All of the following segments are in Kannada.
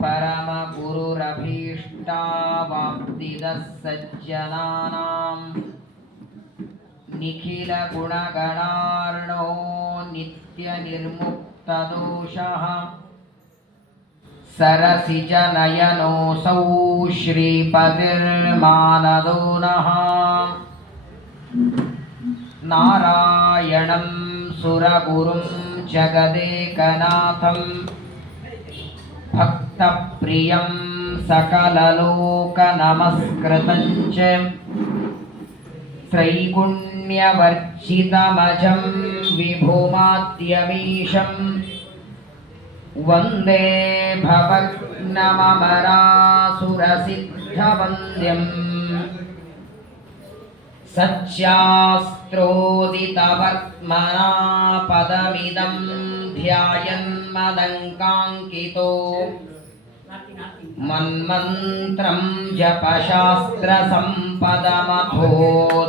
परमगुरुरभीष्टावाप्तिदः सज्जनानां निखिलगुणगणार्णो नित्यनिर्मुक्तदोषः सरसिजनयनोऽसौ श्रीपतिर्मानदो नः। नारायणं सुरगुरुं जगदेकनाथं भक्तप्रियं सकललोकनमस्कृतं च त्रैगुण्यवर्जितमजं विभुमाद्यमीशं वन्दे भवग्नममरासुरसिद्धवन्द्यम् सच्चास्त्रोदितवर्त्मना पदमिदं ध्यायन्मदङ्काङ्कितो मन्मन्त्रं जपशास्त्रसम्पदमथो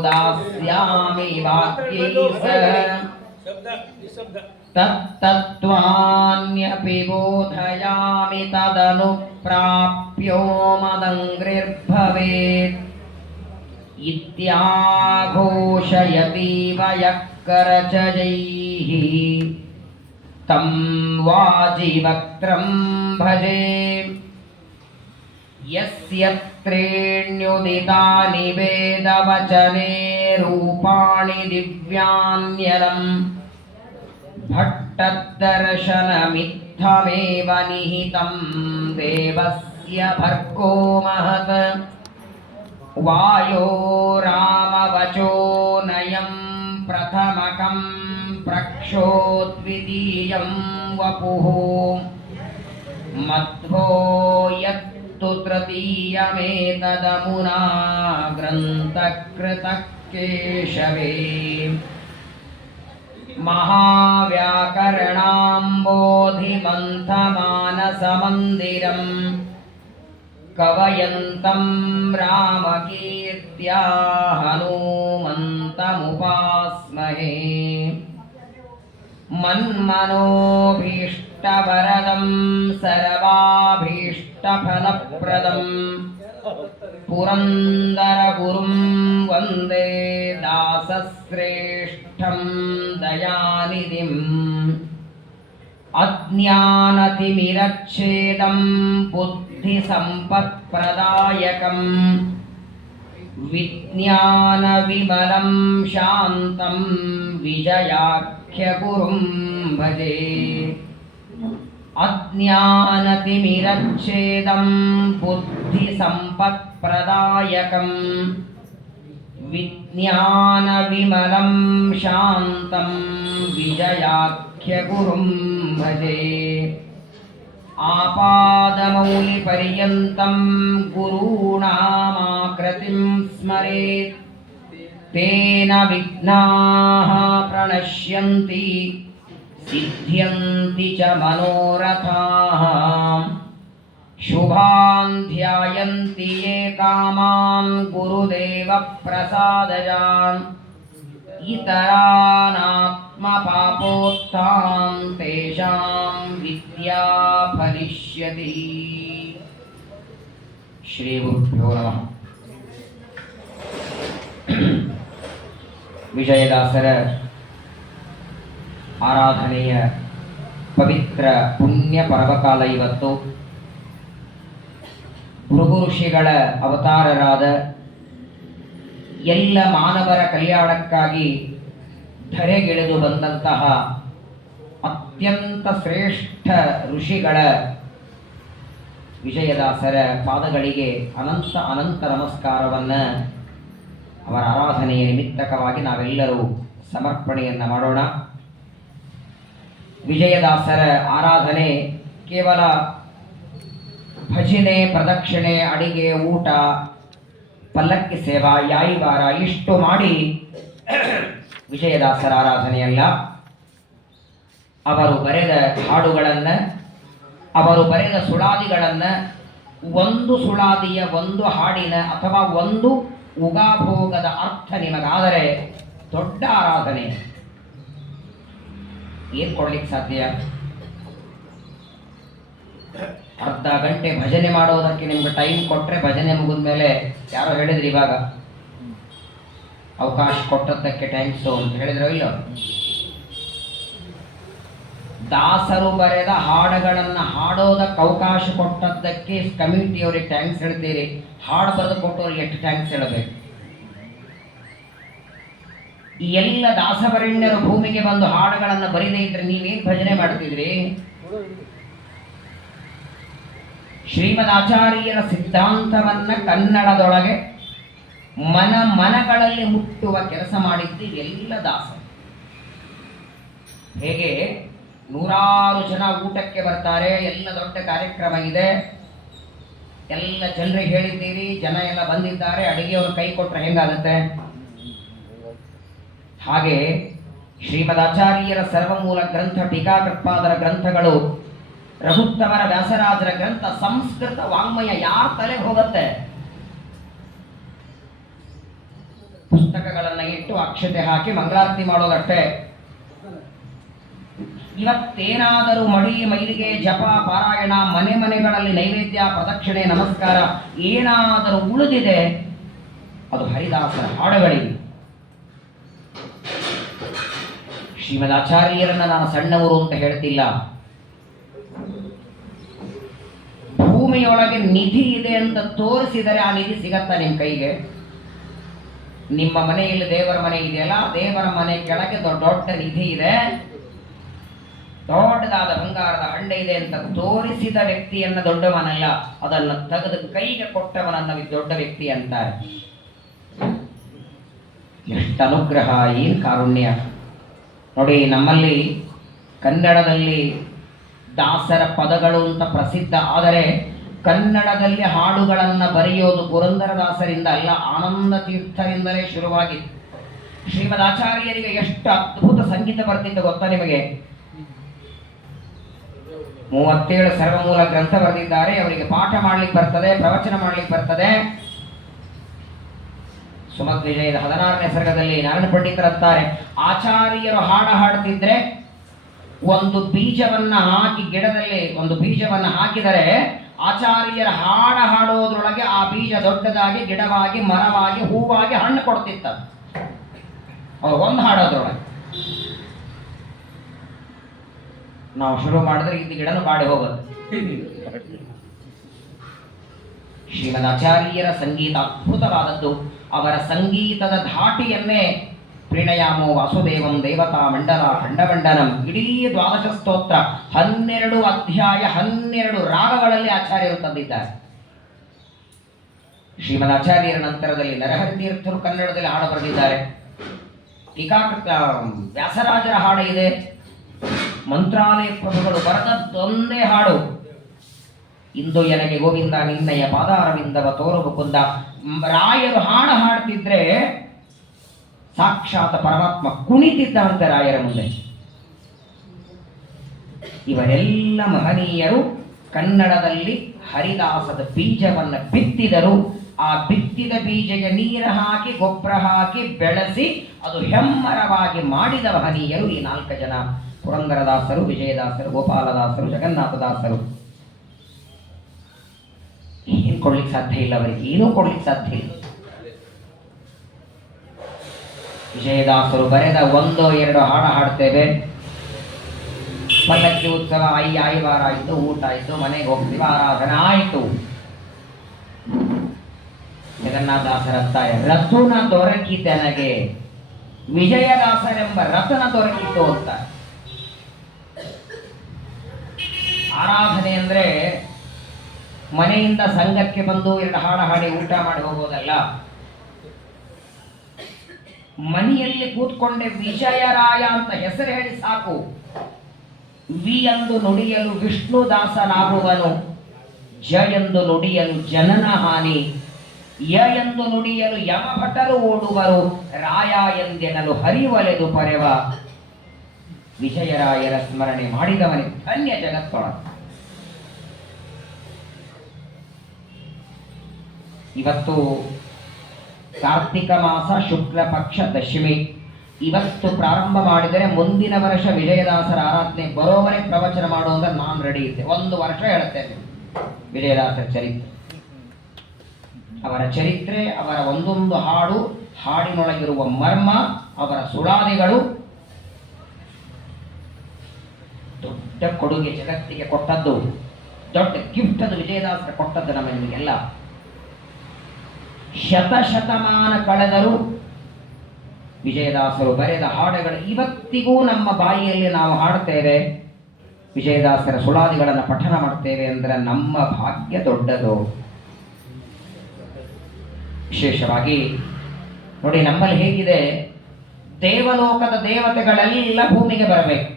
दास्यामि वाक्यैः तत्तत्त्वान्यपि बोधयामि तदनुप्राप्यो मदङ्घ्रिर्भवेत् इत्याघोषयतीव यः करचजैः तं वाजिवक्त्रं भजे। यस्य त्रीण्युदितानि वेदवचने रूपाणि दिव्यान्यलं भट्टदर्शनमित्थमेव निहितं देवस्य भर्गो महत्। वायो रामवचो नयं प्रथमकं प्रक्षोद्वितीयं वपुः मध्वो यत्तु तृतीयमेतदमुना ग्रन्थकृतः केशवे। महाव्याकरणाम्बोधिमन्थमानसमन्दिरम् कवयन्तं रामकीर्त्या हनूमन्तमुपास्महे। मन्मनोभीष्टवरदं सर्वाभीष्टफलप्रदं पुरन्दरगुरुं वन्दे दासश्रेष्ठं दयानिधिम्। अज्ञानतिमिरच्छेदं बुद्धिसम्पत्प्रदायकं विज्ञानविमलं शान्तं विजयाख्यगुरुं भजे। अज्ञानतिमिरच्छेदं बुद्धिसम्पत्प्रदायकं विज्ञानविमलं शान्तं विजयाख्यगुरुं भजे। आपादमौलिपर्यन्तं गुरूणामाकृतिं स्मरेत् तेन विघ्नाः प्रणश्यन्ति सिद्ध्यन्ति च मनोरथाः। शुभान् ध्यायन्ति ये कामान् गुरुदेवप्रसादजान् इतरानात्मपापोत्थां तेषां विद्या फलिष्यति। श्रीगुरुभ्यो नमः। ವಿಜಯದಾಸರ ಆರಾಧನೆಯ ಪವಿತ್ರ ಪುಣ್ಯ ಪರ್ವಕಾಲ ಇವತ್ತು. ಭೃಗು ಋಷಿಗಳ ಅವತಾರರಾದ ಎಲ್ಲ ಮಾನವರ ಕಲ್ಯಾಣಕ್ಕಾಗಿ ಧರೆಗಿಳಿದು ಬಂದಂತಹ ಅತ್ಯಂತ ಶ್ರೇಷ್ಠ ಋಷಿಗಳ ವಿಜಯದಾಸರ ಪಾದಗಳಿಗೆ ಅನಂತ ಅನಂತ ನಮಸ್ಕಾರವನ್ನು ಅವರ ಆರಾಧನೆಯ ನಿಮಿತ್ತಕವಾಗಿ ನಾವೆಲ್ಲರೂ ಸಮರ್ಪಣೆಯನ್ನು ಮಾಡೋಣ. ವಿಜಯದಾಸರ ಆರಾಧನೆ ಕೇವಲ ಭಜನೆ, ಪ್ರದಕ್ಷಿಣೆ, ಅಡಿಗೆ, ಊಟ, ಪಲ್ಲಕ್ಕಿ ಸೇವಾ, ಯಾಯಿವಾರ ಇಷ್ಟು ಮಾಡಿ ವಿಜಯದಾಸರ ಆರಾಧನೆಯಲ್ಲ. ಅವರು ಬರೆದ ಹಾಡುಗಳನ್ನು, ಅವರು ಬರೆದ ಸುಳಾದಿಗಳನ್ನು, ಒಂದು ಸುಳಾದಿಯ ಒಂದು ಹಾಡಿನ ಅಥವಾ ಒಂದು ಉಗಾಭೋಗದ ಅರ್ಥ ನಿಮಗಾದರೆ ದೊಡ್ಡ ಆರಾಧನೆ. ಏನು ಕೊಡ್ಲಿಕ್ಕೆ ಸಾಧ್ಯ? ಅರ್ಧ ಗಂಟೆ ಭಜನೆ ಮಾಡೋದಕ್ಕೆ ನಿಮ್ಗೆ ಟೈಮ್ ಕೊಟ್ಟರೆ ಭಜನೆ ಮುಗಿದ ಮೇಲೆ ಯಾರೋ ಹೇಳಿದ್ರಿ ಇವಾಗ ಅವಕಾಶ ಕೊಟ್ಟದ್ದಕ್ಕೆ ಥ್ಯಾಂಕ್ಸು ಅಂತ ಹೇಳಿದ್ರು ಇಲ್ಲೋ. ದಾಸರು ಬರೆದ ಹಾಡುಗಳನ್ನು ಹಾಡೋದಕ್ಕೆ ಅವಕಾಶ ಕೊಟ್ಟದ್ದಕ್ಕೆ ಕಮಿಟಿಯವ್ರಿಗೆ ಥ್ಯಾಂಕ್ಸ್ ಹೇಳ್ತೀರಿ, ಹಾಡು ಬರೆದು ಕೊಟ್ಟವ್ರಿಗೆ ಎಷ್ಟು ಥ್ಯಾಂಕ್ಸ್ ಹೇಳಬೇಕು. ಈ ಎಲ್ಲ ದಾಸವರೆಣ್ಯರು ಭೂಮಿಗೆ ಬಂದು ಹಾಡುಗಳನ್ನು ಬರೀದೇ ಇದ್ರೆ ನೀವೇನು ಭಜನೆ ಮಾಡ್ತಿದ್ರಿ? ಶ್ರೀಮದ್ ಆಚಾರ್ಯರ ಸಿದ್ಧಾಂತವನ್ನ ಕನ್ನಡದೊಳಗೆ ಮನಗಳಲ್ಲಿ ಮುಟ್ಟುವ ಕೆಲಸ ಮಾಡಿದ್ದು ಎಲ್ಲ ದಾಸರು. ಹೇಗೆ ನೂರಾರು ಜನ ಊಟಕ್ಕೆ ಬರ್ತಾರೆ, ಎಲ್ಲ ದೊಡ್ಡ ಕಾರ್ಯಕ್ರಮ ಇದೆ, ಎಲ್ಲ ಜನರಿಗೆ ಹೇಳಿದ್ದೀರಿ, ಜನ ಎಲ್ಲ ಬಂದಿದ್ದಾರೆ, ಅಡಿಗೆಯವರು ಕೈ ಕೊಟ್ಟರೆ ಹೆಂಗಾಗತ್ತೆ? ಹಾಗೆ ಶ್ರೀಮದ್ ಆಚಾರ್ಯರ ಸರ್ವಮೂಲ ಗ್ರಂಥ, ಟೀಕಾಕೃತ್ಪಾದರ ಗ್ರಂಥಗಳು, ರಘುತ್ತಮರ ವ್ಯಾಸರಾಜರ ಗ್ರಂಥ, ಸಂಸ್ಕೃತ ವಾಂಗ್ಮಯ ಯಾರ ತಲೆಗೆ ಹೋಗುತ್ತೆ? ಪುಸ್ತಕಗಳನ್ನ ಇಟ್ಟು ಅಕ್ಷತೆ ಹಾಕಿ ಮಂಗಳಾರತಿ ಮಾಡೋದಷ್ಟೇ. ಇವತ್ತೇನಾದರೂ ಮಡಿ ಮೈಲಿಗೆ ಜಪ ಪಾರಾಯಣ ಮನೆಗಳಲ್ಲಿ ನೈವೇದ್ಯ ಪ್ರದಕ್ಷಿಣೆ ನಮಸ್ಕಾರ ಏನಾದರೂ ಉಳಿದಿದೆ ಅದು ಹರಿದಾಸರ ಹಾಡುಗಳಿಗೆ. ಶ್ರೀಮದ್ ಆಚಾರ್ಯರನ್ನ ನಾನು ಸಣ್ಣವರು ಅಂತ ಹೇಳ್ತಿಲ್ಲ. ಭೂಮಿಯೊಳಗೆ ನಿಧಿ ಇದೆ ಅಂತ ತೋರಿಸಿದರೆ ಆ ನಿಧಿ ಸಿಗತ್ತಾ ನಿಮ್ಮ ಕೈಗೆ? ನಿಮ್ಮ ಮನೆಯಲ್ಲಿ ದೇವರ ಮನೆ ಇದೆಯಲ್ಲ, ದೇವರ ಮನೆ ಕೆಳಗೆ ದೊಡ್ಡ ನಿಧಿ ಇದೆ, ದೊಡ್ಡದಾದ ಬಂಗಾರದ ಹಂಡೆ ಇದೆ ಅಂತ ತೋರಿಸಿದ ವ್ಯಕ್ತಿಯನ್ನ ದೊಡ್ಡವನಲ್ಲ, ಅದನ್ನು ತೆಗೆದು ಕೈಗೆ ಕೊಟ್ಟವನನ್ನ ದೊಡ್ಡ ವ್ಯಕ್ತಿ ಅಂತಾರೆ. ಎಷ್ಟು ಅನುಗ್ರಹ, ಏನು ಕಾರುಣ್ಯ ನೋಡಿ. ನಮ್ಮಲ್ಲಿ ಕನ್ನಡದಲ್ಲಿ ದಾಸರ ಪದಗಳು ಅಂತ ಪ್ರಸಿದ್ಧ, ಆದರೆ ಕನ್ನಡದಲ್ಲಿ ಹಾಡುಗಳನ್ನು ಬರೆಯೋದು ಪುರಂದರದಾಸರಿಂದ ಅಲ್ಲ, ಆನಂದ ತೀರ್ಥರಿಂದಲೇ ಶುರುವಾಗಿ. ಶ್ರೀಮದ್ ಆಚಾರ್ಯರಿಗೆ ಎಷ್ಟು ಅದ್ಭುತ ಸಂಗೀತ ಬರ್ತಿತ್ತು ಗೊತ್ತಾ ನಿಮಗೆ? 37 ಸರ್ವಮೂಲ ಗ್ರಂಥ ಬರೆದಿದ್ದಾರೆ. ಅವರಿಗೆ ಪಾಠ ಮಾಡ್ಲಿಕ್ಕೆ ಬರ್ತದೆ, ಪ್ರವಚನ ಮಾಡ್ಲಿಕ್ಕೆ ಬರ್ತದೆ. ಸುಮಧ್ವಿಜಯದ 16ನೇ ಸರ್ಗದಲ್ಲಿ ನಾರಾಯಣ ಪಂಡಿತರಂತಾರೆ, ಆಚಾರ್ಯರು ಹಾಡ್ತಿದ್ರೆ ಒಂದು ಬೀಜವನ್ನ ಹಾಕಿ, ಗಿಡದಲ್ಲಿ ಒಂದು ಬೀಜವನ್ನ ಹಾಕಿದರೆ ಆಚಾರ್ಯರ ಹಾಡೋದ್ರೊಳಗೆ ಆ ಬೀಜ ದೊಡ್ಡದಾಗಿ ಗಿಡವಾಗಿ ಮರವಾಗಿ ಹೂವಾಗಿ ಹಣ್ಣು ಕೊಡ್ತಿತ್ತ ಒಂದು ಹಾಡೋದ್ರೊಳಗೆ. ನಾವು ಶುರು ಮಾಡಿದ್ರೆ ಇದು ಗಿಡನು ಬಾಡಿ ಹೋಗುತ್ತೆ. ಶ್ರೀಮದ್ ಆಚಾರ್ಯರ ಸಂಗೀತ ಅದ್ಭುತವಾದದ್ದು. ಅವರ ಸಂಗೀತದ ಧಾಟಿಯನ್ನೇ ಪ್ರಣಯಾಮೋ ವಾಸುದೇವಂ ದೇವತಾ ಮಂಡಲ ಖಂಡಮಂಡನಂ, ಇಡೀ ದ್ವಾದಶ ಸ್ತೋತ್ರ 12 ಅಧ್ಯಾಯ 12 ರಾಗಗಳಲ್ಲಿ ಆಚಾರ್ಯರು ತಂದಿದ್ದಾರೆ. ಶ್ರೀಮದ್ ಆಚಾರ್ಯರ ನಂತರದಲ್ಲಿ ನರಹರಿ ತೀರ್ಥರು ಕನ್ನಡದಲ್ಲಿ ಹಾಡು ಬರೆದಿದ್ದಾರೆ. ಟೀಕಾಕೃತ ವ್ಯಾಸರಾಜರ ಹಾಡು ಇದೆ. ಮಂತ್ರಾಲಯ ಪ್ರಭುಗಳು ಬರೆದದ್ದೊಂದೇ ಹಾಡು, ಇಂದು ಎನಗೆ ಗೋವಿಂದ ನಿನ್ನಯ ಪಾದಾರವಿಂದವ ತೋರು ಮುಕುಂದ. ರಾಯರು ಹಾಡ್ತಿದ್ರೆ ಸಾಕ್ಷಾತ್ ಪರಮಾತ್ಮ ಕುಣಿತಿದ್ದಂತೆ ರಾಯರ ಮುಂದೆ. ಇವರೆಲ್ಲ ಮಹನೀಯರು ಕನ್ನಡದಲ್ಲಿ ಹರಿದಾಸದ ಬೀಜವನ್ನು ಬಿತ್ತಿದರು. ಆ ಬಿತ್ತಿದ ಬೀಜಕ್ಕೆ ನೀರು ಹಾಕಿ ಗೊಬ್ಬರ ಹಾಕಿ ಬೆಳೆಸಿ ಅದು ಹೆಮ್ಮರವಾಗಿ ಮಾಡಿದ ಮಹನೀಯರು ಈ 4 ಜನ: ಪುರಂದರದಾಸರು, ವಿಜಯದಾಸರು, ಗೋಪಾಲದಾಸರು, ಜಗನ್ನಾಥದಾಸರು. ಏನು ಕೊಡ್ಲಿಕ್ಕೆ ಸಾಧ್ಯ ಇಲ್ಲ ಅವರಿಗೆ, ಏನೂ ಕೊಡ್ಲಿಕ್ಕೆ ಸಾಧ್ಯ ಇಲ್ಲ. ವಿಜಯದಾಸರು ಬರೆದ 1-2 ಹಾಡು ಹಾಡ್ತೇವೆ. ಪಲ್ಲಕ್ಕಿ ಉತ್ಸವ ಆಯ್ವಾರ ಆಯಿತು, ಊಟ ಆಯಿತು, ಮನೆಗೆ ಹೋಗ್ತೀವಿ, ಆರಾಧನೆ ಆಯಿತು. ಜಗನ್ನಾಥದಾಸರಂತಾರೆ, ರಥುನ ದೊರಕಿತನಗೆ ವಿಜಯದಾಸರೆಂಬ ರಥನ ದೊರಕಿತು ಅಂತ. ಆರಾಧನೆ ಅಂದ್ರೆ ಮನೆಯಿಂದ ಸಂಘಕ್ಕೆ ಬಂದು 2 ಹಾಡು ಹಾಡಿ ಊಟ ಮಾಡಿ ಹೋಗೋದಲ್ಲ. ಮನೆಯಲ್ಲಿ ಕೂತ್ಕೊಂಡೆ ವಿಜಯರಾಯ ಅಂತ ಹೆಸರು ಹೇಳಿ ಸಾಕು. ವಿ ಎಂದು ನುಡಿಯಲು ವಿಷ್ಣುದಾಸನಾಗುವನು, ಜ ಎಂದು ನುಡಿಯಲು ಜನನ ಹಾನಿ, ಯ ಎಂದು ನುಡಿಯಲು ಯಮಭಟರು ಓಡುವರು, ರಾಯ ಎಂದೆನಲು ಹರಿವಲೆದು ಪರೆವ. ವಿಜಯರಾಯರ ಸ್ಮರಣೆ ಮಾಡಿದವನಿಗೆ ಧನ್ಯ ಜಗತ್ತೊಳಗೆ. ಇವತ್ತು ಕಾರ್ತಿಕ ಮಾಸ ಶುಕ್ಲ ಪಕ್ಷ ದಶಮಿ. ಇವತ್ತು ಪ್ರಾರಂಭ ಮಾಡಿದರೆ ಮುಂದಿನ ವರ್ಷ ವಿಜಯದಾಸರ ಆರಾಧನೆ ಬರೋವರೆಗೆ ಪ್ರವಚನ ಮಾಡುವಂತ ನಾನು ರೆಡಿ ಇದ್ದೆ. 1 ವರ್ಷ ಹೇಳುತ್ತೇನೆ ವಿಜಯದಾಸರ ಚರಿತ್ರೆ, ಅವರ ಚರಿತ್ರೆ, ಅವರ ಒಂದೊಂದು ಹಾಡು, ಹಾಡಿನೊಳಗಿರುವ ಮರ್ಮ, ಅವರ ಸುಳಾದಿಗಳು, ದೊಡ್ಡ ಕೊಡುಗೆ ಜಗತ್ತಿಗೆ ಕೊಟ್ಟದ್ದು, ದೊಡ್ಡ ಗಿಫ್ಟ್ ಅದು ವಿಜಯದಾಸರ ಕೊಟ್ಟದ್ದು ನಮಗೆಲ್ಲ. ಶತಶತಮಾನ ಕಳೆದರೂ ವಿಜಯದಾಸರು ಬರೆದ ಹಾಡುಗಳು ಇವತ್ತಿಗೂ ನಮ್ಮ ಬಾಯಿಯಲ್ಲಿ ನಾವು ಹಾಡ್ತೇವೆ, ವಿಜಯದಾಸರ ಸುಳಾದಿಗಳನ್ನು ಪಠನ ಮಾಡ್ತೇವೆ ಅಂದರೆ ನಮ್ಮ ಭಾಗ್ಯ ದೊಡ್ಡದು. ವಿಶೇಷವಾಗಿ ನೋಡಿ, ನಮ್ಮಲ್ಲಿ ಹೇಗಿದೆ, ದೇವಲೋಕದ ದೇವತೆಗಳೆಲ್ಲ ಭೂಮಿಗೆ ಬರಬೇಕು.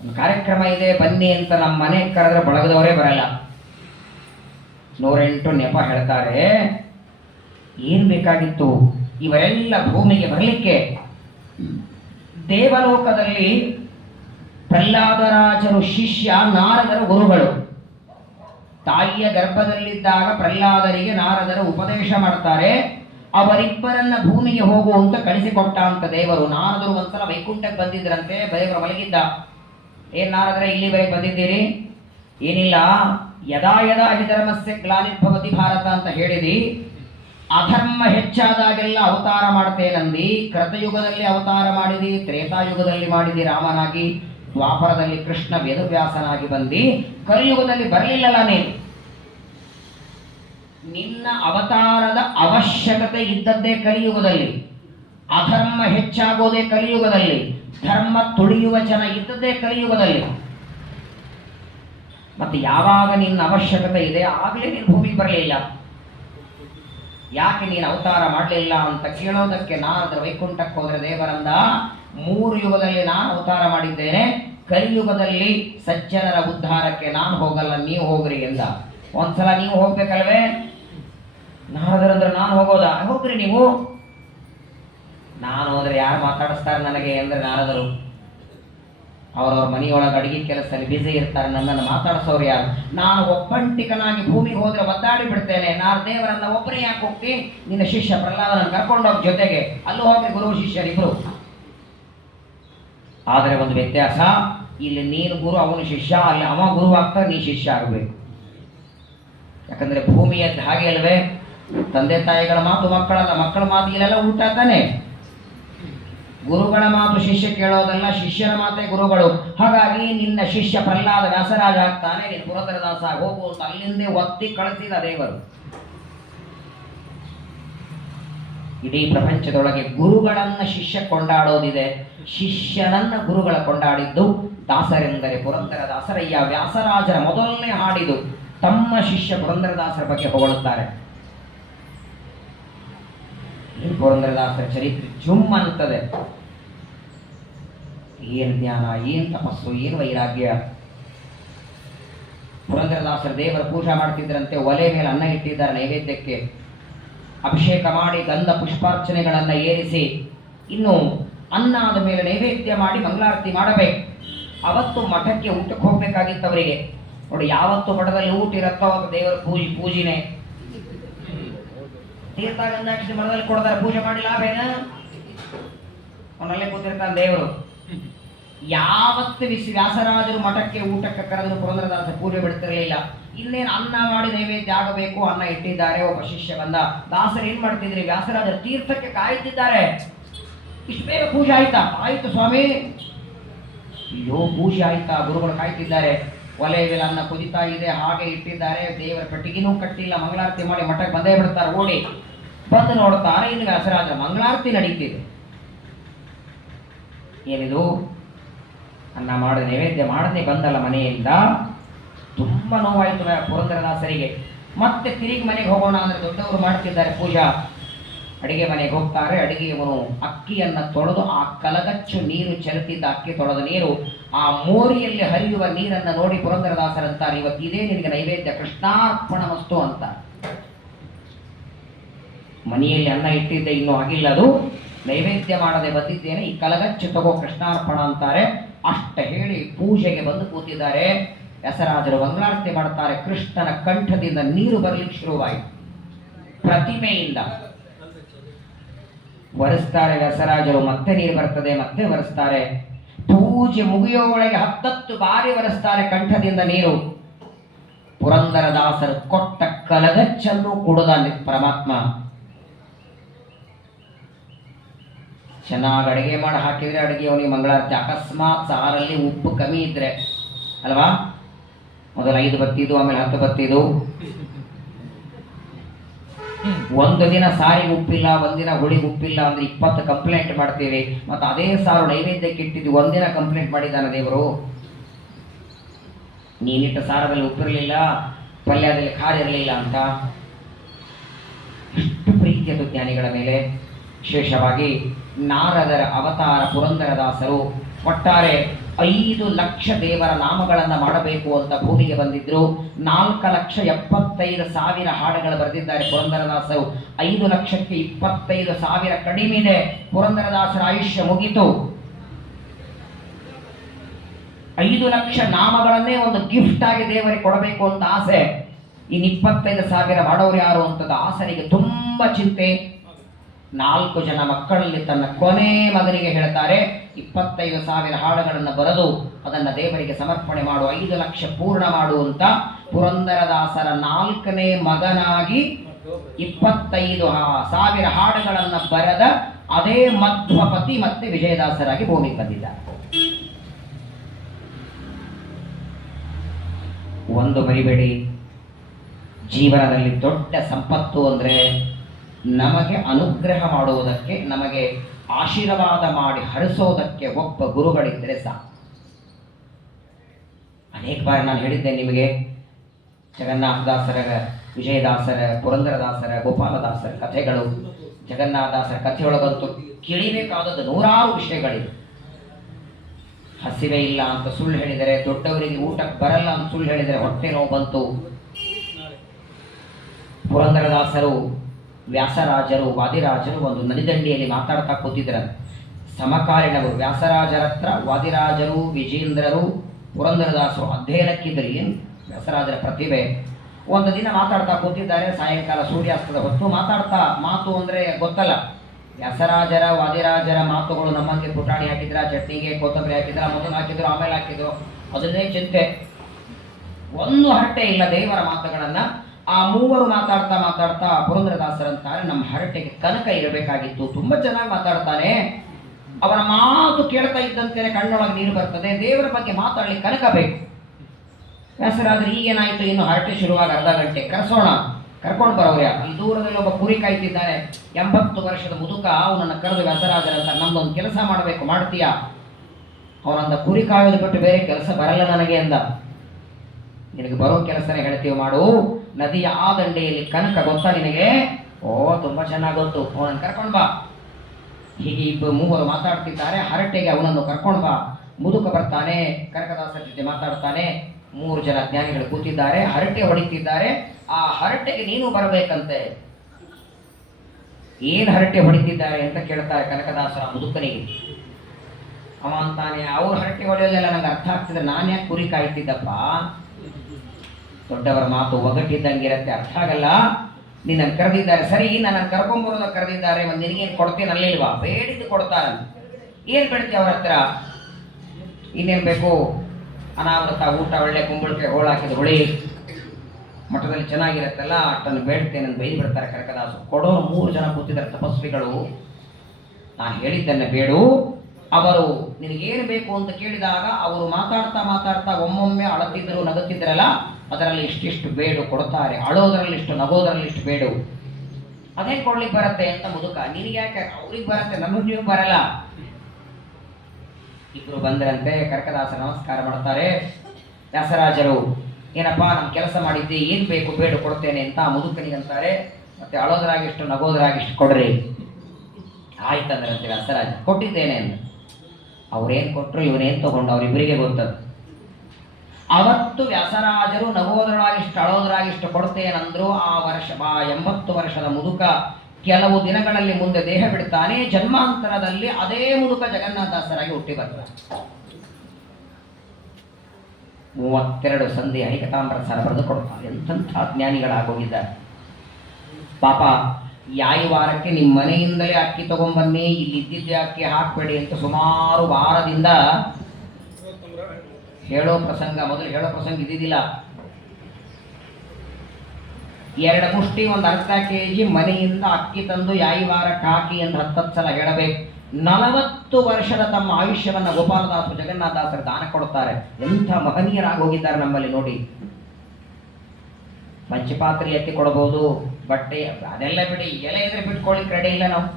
ಒಂದು ಕಾರ್ಯಕ್ರಮ ಇದೆ ಬನ್ನಿ ಅಂತ ನಮ್ಮ ಮನೆ ಕರೆದ್ರೆ ಬಳಗದವರೇ ಬರಲ್ಲ. 108 ನೆಪ ಹೇಳ್ತಾರೆ. ಏನ್ ಬೇಕಾಗಿತ್ತು ಇವರೆಲ್ಲ ಭೂಮಿಗೆ ಬರಲಿಕ್ಕೆ? ದೇವಲೋಕದಲ್ಲಿ ಪ್ರಹ್ಲಾದರಾಜರು ಶಿಷ್ಯ, ನಾರದರು ಗುರುಗಳು. ತಾಯಿಯ ಗರ್ಭದಲ್ಲಿದ್ದಾಗ ಪ್ರಹ್ಲಾದರಿಗೆ ನಾರದರು ಉಪದೇಶ ಮಾಡ್ತಾರೆ. ಅವರಿಬ್ಬರನ್ನ ಭೂಮಿಗೆ ಹೋಗುವಂತ ಕಳಿಸಿಕೊಟ್ಟ ಅಂತ ದೇವರು. ನಾರದರು ಒಂದ್ಸಲ ವೈಕುಂಠಕ್ಕೆ ಬಂದಿದ್ರಂತೆ, ದೇವರು ಮಲಗಿದ್ದ. ಏನ್ ನಾರದರೆ ಇಲ್ಲಿವರೆಗೆ ಬಂದಿದ್ದೀರಿ? ಏನಿಲ್ಲ, ಯದಾ ಯದಾ ಅಧಿಧರ್ಮಸ್ಯ ಗ್ಲಾನಿರ್ಭವತಿ ಭಾರತ ಅಂತ ಹೇಳಿದಿ. ಅಧರ್ಮ ಹೆಚ್ಚಾದಾಗೆಲ್ಲ ಅವತಾರ ಮಾಡ್ತೇನಂದಿ. ಕೃತಯುಗದಲ್ಲಿ ಅವತಾರ ಮಾಡಿದಿ, ತ್ರೇತಾಯುಗದಲ್ಲಿ ಮಾಡಿದಿ ರಾಮನಾಗಿ, ದ್ವಾಪರದಲ್ಲಿ ಕೃಷ್ಣ ವೇದವ್ಯಾಸನಾಗಿ ಬಂದಿ, ಕಲಿಯುಗದಲ್ಲಿ ಬರಲಿಲ್ಲಲ್ಲ ನೀನು. ನಿನ್ನ ಅವತಾರದ ಅವಶ್ಯಕತೆ ಇದ್ದದ್ದೇ ಕಲಿಯುಗದಲ್ಲಿ. ಅಧರ್ಮ ಹೆಚ್ಚಾಗೋದೇ ಕಲಿಯುಗದಲ್ಲಿ, ಧರ್ಮ ತುಳಿಯುವ ಜನ ಇದ್ದದ್ದೇ ಕಲಿಯುಗದಲ್ಲಿ. ಮತ್ತೆ ಯಾವಾಗ ನಿನ್ನ ಅವಶ್ಯಕತೆ ಇದೆ ಆಗಲೇ ನೀನು ಭೂಮಿಗೆ ಬರಲಿಲ್ಲ. ಯಾಕೆ ನೀನು ಅವತಾರ ಮಾಡಲಿಲ್ಲ ಅಂತ ಕೇಳೋದಕ್ಕೆ ನಾರದರು ವೈಕುಂಠಕ್ಕೆ ಹೋದರೆ ದೇವರಂದ, 3 ಯುಗದಲ್ಲಿ ನಾನು ಅವತಾರ ಮಾಡಿದ್ದೇನೆ, ಕಲಿಯುಗದಲ್ಲಿ ಸಜ್ಜನರ ಉದ್ಧಾರಕ್ಕೆ ನಾನು ಹೋಗಲ್ಲ, ನೀವು ಹೋಗ್ರಿ ಎಂದ. ಒಂದ್ಸಲ ನೀವು ಹೋಗ್ಬೇಕಲ್ವೇ? ನಾರದರಂದ್ರೆ ನಾನು ಹೋಗೋದಾ? ಹೋಗ್ರಿ ನೀವು. ನಾನು ಹೋದ್ರೆ ಯಾರು ಮಾತಾಡಿಸ್ತಾರೆ ನನಗೆ ಅಂದ್ರೆ ನಾರದರು. ಅವರವ್ರ ಮನೆಯೊಳಗೆ ಅಡಿಗೆ ಕೆಲಸದಲ್ಲಿ ಬ್ಯುಸಿ ಇರ್ತಾರೆ, ನನ್ನನ್ನು ಮಾತಾಡಿಸೋರು ಯಾರು? ನಾನು ಒಬ್ಬಂಟಿಕನಾಗಿ ಭೂಮಿಗೆ ಹೋದ್ರೆ ಒದ್ದಾಡಿ ಬಿಡ್ತೇನೆ. ನಾನು ದೇವರನ್ನ ಒಬ್ಬರೇ ಯಾಕೆ ಹೋಗ್ತಿ? ನಿನ್ನ ಶಿಷ್ಯ ಪ್ರಹ್ಲಾದನನ್ನು ಕರ್ಕೊಂಡೋಗಿ ಜೊತೆಗೆ, ಅಲ್ಲೂ ಹೋಗಿ ಗುರು ಶಿಷ್ಯರಿಬ್ರು. ಆದರೆ ಒಂದು ವ್ಯತ್ಯಾಸ, ಇಲ್ಲಿ ನೀನು ಗುರು, ಅವನು ಶಿಷ್ಯ. ಅಲ್ಲಿ ಅವ ಗುರು ಆಗ್ತಾ ನೀ ಶಿಷ್ಯ ಆಗಬೇಕು. ಯಾಕಂದ್ರೆ ಭೂಮಿಯದ್ದು ಹಾಗೆ ಅಲ್ವೇ? ತಂದೆ ತಾಯಿಗಳ ಮಾತು ಮಕ್ಕಳಲ್ಲ, ಮಕ್ಕಳ ಮಾತು ಇಲ್ಲೆಲ್ಲ ಊಟ ತಾನೆ. ಗುರುಗಳ ಮಾತು ಶಿಷ್ಯ ಕೇಳೋದಲ್ಲ, ಶಿಷ್ಯನ ಮಾತೆ ಗುರುಗಳು. ಹಾಗಾಗಿ ನಿನ್ನ ಶಿಷ್ಯ ಪ್ರಹ್ಲಾದ ವ್ಯಾಸರಾಜ ಆಗ್ತಾನೆ, ನೀನು ಪುರಂದರದಾಸ ಹೋಗು ಅಂತ ಅಲ್ಲಿಂದೇ ಒತ್ತಿ ಕಳಿಸಿದ ದೇವರು. ಇಡೀ ಪ್ರಪಂಚದೊಳಗೆ ಗುರುಗಳನ್ನ ಶಿಷ್ಯ ಕೊಂಡಾಡೋದಿದೆ, ಶಿಷ್ಯನನ್ನ ಗುರುಗಳ ಕೊಂಡಾಡಿದ್ದು ದಾಸರೆಂದರೆ ಪುರಂದರದಾಸರಯ್ಯ. ವ್ಯಾಸರಾಜರ ಮೊದಲನೇ ಹಾಡಿದು ತಮ್ಮ ಶಿಷ್ಯ ಪುರಂದರದಾಸರ ಬಗ್ಗೆ ಹೊಗಳುತ್ತಾರೆ. ಈ ಪುರಂದರದಾಸರ ಚರಿತ್ರೆ ಜುಮ್ ಅಂತದೆ. ಏನ್ ಜ್ಞಾನ, ಏನ್ ತಪಸ್ಸು, ಏನ್ ವೈರಾಗ್ಯ. ಪುರಂದರದಾಸರ ದೇವರ ಪೂಜೆ ಮಾಡ್ತಿದ್ರಂತೆ. ಒಲೆ ಮೇಲೆ ಅನ್ನ ಇಟ್ಟಿದ್ದಾರೆ ನೈವೇದ್ಯಕ್ಕೆ. ಅಭಿಷೇಕ ಮಾಡಿ ಗಂಧ ಪುಷ್ಪಾರ್ಚನೆಗಳನ್ನ ಏರಿಸಿ, ಇನ್ನು ಅನ್ನ ಆದ ಮೇಲೆ ನೈವೇದ್ಯ ಮಾಡಿ ಮಂಗಳಾರತಿ ಮಾಡಬೇಕು. ಅವತ್ತು ಮಠಕ್ಕೆ ಊಟಕ್ಕೆ ಹೋಗ್ಬೇಕಾಗಿತ್ತು ಅವರಿಗೆ. ನೋಡಿ, ಯಾವತ್ತು ಮಠದಲ್ಲಿ ಊಟ ಇರತ್ತೋ ಅವತ್ತು ದೇವರ ಪೂಜಿನೇ. ತೀರ್ಥ ಗಂಧಾಕ್ಷಿ ಮಠದಲ್ಲಿ ಕೊಡ್ತಾರೆ, ಪೂಜೆ ಮಾಡಿ ಲಾಭೇನ? ಅವನಲ್ಲೇ ಕೂತಿರ್ತಾನೆ ದೇವರು. ಯಾವತ್ತು ವ್ಯಾಸರಾಜರು ಮಠಕ್ಕೆ ಊಟಕ್ಕೆ ಕರೆದ್ರು ಪುರಂದರದಾಸ ಪೂಜೆ ಬಿಡ್ತಿರಲಿಲ್ಲ. ಇನ್ನೇನು ಅನ್ನ ಮಾಡಿ ನೈವೇದ್ಯ ಆಗಬೇಕು, ಅನ್ನ ಇಟ್ಟಿದ್ದಾರೆ. ಒಬ್ಬ ಶಿಷ್ಯ ಬಂದ. ದಾಸರು ಏನ್ ಮಾಡ್ತಿದ್ರಿ? ವ್ಯಾಸರಾಜರು ತೀರ್ಥಕ್ಕೆ ಕಾಯ್ತಿದ್ದಾರೆ. ಇಷ್ಟು ಬೇಗ ಪೂಜೆ ಆಯ್ತಾ? ಆಯ್ತು ಸ್ವಾಮಿ. ಅಯ್ಯೋ, ಪೂಜೆ ಆಯ್ತಾ? ಗುರುಗಳು ಕಾಯ್ತಿದ್ದಾರೆ. ಒಲೆ ಮೇಲೆ ಅನ್ನ ಕುದಿತಾ ಇದೆ, ಹಾಗೆ ಇಟ್ಟಿದ್ದಾರೆ. ದೇವರ ಪೆಟ್ಟಿಗೆನೂ ಕಟ್ಟಿಲ್ಲ, ಮಂಗಳಾರತಿ ಮಾಡಿ ಮಠಕ್ಕೆ ಬಂದೇ ಬಿಡ್ತಾರೆ. ಓಡಿ ಬಂದು ನೋಡ್ತಾರೆ, ಇನ್ನು ವ್ಯಾಸರಾಜರ ಮಂಗಳಾರತಿ ನಡೀತಿದೆ. ಏನಿದು? ಅನ್ನ ಮಾಡಿ ನೈವೇದ್ಯ ಮಾಡದೆ ಬಂದಲ್ಲ ಮನೆಯಿಂದ. ತುಂಬ ನೋವಾಯಿತು ಪುರಂದರದಾಸರಿಗೆ. ಮತ್ತೆ ತಿರುಗಿ ಮನೆಗೆ ಹೋಗೋಣ ಅಂದರೆ ದೊಡ್ಡವರು ಮಾಡ್ತಿದ್ದಾರೆ ಪೂಜಾ. ಅಡಿಗೆ ಮನೆಗೆ ಹೋಗ್ತಾರೆ. ಅಡಿಗೆಯವನು ಅಕ್ಕಿಯನ್ನು ತೊಳೆದು, ಆ ಕಲಗಚ್ಚು ನೀರು ಚೆಲುತ್ತಿದ್ದ ಅಕ್ಕಿ ತೊಳೆದ ನೀರು, ಆ ಮೋರಿಯಲ್ಲಿ ಹರಿಯುವ ನೀರನ್ನು ನೋಡಿ ಪುರಂದರದಾಸರಂತಾರೆ, ಇವತ್ತು ಇದೇ ನಿನಗೆ ನೈವೇದ್ಯ, ಕೃಷ್ಣಾರ್ಪಣ ವಸ್ತು ಅಂತ. ಮನೆಯಲ್ಲಿ ಅನ್ನ ಇಟ್ಟಿದ್ದೆ, ಇನ್ನೂ ಆಗಿಲ್ಲ, ಅದು ನೈವೇದ್ಯ ಮಾಡದೆ ಬಂದಿದ್ದೇನೆ, ಈ ಕಲಗಚ್ಚು ತಗೋ, ಕೃಷ್ಣಾರ್ಪಣ ಅಂತಾರೆ. ಅಷ್ಟ ಹೇಳಿ ಪೂಜೆಗೆ ಬಂದು ಕೂತಿದ್ದಾರೆ. ವ್ಯಾಸರಾಜರು ಮಂಗಳಾರತಿ ಮಾಡ್ತಾರೆ. ಕೃಷ್ಣನ ಕಂಠದಿಂದ ನೀರು ಬರಲಿಕ್ಕೆ ಶುರುವಾಯಿತು ಪ್ರತಿಮೆಯಿಂದ. ಒರೆಸ್ತಾರೆ ವ್ಯಾಸರಾಜರು, ಮತ್ತೆ ನೀರು ಬರ್ತದೆ, ಮತ್ತೆ ಒರೆಸ್ತಾರೆ. ಪೂಜೆ ಮುಗಿಯೋ ಒಳಗೆ 10 ಬಾರಿ ಒರೆಸ್ತಾರೆ ಕಂಠದಿಂದ ನೀರು. ಪುರಂದರದಾಸರು ಕೊಟ್ಟ ಕಲಗಚ್ಚನ್ನು ಕುಡಿದ ಪರಮಾತ್ಮ. ಚೆನ್ನಾಗಿ ಅಡುಗೆ ಮಾಡಿ ಹಾಕಿದ್ರೆ ಅಡುಗೆ ಅವನಿಗೆ ಮಂಗಳಾರತಿ. ಅಕಸ್ಮಾತ್ ಸಾರಲ್ಲಿ ಉಪ್ಪು ಕಮ್ಮಿ ಇದ್ರೆ ಅಲ್ವಾ, ಮೊದಲು 5 ಬತ್ತಿದು, ಆಮೇಲೆ 10 ಬತ್ತಿದು. ಒಂದು ದಿನ ಸಾರಿಗೆ ಉಪ್ಪಿಲ್ಲ, ಒಂದಿನ ಹುಳಿಗೆ ಉಪ್ಪಿಲ್ಲ ಅಂದ್ರೆ 20 ಕಂಪ್ಲೇಂಟ್ ಮಾಡ್ತೀವಿ. ಮತ್ತು ಅದೇ ಸಾರು ನೈವೇದ್ಯಕ್ಕೆ ಇಟ್ಟಿದ್ದು, ಒಂದಿನ ಕಂಪ್ಲೇಂಟ್ ಮಾಡಿದ್ದಾನೆ ದೇವರು. ನೀನಿಟ್ಟ ಸಾರದಲ್ಲಿ ಉಪ್ಪಿರಲಿಲ್ಲ, ಪಲ್ಯದಲ್ಲಿ ಖಾರ ಇರಲಿಲ್ಲ ಅಂತ. ಎಷ್ಟು ಪ್ರೀತಿಯದು ಜ್ಞಾನಿಗಳ ಮೇಲೆ. ವಿಶೇಷವಾಗಿ ನಾರದರ ಅವತಾರ ಪುರಂದರದಾಸರು ಒಟ್ಟಾರೆ 5 ಲಕ್ಷ ದೇವರ ನಾಮಗಳನ್ನು ಮಾಡಬೇಕು ಅಂತ ಭೂಮಿಗೆ ಬಂದಿದ್ರು. 4,75,000 ಹಾಡುಗಳು ಬರೆದಿದ್ದಾರೆ ಪುರಂದರದಾಸರು. 5,25,000 ಕಡಿಮೆ. ಪುರಂದರದಾಸರ ಆಯುಷ್ಯ ಮುಗಿತು. 5 ಲಕ್ಷ ನಾಮಗಳನ್ನೇ ಒಂದು ಗಿಫ್ಟ್ ಆಗಿ ದೇವರಿಗೆ ಕೊಡಬೇಕು ಅಂತ ಆಸೆ. ಇನ್ನು 25,000 ಮಾಡೋರು ಯಾರು ಅಂತ ದಾಸರಿಗೆ ತುಂಬ ಚಿಂತೆ. 4 ಜನ ಮಕ್ಕಳಲ್ಲಿ ತನ್ನ ಕೊನೆ ಮಗನಿಗೆ ಹೇಳ್ತಾರೆ, 25,000 ಹಾಡುಗಳನ್ನು ಬರೆದು ಅದನ್ನು ದೇವರಿಗೆ ಸಮರ್ಪಣೆ ಮಾಡು, 5 ಲಕ್ಷ ಪೂರ್ಣ ಮಾಡುವಂತ. ಪುರಂದರದಾಸರ 4ನೇ ಮಗನಾಗಿ 25,000 ಹಾಡುಗಳನ್ನು ಬರೆದ ಅದೇ ಮಧ್ವಪತಿ ಮತ್ತೆ ವಿಜಯದಾಸರಾಗಿ ಭೂಮಿಗೆ ಬಂದಿದ್ದಾರೆ. ಒಂದು ಮರಿಬೇಡಿ, ಜೀವನದಲ್ಲಿ ದೊಡ್ಡ ಸಂಪತ್ತು ಅಂದರೆ ನಮಗೆ ಅನುಗ್ರಹ ಮಾಡುವುದಕ್ಕೆ, ನಮಗೆ ಆಶೀರ್ವಾದ ಮಾಡಿ ಹರಿಸೋದಕ್ಕೆ ಒಬ್ಬ ಗುರುಗಳಿದ್ದರೆ ಸಾಕು. ಅನೇಕ ಬಾರಿ ನಾನು ಹೇಳಿದ್ದೆ ನಿಮಗೆ, ಜಗನ್ನಾಥದಾಸರ, ವಿಜಯದಾಸರ, ಪುರಂದರದಾಸರ, ಗೋಪಾಲದಾಸರ ಕಥೆಗಳು. ಜಗನ್ನಾಥದಾಸರ ಕಥೆಯೊಳಗಂತೂ ಕೇಳಬೇಕಾದದ್ದು 100 ವಿಷಯಗಳಿವೆ. ಹಸಿವೆ ಇಲ್ಲ ಅಂತ ಸುಳ್ಳು ಹೇಳಿದರೆ, ದೊಡ್ಡವರಿಗೆ ಊಟಕ್ಕೆ ಬರಲ್ಲ ಅಂತ ಸುಳ್ಳು ಹೇಳಿದರೆ ಹೊಟ್ಟೆ ನೋವು ಬಂತು. ಪುರಂದರದಾಸರು, ವ್ಯಾಸರಾಜರು, ವಾದಿರಾಜರು ಒಂದು ನದಿದಂಡಿಯಲ್ಲಿ ಮಾತಾಡ್ತಾ ಕೂತಿದ್ರು. ಸಮಕಾಲೀನವರು ವ್ಯಾಸರಾಜರ ಹತ್ರ ವಾದಿರಾಜರು, ವಿಜೇಂದ್ರರು, ಪುರಂದರದಾಸರು ಅಧ್ಯಯನಕ್ಕಿದ್ದರು. ಏನು ವ್ಯಾಸರಾಜರ ಪ್ರತಿಭೆ. ಒಂದು ದಿನ ಮಾತಾಡ್ತಾ ಕೂತಿದ್ದಾರೆ, ಸಾಯಂಕಾಲ ಸೂರ್ಯಾಸ್ತದ ಹೊತ್ತು ಮಾತಾಡ್ತಾ. ಮಾತು ಅಂದರೆ ಗೊತ್ತಲ್ಲ, ವ್ಯಾಸರಾಜರ, ವಾದಿರಾಜರ ಮಾತುಗಳು ನಮ್ಮಂಗೆ ಪುಟಾಣಿ ಹಾಕಿದ್ರ, ಚಟ್ನಿಗೆ ಕೊತ್ತಂಬರಿ ಹಾಕಿದ್ರ, ಮೊದಲು ಹಾಕಿದ್ರು, ಆಮೇಲೆ ಹಾಕಿದ್ರು, ಅದನ್ನೇ ಚಿಂತೆ. ಒಂದು ಹರಟೆ ಇಲ್ಲ ದೇವರ ಮಾತುಗಳನ್ನ. ಆ ಮೂವರು ಮಾತಾಡ್ತಾ ಮಾತಾಡ್ತಾ ಪುರಂದರದಾಸರಂತಾರೆ, ನಮ್ಮ ಹರಟೆಗೆ ಕನಕ ಇರಬೇಕಾಗಿತ್ತು, ತುಂಬ ಚೆನ್ನಾಗಿ ಮಾತಾಡ್ತಾನೆ, ಅವರ ಮಾತು ಕೇಳ್ತಾ ಇದ್ದಂತೆ ಕಣ್ಣೊಳಗೆ ನೀರು ಬರ್ತದೆ, ದೇವರ ಬಗ್ಗೆ ಮಾತಾಡ್ಲಿಕ್ಕೆ ಕನಕ ಬೇಕು. ವ್ಯಾಸರಾದ್ರೆ ಈಗೇನಾಯ್ತು, ಇನ್ನು ಹರಟೆ ಶುರುವಾಗಿ ಅರ್ಧ ಗಂಟೆ, ಕರೆಸೋಣ, ಕರ್ಕೊಂಡು ಬರೋರು ಯಾರು. ಈ ದೂರದಲ್ಲಿ ಒಬ್ಬ ಕುರಿ ಕಾಯ್ತಿದ್ದಾನೆ, 80 ವರ್ಷದ ಮುದುಕ. ಅವನನ್ನು ಕರೆದು ವ್ಯಾಸರಾಜರಂತ, ನಮ್ದೊಂದು ಕೆಲಸ ಮಾಡಬೇಕು, ಮಾಡ್ತೀಯಾ? ಅವನಂದ, ಕುರಿ ಕಾಯೋದು ಬಿಟ್ಟು ಬೇರೆ ಕೆಲಸ ಬರಲ್ಲ ನನಗೆ ಅಂದ. ನಿನಗೆ ಬರೋ ಕೆಲಸನೇ ಹೇಳ್ತೀವಿ, ಮಾಡು. ನದಿಯ ಆ ದಂಡೆಯಲ್ಲಿ ಕನಕ ಗೊತ್ತಾ ನಿನಗೆ? ಓ, ತುಂಬ ಚೆನ್ನಾಗಿ ಗೊತ್ತು, ಅವನನ್ನು ಕರ್ಕೊಂಡು ಬಾ. ಹೀಗೆ 2-3 ಮಾತಾಡ್ತಿದ್ದಾರೆ. ಹರಟೆಗೆ ಅವನನ್ನು ಕರ್ಕೊಂಡು ಬಾ. ಮುದುಕ ಬರ್ತಾನೆ, ಕನಕದಾಸರ ಜೊತೆ ಮಾತಾಡ್ತಾನೆ. 3 ಜನ ಜ್ಞಾನಿಗಳು ಕೂತಿದ್ದಾರೆ, ಹರಟೆ ಹೊಡಿತಿದ್ದಾರೆ. ಆ ಹರಟೆಗೆ ನೀನು ಬರಬೇಕಂತೆ. ಏನು ಹರಟೆ ಹೊಡಿತಿದ್ದಾರೆ ಅಂತ ಕೇಳ್ತಾರೆ ಕನಕದಾಸರ ಮುದುಕನಿಗೆ. ಅವ ಅಂತಾನೆ, ಅವ್ರು ಹರಟೆ ಹೊಡೆಯೋದೆಲ್ಲ ನಂಗೆ ಅರ್ಥ ಆಗ್ತಿದ್ರೆ ನಾನು ಯಾಕೆ ಕುರಿ ಕಾಯ್ತಿದ್ದಪ್ಪ? ದೊಡ್ಡವರ ಮಾತು ಒಗಟ್ಟಿದ್ದಂಗಿರತ್ತೆ, ಅರ್ಥ ಆಗಲ್ಲ. ನಿನ್ನನ್ನು ಕರೆದಿದ್ದಾರೆ, ಸರಿ, ನನ್ನನ್ನು ಕರ್ಕೊಂಬರೋದಕ್ಕೆ ಕರೆದಿದ್ದಾರೆ, ಒಂದು ನಿನಗೇನು ಕೊಡ್ತೇನೆ ಅಲ್ಲಿಲ್ವಾ? ಬೇಡಿದ್ದು ಕೊಡ್ತಾರಂತೆ. ಏನು ಬೇಡ್ತೀವಿ ಅವ್ರ ಹತ್ರ? ಇನ್ನೇನು ಬೇಕು? ಅನಾವೃತ ಊಟ, ಒಳ್ಳೆ ಕುಂಬಳಕಾಯಿ ಹೋಳು ಹಾಕಿದ ಹುಳಿ, ಮಠದಲ್ಲಿ ಚೆನ್ನಾಗಿರುತ್ತಲ್ಲ, ಅಷ್ಟನ್ನು ಬೇಡ್ತೇನೆ ಅಂತ ಬೈದು ಬಿಡ್ತಾರೆ ಕನಕದಾಸರು. ಕೊಡೋರು 3 ಜನ ಕೂತಿದ್ದಾರೆ ತಪಸ್ವಿಗಳು. ನಾನು ಹೇಳಿದ್ದನ್ನು ಬೇಡು. ಅವರು ನಿನಗೇನು ಬೇಕು ಅಂತ ಕೇಳಿದಾಗ ಅವರು ಮಾತಾಡ್ತಾ ಮಾತಾಡ್ತಾ ಒಮ್ಮೊಮ್ಮೆ ಅಳತಿದ್ರು, ನಗುತ್ತಿದ್ರಲ್ಲ, ಅದರಲ್ಲಿ ಇಷ್ಟಿಷ್ಟು ಬೇಡು ಕೊಡ್ತಾರೆ. ಅಳೋದ್ರಲ್ಲಿ ಇಷ್ಟು, ನಗೋದ್ರಲ್ಲಿ ಇಷ್ಟು ಬೇಡು. ಅದೇ ಕೊಡ್ಲಿಕ್ಕೆ ಬರುತ್ತೆ ಅಂತ ಮುದುಕ. ನಿನಗ್ಯಾಕೆ? ಅವ್ರಿಗೆ ಬರುತ್ತೆ, ನಮಗೆ ನೀವು ಬರಲ್ಲ. ಇಬ್ರು ಬಂದ್ರಂತೆ, ಕನಕದಾಸರ ನಮಸ್ಕಾರ ಮಾಡ್ತಾರೆ. ವ್ಯಾಸರಾಜರು, ಏನಪ್ಪ ನಮ್ಮ ಕೆಲಸ ಮಾಡಿದ್ದೆ, ಏನು ಬೇಕು ಬೇಡು ಕೊಡ್ತೇನೆ ಅಂತ ಮುದುಕನಿಗಂತಾರೆ. ಮತ್ತೆ ಅಳೋದ್ರಾಗಿಷ್ಟು, ನಗೋದ್ರಾಗಿಷ್ಟು ಕೊಡ್ರಿ. ಆಯ್ತಂದ್ರಂತೆ ವ್ಯಾಸರಾಜ. ಕೊಟ್ಟಿದ್ದೇನೆ ಅಂತ. ಅವ್ರೇನು ಕೊಟ್ಟರು, ಇವನೇನು ತಗೊಂಡು, ಅವರಿಬ್ಬರಿಗೆ ಗೊತ್ತದು. ಅವತ್ತು ವ್ಯಾಸರಾಜರು ನಗೋದ್ರಾಗಿಷ್ಟು, ಅಳೋದ್ರಾಗಿಷ್ಟು ಕೊಡ್ತೇನಂದ್ರು. ಆ ವರ್ಷ 80 ವರ್ಷದ ಮುದುಕ ಕೆಲವು ದಿನಗಳಲ್ಲಿ ಮುಂದೆ ದೇಹ ಬಿಡ್ತಾನೆ. ಜನ್ಮಾಂತರದಲ್ಲಿ ಅದೇ ಮುದುಕ ಜಗನ್ನಾಥದಾಸರಾಗಿ ಹುಟ್ಟಿ ಬರ್ತಾನೆ. 32 ಸಂಧಿ ಹರಿಕಥಾಮೃತ ಸಾರ ಬರೆದು ಕೊಡ್ತಾರೆ. ಎಂಥ ಜ್ಞಾನಿಗಳಾಗೋಗಿದ್ದಾರೆ ಪಾಪ. ಯಾಯವಾರಕ್ಕೆ ನಿಮ್ಮ ಮನೆಯಿಂದಲೇ ಅಕ್ಕಿ ತಗೊಂಬನ್ನಿ, ಇಲ್ಲಿ ಇದ್ದಿದ್ದೆ ಅಕ್ಕಿ ಹಾಕಬೇಡಿ ಅಂತ ಸುಮಾರು ವಾರದಿಂದ ಹೇಳೋ ಪ್ರಸಂಗ ಇದ್ದಿದ್ದಿಲ್ಲ. 2 ಮುಷ್ಟಿ ಒಂದು ಅರ್ಧ ಕೆಜಿ ಮನೆಯಿಂದ ಅಕ್ಕಿ ತಂದು ಯಾಯವಾರಕ್ಕೆ ಹಾಕಿ ಎಂದು 10 ಸಲ ಹೇಳಬೇಕು. 40 ವರ್ಷದ ತಮ್ಮ ಆಯುಷ್ಯವನ್ನು ಗೋಪಾಲದಾಸರು ಜಗನ್ನಾಥದಾಸರು ದಾನ ಕೊಡುತ್ತಾರೆ. ಎಂಥ ಮಹನೀಯರಾಗಿ ಹೋಗಿದ್ದಾರೆ ನಮ್ಮಲ್ಲಿ ನೋಡಿ. ಪಂಚಪಾತ್ರೆ ಎತ್ತಿ ಕೊಡಬಹುದು, ಬಟ್ಟೆ ಅದೆಲ್ಲ ಬಿಡಿ, ಎಲೆ ಇದ್ರೆ ಬಿಟ್ಕೊಳ್ಳಿಕ್ಕೆ ರೆಡಿ ಇಲ್ಲ ನಾವು.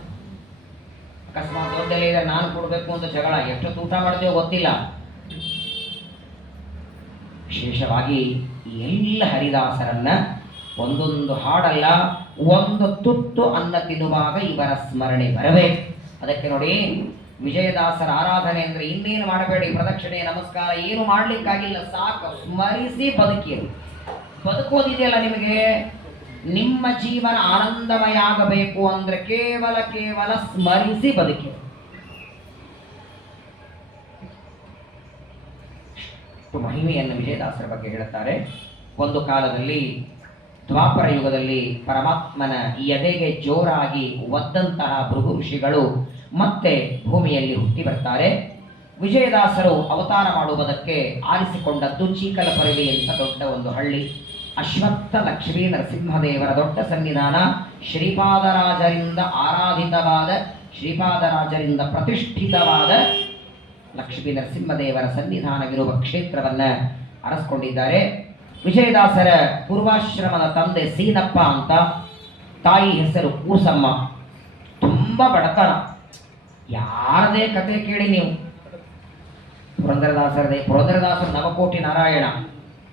ಅಕಸ್ಮಾತ್ ದೊಡ್ಡ ಎಲೆ ಇದ್ರೆ ನಾನು ಕೊಡಬೇಕು ಅಂತ ಜಗಳ, ಎಷ್ಟು ಊಟ ಮಾಡ್ತೀವೋ ಗೊತ್ತಿಲ್ಲ. ವಿಶೇಷವಾಗಿ ಎಲ್ಲ ಹರಿದಾಸರನ್ನ ಒಂದೊಂದು ಹಾಡಲ್ಲ, ಒಂದು ತುತ್ತು ಅನ್ನ ತಿನ್ನುವಾಗ ಇವರ ಸ್ಮರಣೆ ಬರಬೇಕು. ಅದಕ್ಕೆ ನೋಡಿ, ವಿಜಯದಾಸರ ಆರಾಧನೆ ಅಂದ್ರೆ ಇನ್ನೇನು ಮಾಡಬೇಡಿ, ಪ್ರದಕ್ಷಿಣೆ ನಮಸ್ಕಾರ ಏನು ಮಾಡ್ಲಿಕ್ಕಾಗಿಲ್ಲ, ಸಾಕು ಸ್ಮರಿಸಿ ಬದುಕಿರು. ಬದುಕೋದಿದೆಯಲ್ಲ ನಿಮಗೆ, ನಿಮ್ಮ ಜೀವನ ಆನಂದಮಯ ಆಗಬೇಕು ಅಂದ್ರೆ ಕೇವಲ ಸ್ಮರಿಸಿ ಬದುಕಿರು. ಮಹಿಮೆಯನ್ನು ವಿಜಯದಾಸರ ಬಗ್ಗೆ ಹೇಳುತ್ತಾರೆ. ಒಂದು ಕಾಲದಲ್ಲಿ ದ್ವಾಪರ ಯುಗದಲ್ಲಿ ಪರಮಾತ್ಮನ ಎದೆಗೆ ಜೋರಾಗಿ ಒದ್ದಂತಹ ಭೃಗು ಋಷಿಗಳು ಮತ್ತೆ ಭೂಮಿಯಲ್ಲಿ ಹುಟ್ಟಿ ಬರ್ತಾರೆ. ವಿಜಯದಾಸರು ಅವತಾರ ಮಾಡುವುದಕ್ಕೆ ಆರಿಸಿಕೊಂಡದ್ದು ಚೀಕಲಪರವಿ ಅಂತ ದೊಡ್ಡ ಒಂದು ಹಳ್ಳಿ. ಅಶ್ವತ್ಥ ಲಕ್ಷ್ಮೀ ನರಸಿಂಹದೇವರ ದೊಡ್ಡ ಸನ್ನಿಧಾನ, ಶ್ರೀಪಾದರಾಜರಿಂದ ಆರಾಧಿತವಾದ, ಶ್ರೀಪಾದರಾಜರಿಂದ ಪ್ರತಿಷ್ಠಿತವಾದ ಲಕ್ಷ್ಮೀ ನರಸಿಂಹದೇವರ ಸನ್ನಿಧಾನವಿರುವ ಕ್ಷೇತ್ರವನ್ನ ಅರಸ್ಕೊಂಡಿದ್ದಾರೆ. ವಿಜಯದಾಸರ ಪೂರ್ವಾಶ್ರಮದ ತಂದೆ ಸೀನಪ್ಪ ಅಂತ, ತಾಯಿ ಹೆಸರು ಕೂಸಮ್ಮ. ತುಂಬಾ ಬಡತನ, ಯಾರದೇ ಕತೆ ಕೇಳಿ ನೀವು. ಪುರಂದರದಾಸರು ನವಕೋಟಿ ನಾರಾಯಣ,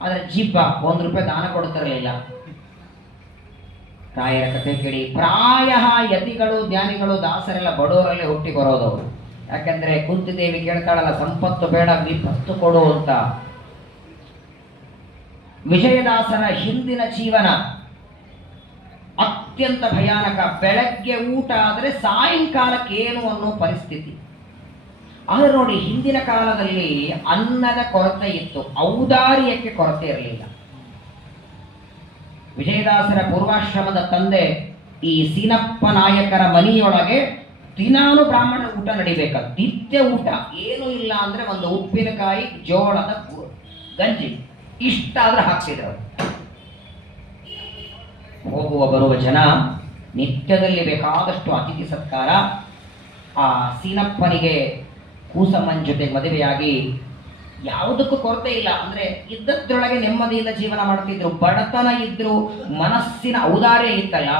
ಆದರೆ ಜೀಪ 1 ರೂಪಾಯಿ ದಾನ ಕೊಡುತ್ತಿರಲಿಲ್ಲ. ರಾಯರ ಕತೆ ಕೇಳಿ. ಪ್ರಾಯ ಯತಿಗಳು ಜ್ಞಾನಿಗಳು ದಾಸರೆಲ್ಲ ಬಡವರಲ್ಲೇ ಹುಟ್ಟಿ ಬರೋದವರು. ಯಾಕಂದ್ರೆ ಕುಂತಿದೇವಿ ಕೇಳ್ತಾಳಲ್ಲ, ಸಂಪತ್ತು ಬೇಡ ವಿಪತ್ತು ಕೊಡು ಅಂತ. ವಿಜಯದಾಸರ ಹಿಂದಿನ ಜೀವನ ಅತ್ಯಂತ ಭಯಾನಕ. ಬೆಳಗ್ಗೆ ಊಟ ಆದರೆ ಸಾಯಂಕಾಲಕ್ಕೆ ಏನು ಅನ್ನೋ ಪರಿಸ್ಥಿತಿ. ಆದರೆ ನೋಡಿ, ಹಿಂದಿನ ಕಾಲದಲ್ಲಿ ಅನ್ನದ ಕೊರತೆ ಇತ್ತು, ಔದಾರ್ಯಕ್ಕೆ ಕೊರತೆ ಇರಲಿಲ್ಲ. ವಿಜಯದಾಸರ ಪೂರ್ವಾಶ್ರಮದ ತಂದೆ ಈ ಸೀನಪ್ಪ ನಾಯಕರ ಮನೆಯೊಳಗೆ ದಿನಾನು ಬ್ರಾಹ್ಮಣ ಊಟ ನಡಿಬೇಕ, ನಿತ್ಯ ಊಟ. ಏನೂ ಇಲ್ಲ ಅಂದ್ರೆ ಒಂದು ಉಪ್ಪಿನಕಾಯಿ, ಜೋಳದ ಗಂಜಿ ಇಷ್ಟಾದ್ರೆ ಹಾಕ್ತಿದ್ರು. ಹೋಗುವ ಬರುವ ಜನ ನಿತ್ಯದಲ್ಲಿ ಬೇಕಾದಷ್ಟು ಅತಿಥಿ ಸತ್ಕಾರ. ಆ ಸೀನಪ್ಪನಿಗೆ ಕೂಸಮ್ಮನ ಜೊತೆ ಮದುವೆಯಾಗಿ ಯಾವುದಕ್ಕೂ ಕೊರತೆ ಇಲ್ಲ, ಅಂದ್ರೆ ಇದ್ದದ್ರೊಳಗೆ ನೆಮ್ಮದಿಯಿಂದ ಜೀವನ ಮಾಡ್ತಿದ್ರು. ಬಡತನ ಇದ್ರು, ಮನಸ್ಸಿನ ಔದಾರ್ಯ ಇತ್ತಲ್ಲ,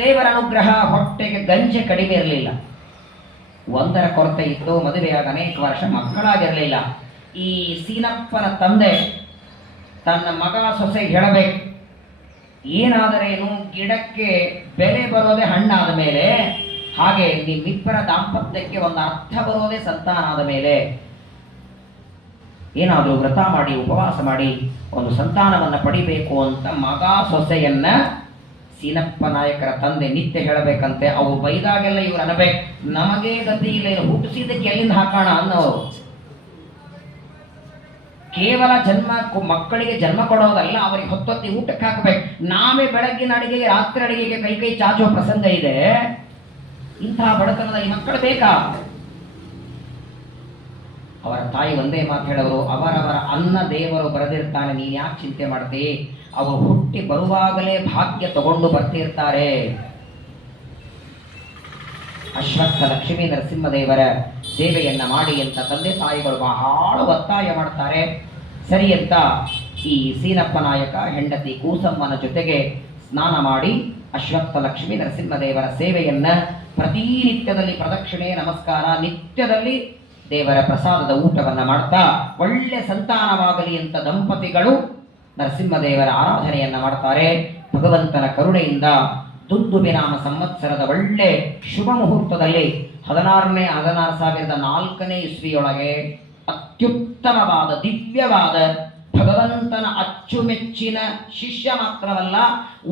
ದೇವರ ಅನುಗ್ರಹ. ಹೊಟ್ಟೆಗೆ ಗಂಜೆ ಕಡಿಮೆ ಇರಲಿಲ್ಲ. ಒಂದರ ಕೊರತೆ ಇತ್ತು, ಮದುವೆಯಾಗ ಅನೇಕ ವರ್ಷ ಮಕ್ಕಳಾಗಿರಲಿಲ್ಲ. ಈ ಸೀನಪ್ಪನ ತಂದೆ ತನ್ನ ಮಗ ಸೊಸೆಗೆ ಹೇಳಬೇಕು, ಏನಾದರೇನು ಗಿಡಕ್ಕೆ ಬೆಲೆ ಬರೋದೇ ಹಣ್ಣಾದ ಮೇಲೆ, ಹಾಗೆ ನಿಮ್ಮಿಬ್ಬರ ದಾಂಪತ್ಯಕ್ಕೆ ಒಂದು ಅರ್ಥ ಬರೋದೇ ಸಂತಾನ ಆದ ಮೇಲೆ. ಏನಾದರೂ ವ್ರತ ಮಾಡಿ ಉಪವಾಸ ಮಾಡಿ ಒಂದು ಸಂತಾನವನ್ನು ಪಡಿಬೇಕು ಅಂತ ಮಗ ಸೊಸೆಯನ್ನ ಸೀನಪ್ಪ ನಾಯಕರ ತಂದೆ ನಿತ್ಯ ಹೇಳಬೇಕಂತೆ. ಅವ್ರು ಬೈದಾಗೆಲ್ಲ ಇವ್ರು ಅನ್ನಬೇಕು, ನಮಗೆ ಗತಿ ಇಲ್ಲ, ಹುಟ್ಟಿಸಿದ್ದಕ್ಕೆ ಎಲ್ಲಿಂದ ಹಾಕೋಣ ಅನ್ನೋರು. ಕೇವಲ ಮಕ್ಕಳಿಗೆ ಜನ್ಮ ಕೊಡೋದಲ್ಲ, ಅವರಿಗೆ ಹೊತ್ತೊತ್ತಿ ಊಟಕ್ಕೆ ಹಾಕಬೇಕು. ನಾವೇ ಬೆಳಗ್ಗಿನ ಅಡಿಗೆಗೆ ರಾತ್ರಿ ಅಡಿಗೆಗೆ ಕೈ ಚಾಚುವ ಪ್ರಸಂಗ ಇದೆ. ಇಂತಹ ಬಡತನದಲ್ಲಿ ಮಕ್ಕಳು ಬೇಕಾ? ಅವರ ತಾಯಿ ಒಂದೇ ಮಾತು ಹೇಳೋರು, ಅವರವರ ಅನ್ನ ದೇವರು ಬರೆದಿರ್ತಾನೆ, ನೀನ್ ಯಾಕೆ ಚಿಂತೆ ಮಾಡ್ತಿ? ಅವರು ಹುಟ್ಟಿ ಬರುವಾಗಲೇ ಭಾಗ್ಯ ತಗೊಂಡು ಬರ್ತಿರ್ತಾರೆ. ಅಶ್ವತ್ಥ ಲಕ್ಷ್ಮೀ ನರಸಿಂಹದೇವರ ಸೇವೆಯನ್ನ ಮಾಡಿ ಅಂತ ತಂದೆ ತಾಯಿಗಳು ಬಹಳ ಒತ್ತಾಯ ಮಾಡ್ತಾರೆ. ಸರಿ ಅಂತ ಈ ಸೀನಪ್ಪ ನಾಯಕ ಹೆಂಡತಿ ಕೂಸಮ್ಮನ ಜೊತೆಗೆ ಸ್ನಾನ ಮಾಡಿ ಅಶ್ವತ್ಥ ಲಕ್ಷ್ಮೀ ನರಸಿಂಹದೇವರ ಸೇವೆಯನ್ನ ಪ್ರತಿನಿತ್ಯದಲ್ಲಿ ಪ್ರದಕ್ಷಿಣೆ ನಮಸ್ಕಾರ, ನಿತ್ಯದಲ್ಲಿ ದೇವರ ಪ್ರಸಾದದ ಊಟವನ್ನ ಮಾಡ್ತಾ ಒಳ್ಳೆ ಸಂತಾನವಾಗಲಿ ಅಂತ ದಂಪತಿಗಳು ನರಸಿಂಹದೇವರ ಆರಾಧನೆಯನ್ನ ಮಾಡ್ತಾರೆ. ಭಗವಂತನ ಕರುಣೆಯಿಂದ ದುಂದುಬಿ ನಾಮ ಸಂವತ್ಸರದ ಒಳ್ಳೆ ಶುಭ ಮುಹೂರ್ತದಲ್ಲಿ 16,004 ಇಸ್ವಿಯೊಳಗೆ ಅತ್ಯುತ್ತಮವಾದ ದಿವ್ಯವಾದ ಭಗವಂತನ ಅಚ್ಚುಮೆಚ್ಚಿನ ಶಿಷ್ಯ ಮಾತ್ರವಲ್ಲ,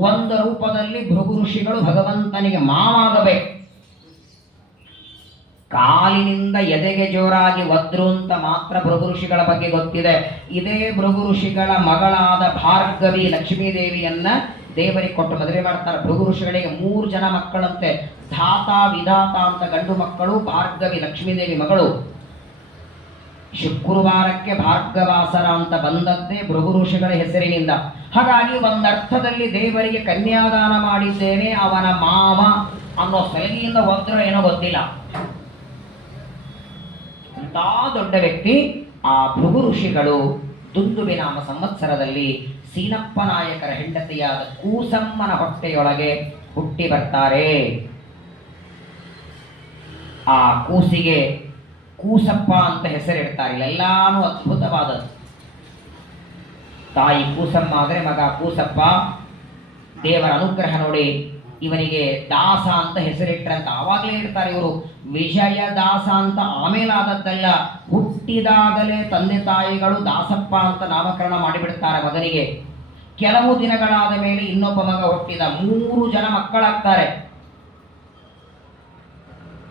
ಒಂದು ರೂಪದಲ್ಲಿ ಭೃಗು ಋಷಿಗಳು ಭಗವಂತನಿಗೆ ಮಾವಾಗಬೇಕು. ಕಾಲಿನಿಂದ ಎದೆಗೆ ಜೋರಾಗಿ ಒದ್ರು ಅಂತ ಮಾತ್ರ ಭೃಗು ಋಷಿಗಳ ಬಗ್ಗೆ ಗೊತ್ತಿದೆ. ಇದೇ ಭೃಗು ಋಷಿಗಳ ಮಗಳಾದ ಭಾರ್ಗವಿ ಲಕ್ಷ್ಮೀದೇವಿಯನ್ನ ದೇವರಿಗೆ ಕೊಟ್ಟು ಮದುವೆ ಮಾಡ್ತಾರೆ. ಭೃಗು ಋಷಿಗಳಿಗೆ 3 ಜನ ಮಕ್ಕಳಂತೆ. ಧಾತ ವಿಧಾತ ಅಂತ ಗಂಡು ಮಕ್ಕಳು, ಭಾರ್ಗವಿ ಲಕ್ಷ್ಮೀದೇವಿ ಮಗಳು. ಶುಕ್ರವಾರಕ್ಕೆ ಭಾರ್ಗವಾಸರ ಅಂತ ಬಂದದ್ದೇ ಭೃಗು ಋಷಿಗಳ ಹೆಸರಿನಿಂದ. ಹಾಗಾಗಿ ಒಂದರ್ಥದಲ್ಲಿ ದೇವರಿಗೆ ಕನ್ಯಾದಾನ ಮಾಡಿದ್ದೇನೆ, ಅವನ ಮಾವ ಅನ್ನೋ ಸಲಗಿಯಿಂದ ಹೋದ್ರ ಏನೋ ಗೊತ್ತಿಲ್ಲ. ಅಂತ ದೊಡ್ಡ ವ್ಯಕ್ತಿ ಆ ಭೃಗು ಋಷಿಗಳು. ದುಂದುಬಿ ನಾಮ ಸಂವತ್ಸರದಲ್ಲಿ ಸೀನಪ್ಪ ನಾಯಕರ ಹೆಂಡತಿಯಾದ ಕೂಸಮ್ಮನ ಹೊಟ್ಟೆಯೊಳಗೆ ಹುಟ್ಟಿ ಬರ್ತಾರೆ. ಆ ಕೂಸಿಗೆ ಕೂಸಪ್ಪ ಅಂತ ಹೆಸರಿಡ್ತಾರೆ. ಇಲ್ಲೆಲ್ಲಾನು ಅದ್ಭುತವಾದದ್ದು. ತಾಯಿ ಕೂಸಮ್ಮ ಆದರೆ ಮಗ ಕೂಸಪ್ಪ. ದೇವರ ಅನುಗ್ರಹ ನೋಡಿ, ಇವನಿಗೆ ದಾಸ ಅಂತ ಹೆಸರಿಟ್ರಂತ ಆವಾಗಲೇ ಇರ್ತಾರೆ ಇವರು. ವಿಜಯ ದಾಸ ಅಂತ ಆಮೇಲೆ ಆದದ್ದಲ್ಲ, ಹುಟ್ಟಿದಾಗಲೇ ತಂದೆ ತಾಯಿಗಳು ದಾಸಪ್ಪ ಅಂತ ನಾಮಕರಣ ಮಾಡಿಬಿಡ್ತಾರೆ ಮಗನಿಗೆ. ಕೆಲವು ದಿನಗಳಾದ ಮೇಲೆ ಇನ್ನೊಬ್ಬ ಮಗ ಹುಟ್ಟಿದ. 3 ಜನ ಮಕ್ಕಳಾಗ್ತಾರೆ.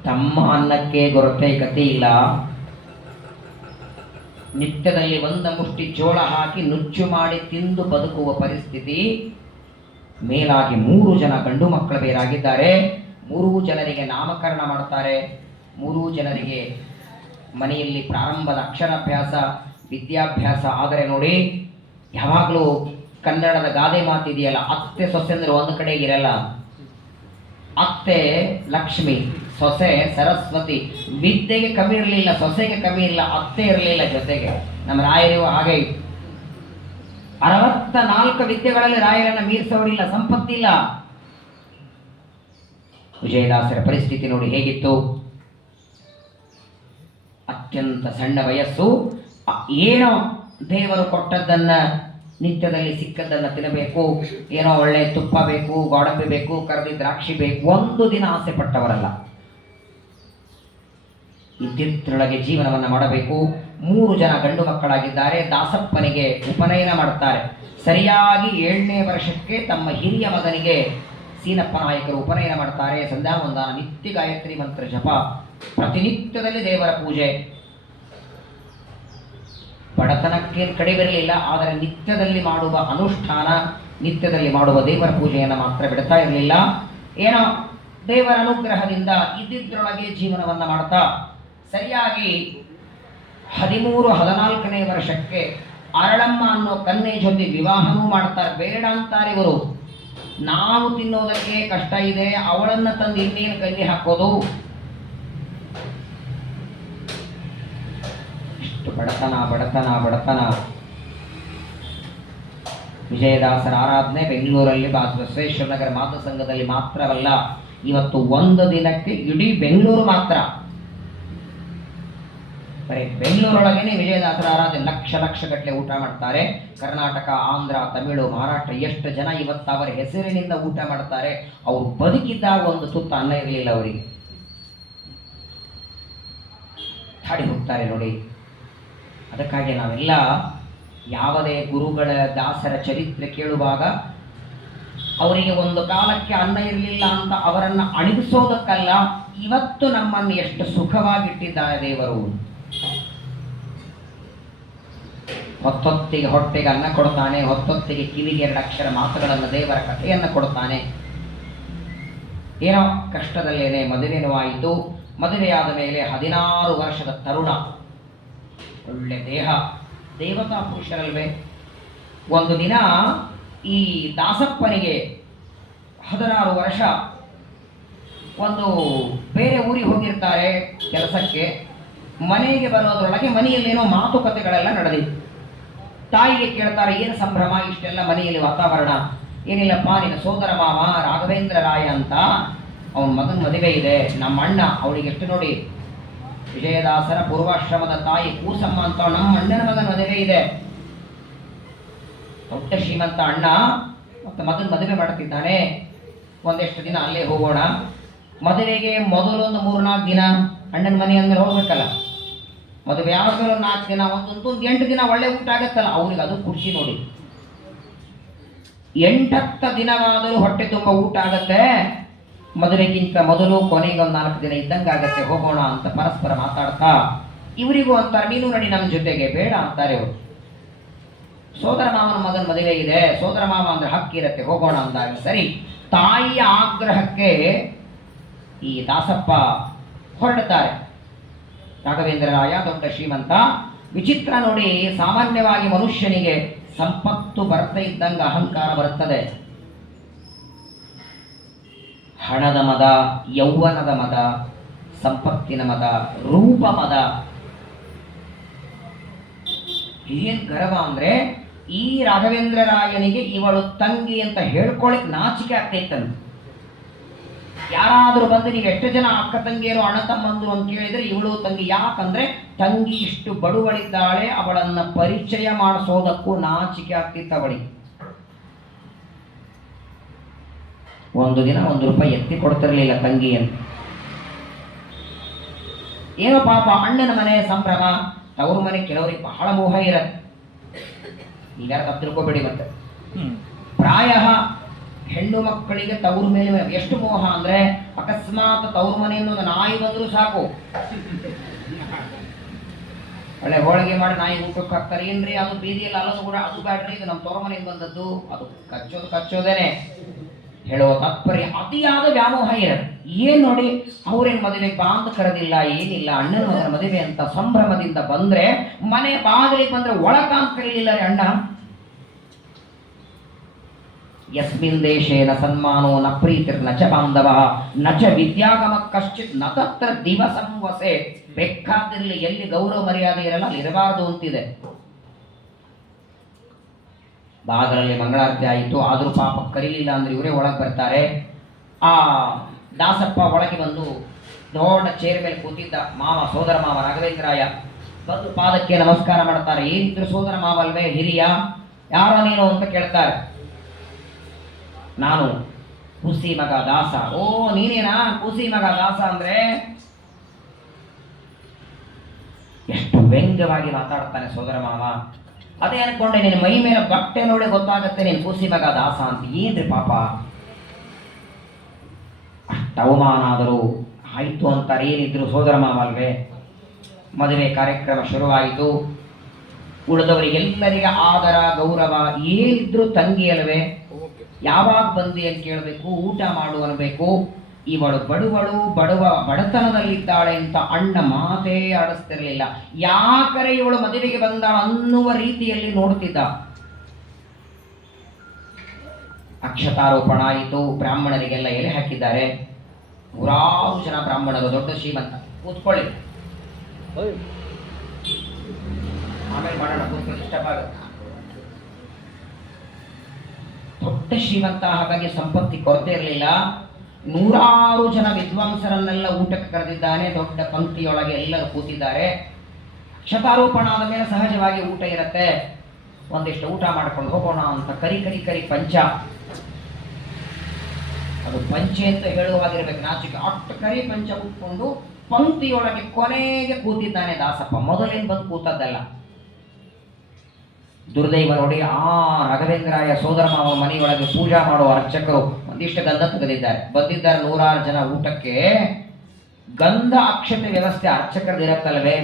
ತಮ್ಮ ಅನ್ನಕ್ಕೆ ಗೊರತೆ ಗತಿ ಇಲ್ಲ. ನಿತ್ಯದಲ್ಲಿ ಒಂದು ಮುಷ್ಟಿ ಜೋಳ ಹಾಕಿ ನುಚ್ಚು ಮಾಡಿ ತಿಂದು ಬದುಕುವ ಪರಿಸ್ಥಿತಿ. ಮೇಲಾಗಿ 3 ಜನ ಗಂಡು ಮಕ್ಕಳು ಬೇರಾಗಿದ್ದಾರೆ. 3 ಜನರಿಗೆ ನಾಮಕರಣ ಮಾಡ್ತಾರೆ. 3 ಜನರಿಗೆ ಮನೆಯಲ್ಲಿ ಪ್ರಾರಂಭದ ಅಕ್ಷರಾಭ್ಯಾಸ ವಿದ್ಯಾಭ್ಯಾಸ. ಆದರೆ ನೋಡಿ, ಯಾವಾಗಲೂ ಕನ್ನಡದ ಗಾದೆ ಮಾತಿದೆಯಲ್ಲ, ಅತ್ತೆ ಸೊಸೆ ಅಂದ್ರೆ ಒಂದು ಕಡೆಗೆ ಇರಲ್ಲ. ಅತ್ತೆ ಲಕ್ಷ್ಮಿ, ಸೊಸೆ ಸರಸ್ವತಿ. ವಿದ್ಯೆಗೆ ಕಮ್ಮಿ ಇರಲಿಲ್ಲ, ಸೊಸೆಗೆ ಕಮ್ಮಿ ಇರಲಿಲ್ಲ, ಅತ್ತೆ ಇರಲಿಲ್ಲ ಜೊತೆಗೆ. ನಮ್ಮ ರಾಯರು ಹಾಗೆ 64 ವಿದ್ಯೆಗಳಲ್ಲಿ ರಾಯರನ್ನ ಮೀರಿಸೋರಿಲ್ಲ, ಸಂಪತ್ತಿಲ್ಲ. ವಿಜಯದಾಸರ ಪರಿಸ್ಥಿತಿ ನೋಡಿ ಹೇಗಿತ್ತು. ಅತ್ಯಂತ ಸಣ್ಣ ವಯಸ್ಸು. ಏನೋ ದೇವರು ಕೊಟ್ಟದ್ದನ್ನ, ನಿತ್ಯದಲ್ಲಿ ಸಿಕ್ಕದ್ದನ್ನ ತಿನ್ನಬೇಕು, ಏನೋ ಒಳ್ಳೆ ತುಪ್ಪ ಬೇಕು, ಗೋಡಂಬಿ ಬೇಕು, ಕರ್ದಿ ದ್ರಾಕ್ಷಿ ಬೇಕು. ಒಂದು ದಿನ ಆಸೆ ಪಟ್ಟವರಲ್ಲ. ಇದ್ದಿದ್ರೊಳಗೆ ಜೀವನವನ್ನ ಮಾಡಬೇಕು. 3 ಜನ ಗಂಡು ಮಕ್ಕಳಾಗಿದ್ದಾರೆ. ದಾಸಪ್ಪನಿಗೆ ಉಪನಯನ ಮಾಡುತ್ತಾರೆ. ಸರಿಯಾಗಿ 7ನೇ ವರ್ಷಕ್ಕೆ ತಮ್ಮ ಹಿರಿಯ ಮಗನಿಗೆ ಸೀನಪ್ಪ ನಾಯಕರು ಉಪನಯನ ಮಾಡ್ತಾರೆ. ಸಂಧ್ಯಾವಂದನ, ನಿತ್ಯ ಗಾಯತ್ರಿ ಮಂತ್ರ ಜಪ, ಪ್ರತಿನಿತ್ಯದಲ್ಲಿ ದೇವರ ಪೂಜೆ. ಬಡತನಕ್ಕೆ ಕಡಿಬರಲಿಲ್ಲ, ಆದರೆ ನಿತ್ಯದಲ್ಲಿ ಮಾಡುವ ಅನುಷ್ಠಾನ, ನಿತ್ಯದಲ್ಲಿ ಮಾಡುವ ದೇವರ ಪೂಜೆಯನ್ನು ಮಾತ್ರ ಬಿಡ್ತಾ ಇರಲಿಲ್ಲ. ಏನೋ ದೇವರ ಅನುಗ್ರಹದಿಂದ ಇದ್ದಿದ್ರೊಳಗೆ ಜೀವನವನ್ನ ಮಾಡ್ತಾ ಸರಿಯಾಗಿ 13-14ನೇ ವರ್ಷಕ್ಕೆ ಅರಳಮ್ಮ ಅನ್ನೋ ಕನ್ಯೆ ಜೊತೆ ವಿವಾಹನೂ ಮಾಡ್ತಾರೆ. ಬೇಡ ಅಂತಾರೆ ಇವರು. ನಾವು ತಿನ್ನೋದಕ್ಕೆ ಕಷ್ಟ ಇದೆ, ಅವಳನ್ನ ತಂದು ಇನ್ನೇನು ಕನ್ಯೆ ಹಾಕೋದು. ಇಷ್ಟು ಬಡತನ ಬಡತನ ಬಡತನ. ವಿಜಯದಾಸರ ಆರಾಧನೆ ಬೆಂಗಳೂರಲ್ಲಿ ಬಸವೇಶ್ವರ ನಗರ ಮಾತೃ ಸಂಘದಲ್ಲಿ ಮಾತ್ರವಲ್ಲ, ಇವತ್ತು ಒಂದು ದಿನಕ್ಕೆ ಇಡೀ ಬೆಂಗಳೂರು ಮಾತ್ರ. ಬರೀ ಬೆಂಗಳೂರೊಳಗೇನೆ ವಿಜಯದಾಸರ ಆರಾಧನೆ ಲಕ್ಷ ಗಟ್ಟಲೆ ಊಟ ಮಾಡ್ತಾರೆ. ಕರ್ನಾಟಕ, ಆಂಧ್ರ, ತಮಿಳು, ಮಹಾರಾಷ್ಟ್ರ ಎಷ್ಟು ಜನ ಇವತ್ತು ಅವರ ಹೆಸರಿನಿಂದ ಊಟ ಮಾಡ್ತಾರೆ. ಅವರು ಬದುಕಿದ್ದಾಗ ಒಂದು ತುತ್ತ ಅನ್ನ ಇರಲಿಲ್ಲ ಅವರಿಗೆ. ಹಾಡಿ ಹೋಗ್ತಾರೆ ನೋಡಿ. ಅದಕ್ಕಾಗಿ ನಾವೆಲ್ಲ ಯಾವುದೇ ಗುರುಗಳ ದಾಸರ ಚರಿತ್ರೆ ಕೇಳುವಾಗ ಅವರಿಗೆ ಒಂದು ಕಾಲಕ್ಕೆ ಅನ್ನ ಇರಲಿಲ್ಲ ಅಂತ ಅವರನ್ನು ಅಣಿಗಿಸೋದಕ್ಕಲ್ಲ, ಇವತ್ತು ನಮ್ಮನ್ನು ಎಷ್ಟು ಸುಖವಾಗಿಟ್ಟಿದ್ದಾರೆ ದೇವರು. ಹೊತ್ತೊತ್ತಿಗೆ ಹೊಟ್ಟೆಗೆ ಅನ್ನ ಕೊಡ್ತಾನೆ, ಹೊತ್ತೊತ್ತಿಗೆ ಕಿವಿಗೆ 2 ಅಕ್ಷರ ಮಾತುಗಳನ್ನು, ದೇವರ ಕಥೆಯನ್ನು ಕೊಡ್ತಾನೆ. ಏನೋ ಕಷ್ಟದಲ್ಲೇನೆ ಮದುವೆನೂ ಆಯಿತು. ಮದುವೆಯಾದ ಮೇಲೆ 16 ವರ್ಷದ ತರುಣ, ಒಳ್ಳೆ ದೇಹ, ದೇವತಾ ಪುರುಷರಲ್ವೇ. ಒಂದು ದಿನ ಈ ದಾಸಪ್ಪನಿಗೆ 16 ವರ್ಷ, ಒಂದು ಬೇರೆ ಊರಿಗೆ ಹೋಗಿರ್ತಾರೆ ಕೆಲಸಕ್ಕೆ. ಮನೆಗೆ ಬರೋದ್ರೊಳಗೆ ಮನೆಯಲ್ಲೇನೋ ಮಾತುಕತೆಗಳೆಲ್ಲ ನಡೆದಿತ್ತು. ತಾಯಿಗೆ ಕೇಳ್ತಾರೆ, ಏನು ಸಂಭ್ರಮ ಇಷ್ಟೆಲ್ಲ ಮನೆಯಲ್ಲಿ ವಾತಾವರಣ? ಏನಿಲ್ಲಪ್ಪ, ನಿನ್ನ ಸೋದರ ಮಾವ ರಾಘವೇಂದ್ರ ರಾಯ ಅಂತ ಅವನ ಮಗನ ಮದುವೆ ಇದೆ. ನಮ್ಮ ಅಣ್ಣ, ಅವಳಿಗೆ ಎಷ್ಟು ನೋಡಿ, ವಿಜಯದಾಸರ ಪೂರ್ವಾಶ್ರಮದ ತಾಯಿ ಕೂಸಮ್ಮ ಅಂತ ನಮ್ಮ ಅಣ್ಣನ ಮಗನ ಮದುವೆ ಇದೆ. ದೊಡ್ಡ ಶ್ರೀಮಂತ ಅಣ್ಣ ಮತ್ತೆ ಮಗನ ಮದುವೆ ಮಾಡ್ತಿದ್ದಾನೆ. ಒಂದೆಷ್ಟು ದಿನ ಅಲ್ಲೇ ಹೋಗೋಣ. ಮದುವೆಗೆ ಮೊದಲೊಂದು 3-4 ದಿನ ಅಣ್ಣನ ಮನೆ ಅಂದ್ಮೇಲೆ ಹೋಗ್ಬೇಕಲ್ಲ. ಮದುವೆ ಯಾವಾಗಲೂ 4 ದಿನ, ಒಂದು 8 ದಿನ ಒಳ್ಳೆ ಊಟ ಆಗತ್ತಲ್ಲ ಅವ್ರಿಗೆ, ಅದು ಖುಷಿ ನೋಡಿ. 8-10 ದಿನವಾದರೂ ಹೊಟ್ಟೆ ತುಂಬ ಊಟ ಆಗತ್ತೆ. ಮದುವೆಗಿಂತ ಮೊದಲು ಕೊನೆಗೆ ಒಂದು 4 ದಿನ ಇದ್ದಂಗೆ ಆಗತ್ತೆ, ಹೋಗೋಣ ಅಂತ ಪರಸ್ಪರ ಮಾತಾಡ್ತಾ ಇವರಿಗೂ ಅಂತಾರೆ, ನೀನು ನಡಿ ನಮ್ಮ ಜೊತೆಗೆ. ಬೇಡ ಅಂತಾರೆ ಅವರು. ಸೋದರ ಮಾವನ ಮಗನ ಮದುವೆ ಇದೆ, ಸೋದರ ಮಾವ ಅಂದ್ರೆ ಹಕ್ಕಿರತ್ತೆ, ಹೋಗೋಣ ಅಂದಾಗ ಸರಿ. ತಾಯಿಯ ಆಗ್ರಹಕ್ಕೆ ಈ ದಾಸಪ್ಪ ಹೊರಡುತ್ತಾರೆ. ರಾಘವೇಂದ್ರರಾಯ ದೊಡ್ಡ ಶ್ರೀಮಂತ. ವಿಚಿತ್ರ ನೋಡಿ, ಸಾಮಾನ್ಯವಾಗಿ ಮನುಷ್ಯನಿಗೆ ಸಂಪತ್ತು ಬರ್ತಾ ಇದ್ದಂಗೆ ಅಹಂಕಾರ ಬರುತ್ತದೆ. ಹಣದ ಮದ, ಯೌವನದ ಮದ, ಸಂಪತ್ತಿನ ಮದ, ರೂಪ ಮದ. ಏನ್ ಗರ್ವ ಅಂದ್ರೆ ಈ ರಾಘವೇಂದ್ರರಾಯನಿಗೆ ಇವಳು ತಂಗಿ ಅಂತ ಹೇಳ್ಕೊಳಕ್ ನಾಚಿಕೆ ಆಗ್ತೈತಂತೆ. ಯಾರಾದರೂ ಬಂದು ನೀವು ಎಷ್ಟು ಜನ ಅಕ್ಕ ತಂಗಿಯರು ಅಣ್ಣ ತಮ್ಮಂದ್ರು ಅಂತ ಕೇಳಿದ್ರೆ ಇವಳು ತಂಗಿ. ಯಾಕಂದ್ರೆ ತಂಗಿ ಇಷ್ಟು ಬಡವಳಿದ್ದಾಳೆ, ಅವಳನ್ನ ಪರಿಚಯ ಮಾಡಿಸೋದಕ್ಕೂ ನಾಚಿಕೆ ಆಗ್ತಿತ್ತು ಅವಳಿಗೆ. ಒಂದು ದಿನ 1 ರೂಪಾಯಿ ಎತ್ತಿ ಕೊಡ್ತಿರ್ಲಿಲ್ಲ ತಂಗಿ ಅಂತ. ಏನೋ ಪಾಪ ಅಣ್ಣನ ಮನೆ ಸಂಭ್ರಮ, ತವ್ರ ಮನೆ ಕೆಲವರಿಗೆ ಬಹಳ ಮೋಹ ಇರತ್ತೆ. ನೀವ್ಯಾರು ತಪ್ಪು ತಿಳ್ಕೊಬೇಡಿ. ಮತ್ತೆ ಪ್ರಾಯ ಹೆಣ್ಣು ಮಕ್ಕಳಿಗೆ ತವ್ರ ಮೇಲೆ ಎಷ್ಟು ಮೋಹ ಅಂದ್ರೆ, ಅಕಸ್ಮಾತ್ ತವ್ರ ಮನೆಯಿಂದ ಒಂದು ನಾಯಿ ಬಂದ್ರು ಸಾಕು, ಒಳ್ಳೆ ಹೋಳಿಗೆ ಮಾಡಿ ನಾಯಿ ಊಟಕ್ಕೆ ಹಾಕ್ತಾರೆ. ಏನ್ರಿ ಅದು ಬೀದಿಯಲ್ಲಿ ಅಲ್ಲದು ಕೂಡ, ಅದು ಬ್ಯಾಡ್ರಿ, ಇದು ನಮ್ಮ ತವ್ರ ಮನೆಯಿಂದ ಬಂದದ್ದು, ಅದು ಕಚ್ಚೋದೇನೆ. ಹೇಳುವ ತಾತ್ಪರ್ಯ ಅತಿಯಾದ ವ್ಯಾಮೋಹ ಇರತ್ತೆ. ಏನ್ ನೋಡಿ, ಅವ್ರೇನ್ ಮದುವೆ ಬಾ ಅಂತ ಕರೆದಿಲ್ಲ, ಏನಿಲ್ಲ, ಅಣ್ಣನ ಮಗನ ಮದುವೆ ಅಂತ ಸಂಭ್ರಮದಿಂದ ಬಂದ್ರೆ ಮನೆ ಬಾಗಿಲಿಗೆ ಬಂದ್ರೆ ಒಳಗ ಅಂತ ಕರೀಲಿಲ್ಲ ರೀ ಅಣ್ಣ. ಯಸ್ಮಿನ್ ದೇಶೇ ನ ಸನ್ಮಾನೋ ನ ಪ್ರೀತಿರ್ ನ ಚ ಬಾಂಧವ ನ ಚ ವಿದ್ಯಾಗಮ ಕಶ್ಚಿತ್ ನ ತತ್ರ ದಿವಸಂ ವಸೆ. ಬೇಕಾದಿರ್ಲಿ, ಎಲ್ಲಿ ಗೌರವ ಮರ್ಯಾದೆ ಇರಲ್ಲ ಅಲ್ಲಿ ಇರಬಾರದು ಅಂತಿದೆ. ಬಾಗಲಲ್ಲಿ ಮಂಗಳಾರತಿ ಆಯಿತು, ಆದರೂ ಪಾಪ ಕರೀಲಿಲ್ಲ ಅಂದ್ರೆ ಇವರೇ ಒಳಗೆ ಬರ್ತಾರೆ. ಆ ದಾಸಪ್ಪ ಒಳಗೆ ಬಂದು ದೊಡ್ಡ ಚೇರ್ ಮೇಲೆ ಕೂತಿದ್ದ ಮಾವ, ಸೋದರ ಮಾವ ರಾಘವೇಂದ್ರಾಯ ಬಂದು ಪಾದಕ್ಕೆ ನಮಸ್ಕಾರ ಮಾಡ್ತಾರೆ. ಏನಿದ್ರು ಸೋದರ ಮಾವ ಅಲ್ವೇ, ಹಿರಿಯ, ಯಾರೋ ನೀನು ಅಂತ ಕೇಳ್ತಾರೆ. ನಾನು ಕೂಸಿ ಮಗ ದಾಸ. ಓ ನೀನೇನಾ ಕೂಸಿ ಮಗ ದಾಸ ಅಂದ್ರೆ? ಎಷ್ಟು ವ್ಯಂಗ್ಯವಾಗಿ ಮಾತಾಡ್ತಾನೆ ಸೋದರ ಮಾವ. ಅದೇ ಅನ್ಕೊಂಡೆ, ನಿನ್ನ ಮೈ ಮೇಲೆ ಬಟ್ಟೆ ನೋಡಿ ಗೊತ್ತಾಗತ್ತೆ ನೀನು ಕೂಸಿ ಮಗ ದಾಸ ಅಂತ. ಏನ್ರಿ ಪಾಪ ಅಷ್ಟು ಅವಮಾನ ಆದರೂ ಆಯ್ತು ಅಂತಾರೆ. ಏನಿದ್ರು ಸೋದರ ಮಾವ ಅಲ್ವೇ. ಮದುವೆ ಕಾರ್ಯಕ್ರಮ ಶುರುವಾಯಿತು. ಉಳಿದವರಿಗೆಲ್ಲರಿಗೆ ಆದರ ಗೌರವ. ಏನಿದ್ರು ತಂಗಿ ಅಲ್ವೇ, ಯಾವಾಗ ಬಂದಿ ಅಂತ ಕೇಳಬೇಕು, ಊಟ ಮಾಡು ಅನ್ಬೇಕು. ಇವಳು ಬಡತನದಲ್ಲಿದ್ದಾಳೆ ಅಂತ ಅಣ್ಣ ಮಾತೇ ಆಡಿಸ್ತಿರ್ಲಿಲ್ಲ. ಯಾಕರೆ ಇವಳು ಮದುವೆಗೆ ಬಂದಾಳ ಅನ್ನುವ ರೀತಿಯಲ್ಲಿ ನೋಡ್ತಿದ್ದ. ಅಕ್ಷತಾರೋಪಣ ಆಯಿತು. ಬ್ರಾಹ್ಮಣರಿಗೆಲ್ಲ ಎಲೆ ಹಾಕಿದ್ದಾರೆ. 100 ಜನ ಬ್ರಾಹ್ಮಣರು, ದೊಡ್ಡ ಶ್ರೀಮಂತ. ಕೂತ್ಕೊಳ್ಳಿ, ಆಮೇಲೆ ಮಾಡೋಣ, ಕೂತ್ಕೊಳ್ಳಿ, ಇಷ್ಟ ಆಗುತ್ತೆ. ದೊಡ್ಡ ಶ್ರೀಮಂತ, ಹಾಗಾಗಿ ಸಂಪತ್ತಿ ಕೊರತೆ ಇರಲಿಲ್ಲ. 100 ಜನ ವಿದ್ವಾಂಸರನ್ನೆಲ್ಲ ಊಟಕ್ಕೆ ಕರೆದಿದ್ದಾನೆ. ದೊಡ್ಡ ಪಂಕ್ತಿಯೊಳಗೆ ಎಲ್ಲರೂ ಕೂತಿದ್ದಾರೆ. ಶತಾರೋಪಣ ಆದ ಮೇಲೆ ಸಹಜವಾಗಿ ಊಟ ಇರುತ್ತೆ. ಒಂದಿಷ್ಟು ಊಟ ಮಾಡ್ಕೊಂಡು ಹೋಗೋಣ ಅಂತ ಕರಿ ಪಂಚ, ಅದು ಪಂಚೆ ಅಂತ ಹೇಳುವಾಗಿರ್ಬೇಕು, ನಾಚಿಕೆ. ಅಷ್ಟು ಕರಿ ಪಂಚ ಉಟ್ಕೊಂಡು ಪಂಕ್ತಿಯೊಳಗೆ ಕೊನೆಗೆ ಕೂತಿದ್ದಾನೆ ದಾಸಪ್ಪ. ಮೊದಲೇನು ಬಂದು ಕೂತದ್ದಲ್ಲ. ದುರ್ದೈವ ನೋಡಿ, ರಾಘವೇಂದ್ರಾಯ ಸೋದರ ಮಾವ ಮನೆಯೊಳಗೆ ಪೂಜಾ ಮಾಡುವ ಅರ್ಚಕರು ಒಂದಿಷ್ಟು ಗಂಧ ತೆಗೆದಿದ್ದಾರೆ. ಬಂದಿದ್ದಾರೆ 100 ಜನ ಊಟಕ್ಕೆ. ಗಂಧ ಅಕ್ಷತೆ ವ್ಯವಸ್ಥೆ ಅರ್ಚಕರದಿರತ್ತಲ್ವೇ.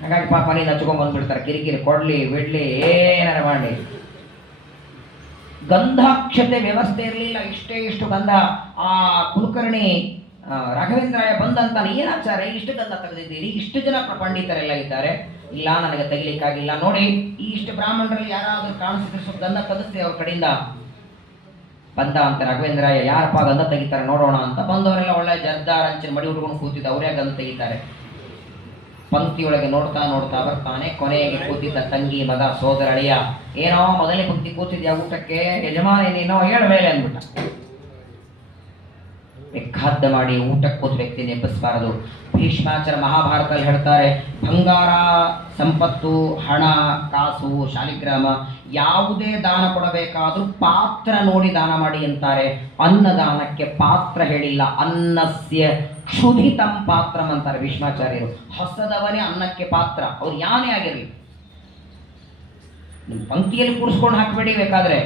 ಹಾಗಾಗಿ ಪಾಪ ನೀನು ಹಚ್ಕೊಂಡ್ ಬಂದ್ಬಿಡ್ತಾರೆ. ಕಿರಿಕಿರಿ ಕೊಡ್ಲಿ ಬಿಡ್ಲಿ ಏನಾರ ಮಾಡಿ. ಗಂಧಾಕ್ಷತೆ ವ್ಯವಸ್ಥೆ ಇರಲಿಲ್ಲ. ಇಷ್ಟು ಗಂಧ. ಆ ಕುಲಕರ್ಣಿ ರಾಘವೇಂದ್ರಾಯ ಬಂದಂತ ಏನಾಚಾರ ಇಷ್ಟು ಗಂಧ ತೆಗೆದಿದ್ದೀರಿ? ಇಷ್ಟು ಜನ ಪಂಡಿತರೆಲ್ಲ ಇದ್ದಾರೆ. ಇಲ್ಲ, ನನಗೆ ತೆಗಿಲಿಕ್ಕಾಗಿಲ್ಲ. ನೋಡಿ, ಈ ಇಷ್ಟು ಬ್ರಾಹ್ಮಣರಲ್ಲಿ ಯಾರಾದ್ರೂ ಕಾಣಿಸಿದ್ರೆ ಸ್ವಲ್ಪ ಗಂಧ ತೆಗಿಸ್ತೀವಿ ಅವ್ರ ಕಡೆಯಿಂದ. ಬಂದ ಅಂತ ರಾಘವೇಂದ್ರಾಯ, ಯಾರಪ್ಪ ಗಂಧ ತೆಗಿತಾರೆ ನೋಡೋಣ ಅಂತ. ಬಂದವರೆಲ್ಲ ಒಳ್ಳೆ ಜರ್ದಾರಂಚಿನ ಮಡಿ ಹುಡ್ಕೊಂಡು ಕೂತಿದ್ದ, ಅವರೇ ಗಂಧ ತೆಗಿತಾರೆ. ಪಂಕ್ತಿಯೊಳಗೆ ನೋಡ್ತಾ ಬರ್ತಾನೆ. ಕೊನೆಗೆ ಕೂತಿದ್ದ ತಂಗಿ ಮಗ ಸೋದರ ಅಳಿಯ, ಏನೋ ಮೊದಲನೇ ಪಂಕ್ತಿ ಕೂತಿದ್ಯಾ ಊಟಕ್ಕೆ, ಯಜಮಾನ ನೀನೋ ಹೇಳ ಮೇಲೆ ಅಂದ್ಬಿಟ್ಟ. ಖಾದ್ಯ ಮಾಡಿ ಊಟಕ್ಕೆ ಕೂತ ವ್ಯಕ್ತಿನ ಎಬ್ಬಿಸಬಾರದು. ಭೀಷ್ಮಾಚಾರ್ಯ ಮಹಾಭಾರತದಲ್ಲಿ ಹೇಳ್ತಾರೆ, ಬಂಗಾರ, ಸಂಪತ್ತು, ಹಣ, ಕಾಸು, ಶಾಲಿಗ್ರಾಮ ಯಾವುದೇ ದಾನ ಕೊಡಬೇಕಾದ್ರೂ ಪಾತ್ರ ನೋಡಿ ದಾನ ಮಾಡಿ ಅಂತಾರೆ. ಅನ್ನದಾನಕ್ಕೆ ಪಾತ್ರ ಹೇಳಿಲ್ಲ. ಅನ್ನಸ್ಯ ಕ್ಷುಧಿತಂ ಪಾತ್ರಂ ಅಂತಾರೆ ಭೀಷ್ಮಾಚಾರ್ಯರು. ಹಸದವನೇ ಅನ್ನಕ್ಕೆ ಪಾತ್ರ, ಅವ್ರು ಯಾನೇ ಆಗಿರಲಿ. ನಿಮ್ಮ ಪಂಕ್ತಿಯಲ್ಲಿ ಕೂರಿಸ್ಕೊಂಡು ಹಾಕಬೇಡಿ. ಬೇಕಾದ್ರೆ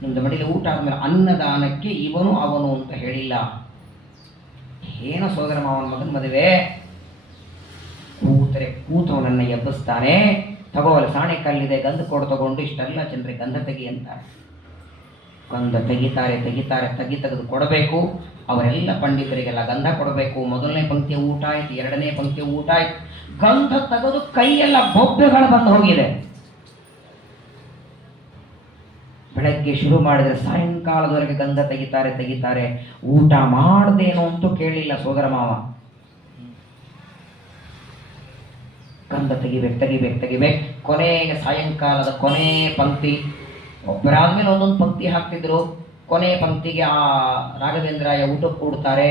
ನಿಮ್ದು ಮಡಿಲಿ ಊಟ ಆದ್ಮೇಲೆ ಅನ್ನದಾನಕ್ಕೆ ಇವನು ಅವನು ಅಂತ ಹೇಳಿಲ್ಲ. ಏನೋ ಸೋದರ ಮಾವನ ಮಗನ ಮದುವೆ. ಕೂತವನನ್ನ ಎಬ್ಬಿಸ್ತಾನೆ. ತಗೋವಲ್ಲ ಸಾಣೆ ಕಲ್ಲಿದೆ ಗಂಧ ಕೊಡು ತಗೊಂಡು ಇಷ್ಟೆಲ್ಲ ಜನರಿಗೆ ಗಂಧ ತೆಗಿ ಅಂತಾರೆ. ಗಂಧ ತೆಗಿತಾರೆ ತೆಗೆದು ಕೊಡಬೇಕು. ಅವರೆಲ್ಲ ಪಂಡಿತರಿಗೆಲ್ಲ ಗಂಧ ಕೊಡಬೇಕು. ಮೊದಲನೇ ಪಂಕ್ತಿಯ ಊಟ ಆಯ್ತು, ಎರಡನೇ ಪಂಕ್ತಿಯ ಊಟ ಆಯ್ತು. ಗಂಧ ತೆಗೆದು ಕೈಯೆಲ್ಲ ಬೊಬ್ಬೆಗಳು ಬಂದು ಹೋಗಿದೆ. ಬೆಳಗ್ಗೆ ಶುರು ಮಾಡಿದರೆ ಸಾಯಂಕಾಲದವರೆಗೆ ಗಂಧ ತೆಗಿತಾರೆ. ಊಟ ಮಾಡ್ದೇನೋ ಅಂತೂ ಕೇಳಿಲ್ಲ ಸೋದರ ಮಾವ. ಗಂಧ ತೆಗಿಬೇಕು. ಕೊನೆಗೆ ಸಾಯಂಕಾಲದ ಕೊನೆ ಪಂಕ್ತಿ, ಒಬ್ಬರಾದ್ಮೇಲೆ ಒಂದೊಂದು ಪಂಕ್ತಿ ಹಾಕ್ತಿದ್ರು. ಕೊನೆ ಪಂಕ್ತಿಗೆ ಆ ರಾಘವೇಂದ್ರಾಯ ಊಟಕ್ಕೆ ಕೂಡ್ತಾರೆ.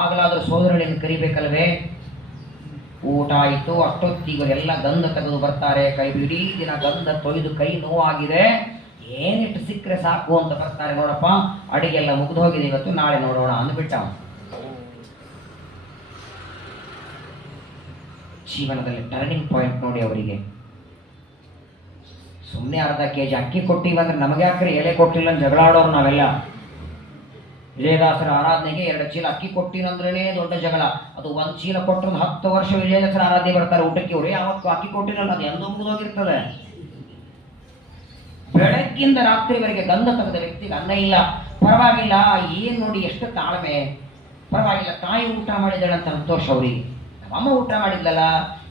ಆಗಲಾದ್ರೂ ಸೋದರಳಿಯನ್ನು ಕರಿಬೇಕಲ್ವೇ. ಊಟ ಆಯಿತು. ಅಷ್ಟೊತ್ತಿಗೆ ಎಲ್ಲ ಗಂಧ ತೆಗೆದು ಬರ್ತಾರೆ. ಕೈ ಇಡೀ ದಿನ ಗಂಧ ತೊಯ್ದು ಕೈ ನೋವಾಗಿದೆ, ಏನಿಟ್ಟು ಸಿಕ್ಕರೆ ಸಾಕು ಅಂತ ಬರ್ತಾರೆ. ನೋಡಪ್ಪ ಅಡಿಗೆಲ್ಲ ಮುಗಿದು ಹೋಗಿದೆ, ಇವತ್ತು ನಾಳೆ ನೋಡೋಣ ಅಂದ್ಬಿಟ್ಟ. ಜೀವನದಲ್ಲಿ ಟರ್ನಿಂಗ್ ಪಾಯಿಂಟ್ ನೋಡಿ ಅವರಿಗೆ. ಸುಮ್ಮನೆ ಅರ್ಧ ಕೆಜಿ ಅಕ್ಕಿ ಕೊಟ್ಟಿವಂದ್ರೆ ನಮಗೆ ಯಾಕ್ರೆ ಎಲೆ ಕೊಟ್ಟಿಲ್ಲ ಜಗಳಾಡೋರು ನಾವೆಲ್ಲ. ವಿಜಯದಾಸರ ಆರಾಧನೆಗೆ 2 ಚೀಲ ಅಕ್ಕಿ ಕೊಟ್ಟಿನಂದ್ರೇ ದೊಡ್ಡ ಜಗಳ. ಅದು 1 ಚೀಲ ಕೊಟ್ಟರು 10 ವರ್ಷ ವಿಜಯದಾಸರ ಆರಾಧನೆ ಬರ್ತಾರೆ ಊಟಕ್ಕೆ. ಅವ್ರು ಯಾವತ್ತು ಅಕ್ಕಿ ಕೊಟ್ಟಿರಲ್ಲ, ಅದು ಎಂದೋ ಮುಗಿದೋಗಿರ್ತದೆ. ಬೆಳಗ್ಗಿಂದ ರಾತ್ರಿವರೆಗೆ ಗಂಧ ತೆಗೆದ ವ್ಯಕ್ತಿಗೆ ಅನ್ನ ಇಲ್ಲ, ಪರವಾಗಿಲ್ಲ. ಏನ್ ನೋಡಿ ಎಷ್ಟು ತಾಳ್ಮೆ, ಪರವಾಗಿಲ್ಲ. ತಾಯಿ ಊಟ ಮಾಡಿದಳ ಅಂತ ಸಂತೋಷ ಅವರಿಗೆ. ಅಮ್ಮ ಊಟ ಮಾಡಿದ್ಲಲ್ಲ,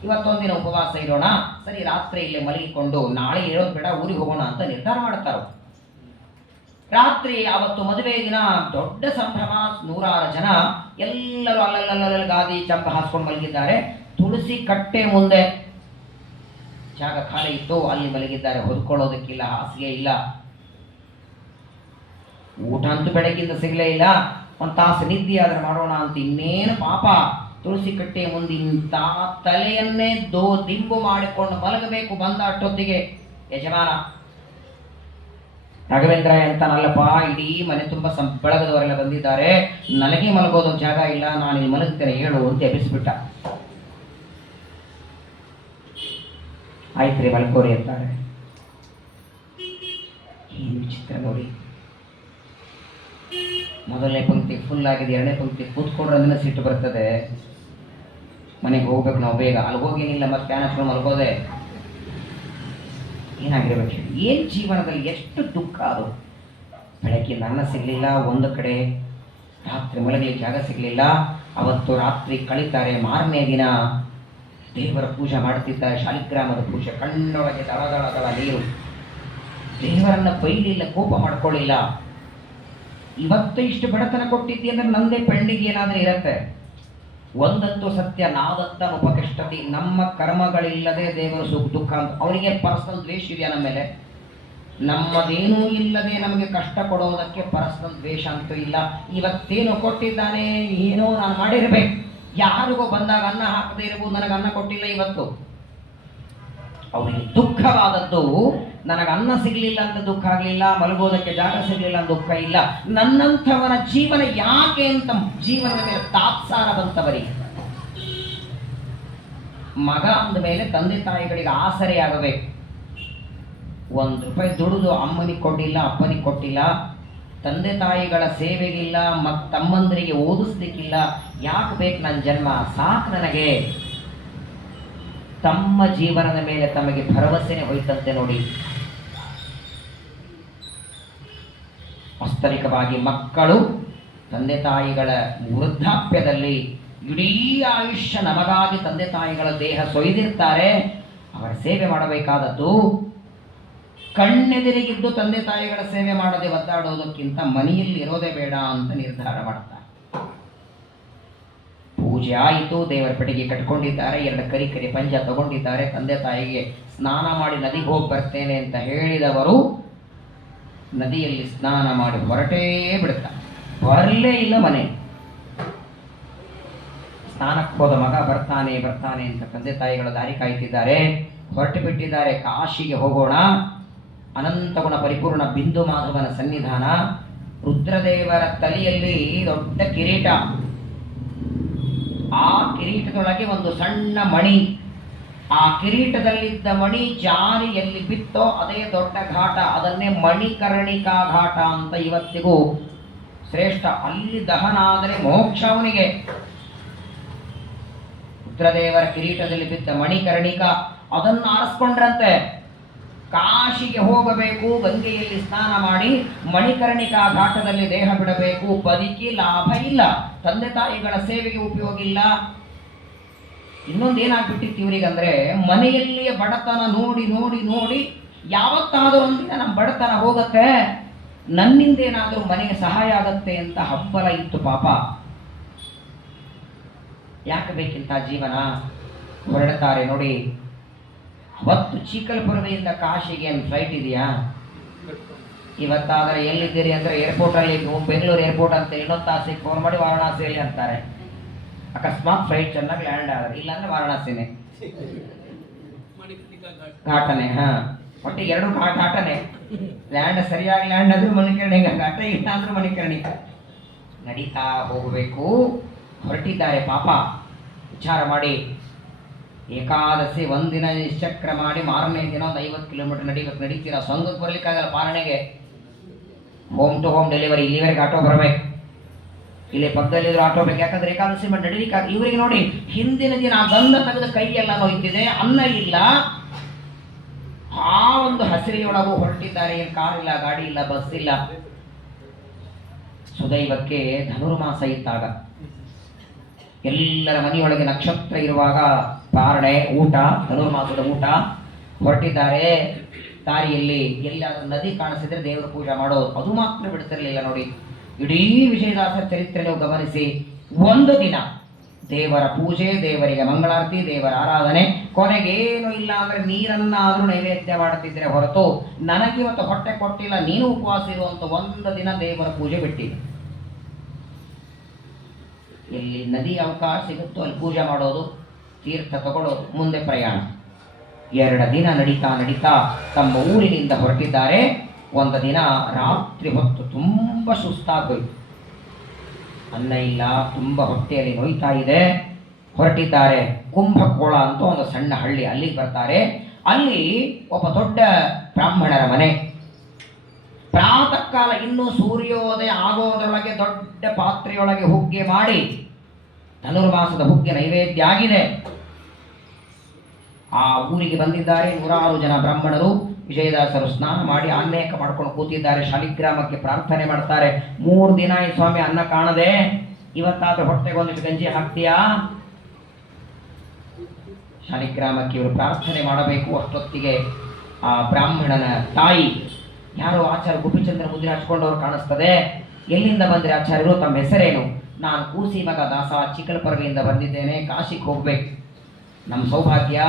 ಇವತ್ತೊಂದಿನ ಉಪವಾಸ ಇರೋಣ, ಸರಿ ರಾತ್ರಿ ಇಲ್ಲೇ ಮಲಗಿಕೊಂಡು ನಾಳೆ ಇರೋದು ಬೇಡ ಊರಿಗೆ ಹೋಗೋಣ ಅಂತ ನಿರ್ಧಾರ ಮಾಡ್ತಾರ. ರಾತ್ರಿ ಅವತ್ತು ಮದುವೆ ದಿನ ದೊಡ್ಡ ಸಂಭ್ರಮ. 100 ಜನ ಎಲ್ಲರೂ ಅಲ್ಲಲ್ಲಿ ಗಾದಿ ಚಂಪ ಹಾಸ್ಕೊಂಡು ಮಲಗಿದ್ದಾರೆ. ತುಳಸಿ ಕಟ್ಟೆ ಮುಂದೆ ಜಾಗ ಖಾಲಿ ಇತ್ತು, ಅಲ್ಲಿ ಮಲಗಿದ್ದಾರೆ. ಹೊದ್ಕೊಳ್ಳೋದಕ್ಕಿಲ್ಲ, ಹಾಸಿಗೆ ಇಲ್ಲ. ಊಟ ಅಂತೂ ಬೆಳಗ್ಗಿಂದ ಸಿಗಲೇ ಇಲ್ಲ. 1 ತಾಸು ನಿದ್ದೆ ಆದ್ರೆ ಮಾಡೋಣ ಅಂತ ಇನ್ನೇನು ಪಾಪ ತುಳಸಿ ಕಟ್ಟೆಯ ಮುಂದೆ ಇಂಥ ತಲೆಯನ್ನೇ ದಿಂಬು ಮಾಡಿಕೊಂಡು ಮಲಗಬೇಕು. ಬಂದ ಅಷ್ಟೊತ್ತಿಗೆ ಯಜಮಾನ ರಾಘವೇಂದ್ರಾಯ ಅಂತಾನಲ್ಲಪ್ಪ, ಇಡೀ ಮನೆ ತುಂಬ ಬೆಳಗದವರೆಲ್ಲ ಬಂದಿದ್ದಾರೆ, ನನಗೆ ಮಲಗೋದು ಜಾಗ ಇಲ್ಲ, ನಾನು ಇಲ್ಲಿ ಮಲಗ್ತೇನೆ ಹೇಳು ಅಂತ ಎಬ್ಬಿಸ್ಬಿಟ್ಟ. ಆಯ್ತು ರೀ ಮಲ್ಕೋರಿ ಅಂತಾರೆ. ಏನು ವಿಚಿತ್ರ ನೋಡಿ. ಮೊದಲನೇ ಪಂಕ್ತಿ ಫುಲ್ ಆಗಿದೆ, ಎರಡನೇ ಪಂಕ್ತಿ ಕೂತ್ಕೊಂಡ್ರೆ ಅದನ್ನ ಸಿಟ್ಟು ಬರ್ತದೆ. ಮನೆಗೆ ಹೋಗ್ಬೇಕು ನಾವು ಬೇಗ. ಅಲ್ಲಿ ಹೋಗೇನಿಲ್ಲ, ಮತ್ತೆ ಫ್ಯಾನ್ ಹಚ್ಕೊಂಡು ಮಲ್ಕೋದೆ. ಏನಾಗಿರ್ಬೇಕು, ಏನು ಜೀವನದಲ್ಲಿ ಎಷ್ಟು ದುಃಖ ಅದು. ಬೆಳಗ್ಗೆ ಅನ್ನ ಸಿಗಲಿಲ್ಲ ಒಂದು ಕಡೆ, ರಾತ್ರಿ ಮಲಗಲಿಕ್ಕೆ ಜಾಗ ಸಿಗಲಿಲ್ಲ. ಅವತ್ತು ರಾತ್ರಿ ಕಳೀತಾರೆ. ಮಾರನೇ ದಿನ ದೇವರ ಪೂಜೆ ಮಾಡ್ತಿದ್ದಾರೆ. ಶಾಲಿಗ್ರಾಮದ ಪೂಜೆ. ಕಣ್ಣೊಳಗೆ ದಳ ನೀರು. ದೇವರನ್ನ ಬೈಲಿಲ್ಲ, ಕೋಪ ಮಾಡ್ಕೊಳ್ಳಿಲ್ಲ. ಇವತ್ತು ಇಷ್ಟು ಬಡತನ ಕೊಟ್ಟಿದ್ದಿ ಅಂದ್ರೆ ನಂದೇ ಪೆಂಡಿಗೆ ಏನಾದರೂ ಇರತ್ತೆ. ಒಂದಂತೂ ಸತ್ಯ, ನಾದತ್ತ ಉಪಕಷ್ಟತಿ, ನಮ್ಮ ಕರ್ಮಗಳಿಲ್ಲದೆ ದೇವರು ಸುಖ ದುಃಖ ಅಂತ. ಅವನಿಗೆ ಪರ್ಸನಲ್ ದ್ವೇಷ ಇದೆಯಾ ನಮ್ಮ ಮೇಲೆ? ನಮ್ಮದೇನೂ ಇಲ್ಲದೆ ನಮಗೆ ಕಷ್ಟ ಕೊಡೋದಕ್ಕೆ ಪರ್ಸನಲ್ ದ್ವೇಷ ಅಂತೂ ಇಲ್ಲ. ಇವತ್ತೇನು ಕೊಟ್ಟಿದ್ದಾನೆ, ಏನೋ ನಾನು ಮಾಡಿರ್ಬೇಕು. ಯಾರಿಗೋ ಬಂದಾಗ ಅನ್ನ ಹಾಕದೇ ಇರಬಹುದು, ನನಗೆ ಅನ್ನ ಕೊಟ್ಟಿಲ್ಲ ಇವತ್ತು. ಅವನಿಗೆ ದುಃಖವಾದದ್ದು ನನಗೆ ಅನ್ನ ಸಿಗಲಿಲ್ಲ ಅಂತ ದುಃಖ ಆಗಲಿಲ್ಲ, ಮಲಗೋದಕ್ಕೆ ಜಾಗ ಸಿಗಲಿಲ್ಲ ಅಂತ ದುಃಖ ಇಲ್ಲ. ನನ್ನಂಥವನ ಜೀವನ ಯಾಕೆ ಅಂತ ಜೀವನದ ಮೇಲೆ ತಾತ್ಸಾರ ಬಂತವರಿಗೆ. ಮಗ ಅಂದ ಮೇಲೆ ತಂದೆ ತಾಯಿಗಳಿಗೆ ಆಸರೆಯಾಗಬೇಕು. 1 ರೂಪಾಯಿ ದುಡಿದು ಅಮ್ಮನಿಗೆ ಕೊಟ್ಟಿಲ್ಲ, ಅಪ್ಪನಿಗೆ ಕೊಟ್ಟಿಲ್ಲ, ತಂದೆ ತಾಯಿಗಳ ಸೇವೆಗಿಲ್ಲ, ತಮ್ಮಂದರಿಗೆ ಓದಿಸ್ಲಿಕ್ಕಿಲ್ಲ. ಯಾಕೆ ಬೇಕು ನನ್ನ ಜನ್ಮ? ಸಾಕು ನನಗೆ. ತಮ್ಮ ಜೀವನದ ಮೇಲೆ ತಮಗೆ ಭರವಸೆನೆ ಹೋಯ್ತಂತೆ ನೋಡಿ. ವಾಸ್ತವಿಕವಾಗಿ ಮಕ್ಕಳು ತಂದೆ ತಾಯಿಗಳ ವೃದ್ಧಾಪ್ಯದಲ್ಲಿ ಇಡೀ ಆಯುಷ್ಯ ನಮಗಾಗಿ ತಂದೆ ತಾಯಿಗಳ ದೇಹ ಸೊಯ್ದಿರ್ತಾರೆ. ಅವರ ಸೇವೆ ಮಾಡಬೇಕಾದದ್ದು. ಕಣ್ಣೆದಿರಿಗಿದ್ದು ತಂದೆ ತಾಯಿಗಳ ಸೇವೆ ಮಾಡದೆ ಒದ್ದಾಡೋದಕ್ಕಿಂತ ಮನೆಯಲ್ಲಿ ಇರೋದೇ ಬೇಡ ಅಂತ ನಿರ್ಧಾರ ಮಾಡ್ತಾರೆ. ಪೂಜೆ ಆಯಿತು, ದೇವರ ಪೆಟ್ಟಿಗೆ ಕಟ್ಕೊಂಡಿದ್ದಾರೆ, 2 ಕರಿ ಪಂಜ ತಗೊಂಡಿದ್ದಾರೆ. ತಂದೆ ತಾಯಿಗೆ ಸ್ನಾನ ಮಾಡಿ ನದಿಗೆ ಹೋಗಿ ಬರ್ತೇನೆ ಅಂತ ಹೇಳಿದವರು ನದಿಯಲ್ಲಿ ಸ್ನಾನ ಮಾಡಿ ಹೊರಟೇ ಬಿಡ್ತಾರೆ. ಬರಲೇ ಇಲ್ಲ ಮನೆ. ಸ್ನಾನಕ್ಕೆ ಹೋದ ಮಗ ಬರ್ತಾನೆ ಅಂತ ತಂದೆ ತಾಯಿಗಳ ದಾರಿ ಕಾಯ್ತಿದ್ದಾರೆ. ಹೊರಟು ಬಿಟ್ಟಿದ್ದಾರೆ. ಕಾಶಿಗೆ ಹೋಗೋಣ. ಅನಂತಗುಣ ಪರಿಪೂರ್ಣ ಬಿಂದು ಮಾಧವನ ಸನ್ನಿಧಾನ. ರುದ್ರದೇವರ ತಲೆಯಲ್ಲಿ ದೊಡ್ಡ ಕಿರೀಟ. ಆ ಕಿರೀಟದೊಳಗೆ ಒಂದು ಸಣ್ಣ ಮಣಿ. ಆ ಕಿರೀಟದಲ್ಲಿದ್ದ ಮಣಿ ಜಾರಿ ಎಲ್ಲಿ ಬಿತ್ತೋ ಅದೇ ದೊಡ್ಡ ಘಾಟ. ಅದನ್ನೇ ಮಣಿಕರ್ಣಿಕಾ ಘಾಟ ಅಂತ ಇವತ್ತಿಗೂ ಶ್ರೇಷ್ಠ. ಅಲ್ಲಿ ದಹನ ಆದರೆ ಮೋಕ್ಷ ಅವನಿಗೆ. ರುದ್ರದೇವರ ಕಿರೀಟದಲ್ಲಿ ಬಿದ್ದ ಮಣಿಕರ್ಣಿಕಾ ಅದನ್ನು ಆರಿಸ್ಕೊಂಡ್ರಂತೆ. ಕಾಶಿಗೆ ಹೋಗಬೇಕು, ಗಂಗೆಯಲ್ಲಿ ಸ್ನಾನ ಮಾಡಿ ಮಣಿಕರ್ಣಿಕಾ ಘಾಟದಲ್ಲಿ ದೇಹ ಬಿಡಬೇಕು, ಬದುಕಿ ಲಾಭ ಇಲ್ಲ, ತಂದೆ ತಾಯಿಗಳ ಸೇವೆಗೆ ಉಪಯೋಗ ಇಲ್ಲ. ಇನ್ನೊಂದೇನಾಗ್ಬಿಟ್ಟಿತ್ತು ಇವರಿಗಂದ್ರೆ, ಮನೆಯಲ್ಲಿಯೇ ಬಡತನ ನೋಡಿ ನೋಡಿ ನೋಡಿ ಯಾವತ್ತಾದರೂ ಒಂದಿನ ನಮ್ಮ ಬಡತನ ಹೋಗತ್ತೆ, ನನ್ನಿಂದ ಏನಾದರೂ ಮನೆಗೆ ಸಹಾಯ ಆಗತ್ತೆ ಅಂತ ಹಬ್ಬಲ ಇತ್ತು ಪಾಪ. ಯಾಕೆ ಬೇಕಿಂತ ಜೀವನ? ಹೊರಡ್ತಾರೆ ನೋಡಿ. ಅವತ್ತು ಚೀಕಲ್ಪುರದಿಂದ ಕಾಶಿಗೆ ಏನು ಫ್ಲೈಟ್ ಇದೆಯಾ? ಇವತ್ತಾದರೆ ಎಲ್ಲಿದ್ದೀರಿ ಅಂದರೆ ಏರ್ಪೋರ್ಟಲ್ಲಿ, ಬೆಂಗಳೂರು ಏರ್ಪೋರ್ಟ್ ಅಂತ ಇನ್ನೊಂದು ತಾಸಿಗೆ ಫೋನ್ ಮಾಡಿ ವಾರಣಾಸಿಯಲ್ಲಿ ಅಂತಾರೆ. ಅಕಸ್ಮಾತ್ ಫ್ಲೈಟ್ ಚೆನ್ನಾಗಿ ಲ್ಯಾಂಡ್ ಆದರೆ, ಇಲ್ಲಾಂದ್ರೆ ವಾರಣಾಸಿನೇ ಘಾಟನೆ. ಒಟ್ಟಿಗೆ ಎರಡು ಘಾಟನೆ. ಲ್ಯಾಂಡ್ ಸರಿಯಾಗಿ ಲ್ಯಾಂಡ್ ಆದ್ರೂ ಮಣಿಕರ್ಣಿಕ ಘಾಟ, ಇಲ್ಲ ಅಂದ್ರೂ ಮಣಿಕರ್ಣಿಕ. ನಡೀತಾ ಹೋಗಬೇಕು. ಹೊರಟಿದ್ದಾರೆ ಪಾಪ. ವಿಚಾರ ಮಾಡಿ, ಏಕಾದಶಿ ಒಂದಿನ ನಿಶ್ಚಕ್ರ ಮಾಡಿ ಮಾರನೇ ದಿನ ಒಂದು 50 ಕಿಲೋಮೀಟರ್ ನಡೀತೀರಾ. ಸಂಘಕ್ಕೆ ಬರ್ಲಿಕ್ಕಾಗಲ್ಲ ಪಾರಣೆಗೆ. ಹೋಮ್ ಟು ಹೋಮ್ ಡೆಲಿವರಿ, ಇಲ್ಲಿವರೆಗೆ ಆಟೋ ಬರಬೇಕು, ಇಲ್ಲಿ ಪಕ್ಕದಲ್ಲಿದ್ರು ಆಟೋ ಬೇಕು. ಯಾಕಂದ್ರೆ ಏಕಾದಶಿ ಮಾಡಿ ನಡೀಲಿಕ್ಕಾಗ. ಇವರಿಗೆ ನೋಡಿ, ಹಿಂದಿನ ದಿನ ಗಂಧ ತೆಗೆದ ಕೈಯೆಲ್ಲ ನೋಯ್ತಿದೆ, ಅನ್ನ ಇಲ್ಲ. ಆ ಒಂದು ಹಸಿರಿಯೊಳಗೂ ಹೊರಟಿದ್ದಾರೆ. ಏನು ಕಾರ್ ಇಲ್ಲ, ಗಾಡಿ ಇಲ್ಲ, ಬಸ್ ಇಲ್ಲ. ಸುದೈವಕ್ಕೆ ಧನುರ್ಮಾಸ ಇದ್ದಾಗ, ಎಲ್ಲರ ಮನೆಯೊಳಗೆ ನಕ್ಷತ್ರ ಇರುವಾಗ ಪಾರಣೆ ಊಟ, ಧನುರ್ಮಾಸದ ಊಟ. ಹೊರಟಿದ್ದಾರೆ. ದಾರಿಯಲ್ಲಿ ಎಲ್ಲಾದ್ರೂ ನದಿ ಕಾಣಿಸಿದ್ರೆ ದೇವರ ಪೂಜೆ ಮಾಡೋದು, ಅದು ಮಾತ್ರ ಬಿಡ್ತಿರ್ಲಿಲ್ಲ ನೋಡಿ. ಇಡೀ ವಿಜಯದಾಸ ಚರಿತ್ರೆ ನೀವು ಗಮನಿಸಿ, ಒಂದು ದಿನ ದೇವರ ಪೂಜೆ, ದೇವರಿಗೆ ಮಂಗಳಾರತಿ, ದೇವರ ಆರಾಧನೆ, ಕೊನೆಗೇನು ಇಲ್ಲ ಅಂದ್ರೆ ನೀರನ್ನಾದ್ರೂ ನೈವೇದ್ಯ ಮಾಡುತ್ತಿದ್ರೆ ಹೊರತು ನನಗಿವತ್ತು ಹೊಟ್ಟೆ ಕೊಟ್ಟಿಲ್ಲ, ನೀನು ಉಪವಾಸ ಇರುವಂತ ಒಂದು ದಿನ ದೇವರ ಪೂಜೆ ಬಿಟ್ಟಿಲ್ಲ. ಎಲ್ಲಿ ನದಿ ಅವಕಾಶ ಸಿಗುತ್ತೋ ಅಲ್ಲಿ ಪೂಜೆ ಮಾಡೋದು, ತೀರ್ಥ ತಗೊಳ್ಳೋದು, ಮುಂದೆ ಪ್ರಯಾಣ. 2 ದಿನ ನಡೀತಾ ನಡೀತಾ ತಮ್ಮ ಊರಿನಿಂದ ಹೊರಟಿದ್ದಾರೆ. ಒಂದು ದಿನ ರಾತ್ರಿ ಹೊತ್ತು ತುಂಬ ಸುಸ್ತಾಗೋಯ್ತು, ಅನ್ನ ಇಲ್ಲ, ತುಂಬ ಹೊಟ್ಟೆಯಲ್ಲಿ ನೋಯ್ತಾ ಇದೆ. ಹೊರಟಿದ್ದಾರೆ. ಕುಂಭಕೋಳ ಅಂತ ಒಂದು ಸಣ್ಣ ಹಳ್ಳಿ, ಅಲ್ಲಿಗೆ ಬರ್ತಾರೆ. ಅಲ್ಲಿ ಒಬ್ಬ ದೊಡ್ಡ ಬ್ರಾಹ್ಮಣರ ಮನೆ. ಪ್ರಾತಃ ಕಾಲ ಇನ್ನೂ ಸೂರ್ಯೋದಯ ಆಗೋದ್ರೊಳಗೆ ದೊಡ್ಡ ಪಾತ್ರೆಯೊಳಗೆ ಹುಗ್ಗೆ ಮಾಡಿ, ಧನುರ್ಮಾಸದ ಹುಗ್ಗೆ ನೈವೇದ್ಯ ಆಗಿದೆ. ಆ ಊರಿಗೆ ಬಂದಿದ್ದಾರೆ 106 ಜನ ಬ್ರಾಹ್ಮಣರು. ವಿಜಯದಾಸರು ಸ್ನಾನ ಮಾಡಿ ಅನೇಕ ಮಾಡ್ಕೊಂಡು ಕೂತಿದ್ದಾರೆ. ಶಾಲಿಗ್ರಾಮಕ್ಕೆ ಪ್ರಾರ್ಥನೆ ಮಾಡ್ತಾರೆ. 3 ದಿನ ಈ ಸ್ವಾಮಿ ಅನ್ನ ಕಾಣದೆ, ಇವತ್ತಾದ್ರೂ ಹೊಟ್ಟೆಗೊಂದಿಟ್ಟು ಗಂಜಿ ಹಾಕ್ತೀಯಾ? ಶಾಲಿಗ್ರಾಮಕ್ಕೆ ಇವರು ಪ್ರಾರ್ಥನೆ ಮಾಡಬೇಕು. ಅಷ್ಟೊತ್ತಿಗೆ ಆ ಬ್ರಾಹ್ಮಣನ ತಾಯಿ, ಯಾರೋ ಆಚಾರ್ಯ ಗುಪಿಚಂದ್ರ ಮುದ್ರೆ ಹಚ್ಕೊಂಡವ್ರು ಕಾಣಿಸ್ತದೆ. ಎಲ್ಲಿಂದ ಬಂದ್ರೆ ಆಚಾರ್ಯರು? ತಮ್ಮ ಹೆಸರೇನು? ನಾನು ಕೂಸಿ ಮಗ ದಾಸ, ಚಿಕ್ಕಲಪರ್ವಿಯಿಂದ ಬಂದಿದ್ದೇನೆ, ಕಾಶಿಗೆ ಹೋಗ್ಬೇಕು. ನಮ್ಮ ಸೌಭಾಗ್ಯ,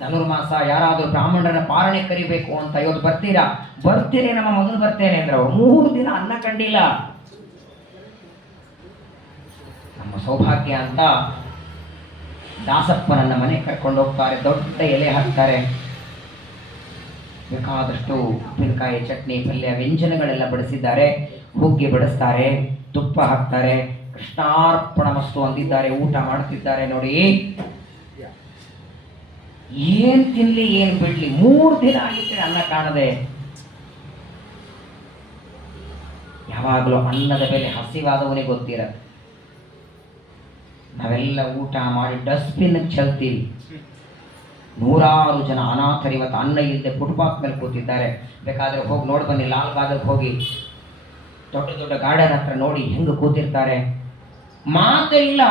ಧನುರ್ಮಾಸ, ಯಾರಾದರೂ ಬ್ರಾಹ್ಮಣರನ್ನ ಪಾರಣೆ ಕರಿಬೇಕು ಅಂತ. ಇವತ್ತು ಬರ್ತೀರಾ? ಬರ್ತೀರಿ, ನಮ್ಮ ಮೊದಲು ಬರ್ತೇನೆ ಅಂದ್ರೆ ಅವರು 3 ದಿನ ಅನ್ನ ಕಂಡಿಲ್ಲ. ನಮ್ಮ ಸೌಭಾಗ್ಯ ಅಂತ ದಾಸಪ್ಪನನ್ನ ಮನೆ ಕರ್ಕೊಂಡು ಹೋಗ್ತಾರೆ. ದೊಡ್ಡ ಎಲೆ ಹಾಕ್ತಾರೆ, ಬೇಕಾದಷ್ಟು ಉಪ್ಪಿನಕಾಯಿ, ಚಟ್ನಿ, ಪಲ್ಯ, ವ್ಯಂಜನಗಳೆಲ್ಲ ಬಡಿಸಿದ್ದಾರೆ. ಹುಗ್ಗಿ ಬಡಿಸ್ತಾರೆ, ತುಪ್ಪ ಹಾಕ್ತಾರೆ. ಕೃಷ್ಣಾರ್ಪಣ ಮಸ್ತು ಅಂದಿದ್ದಾರೆ. ಊಟ ಮಾಡ್ತಿದ್ದಾರೆ ನೋಡಿ. ಏನ್ ತಿನ್ಲಿ, ಏನ್ ಬಿಡ್ಲಿ? 3 ದಿನ ಆಗಿದ್ರೆ ಅನ್ನ ಕಾಣದೆ. ಯಾವಾಗಲೂ ಅನ್ನದ ಬೆಲೆ ಹಸಿವಾದವನಿಗೆ ಗೊತ್ತಿರತ್ತೆ. ನಾವೆಲ್ಲ ಊಟ ಮಾಡಿ ಡಸ್ಟ್ಬಿನ್ ಚೆಲ್ತೀವಿ. 106 ಜನ ಅನಾಥರು ಇವತ್ತು ಅನ್ನ ಇಲ್ಲದೆ ಫುಟ್ಪಾತ್ ಮೇಲೆ ಕೂತಿದ್ದಾರೆ. ಬೇಕಾದ್ರೆ ಹೋಗಿ ನೋಡಿ ಬನ್ನಿ, ಲಾಲ್ ಬಾಗಕ್ಕೆ ಹೋಗಿ ದೊಡ್ಡ ದೊಡ್ಡ ಗಾರ್ಡನ್ ಹತ್ರ ನೋಡಿ ಹೆಂಗೆ ಕೂತಿರ್ತಾರೆ. ಮಾತೇ ಇಲ್ಲ,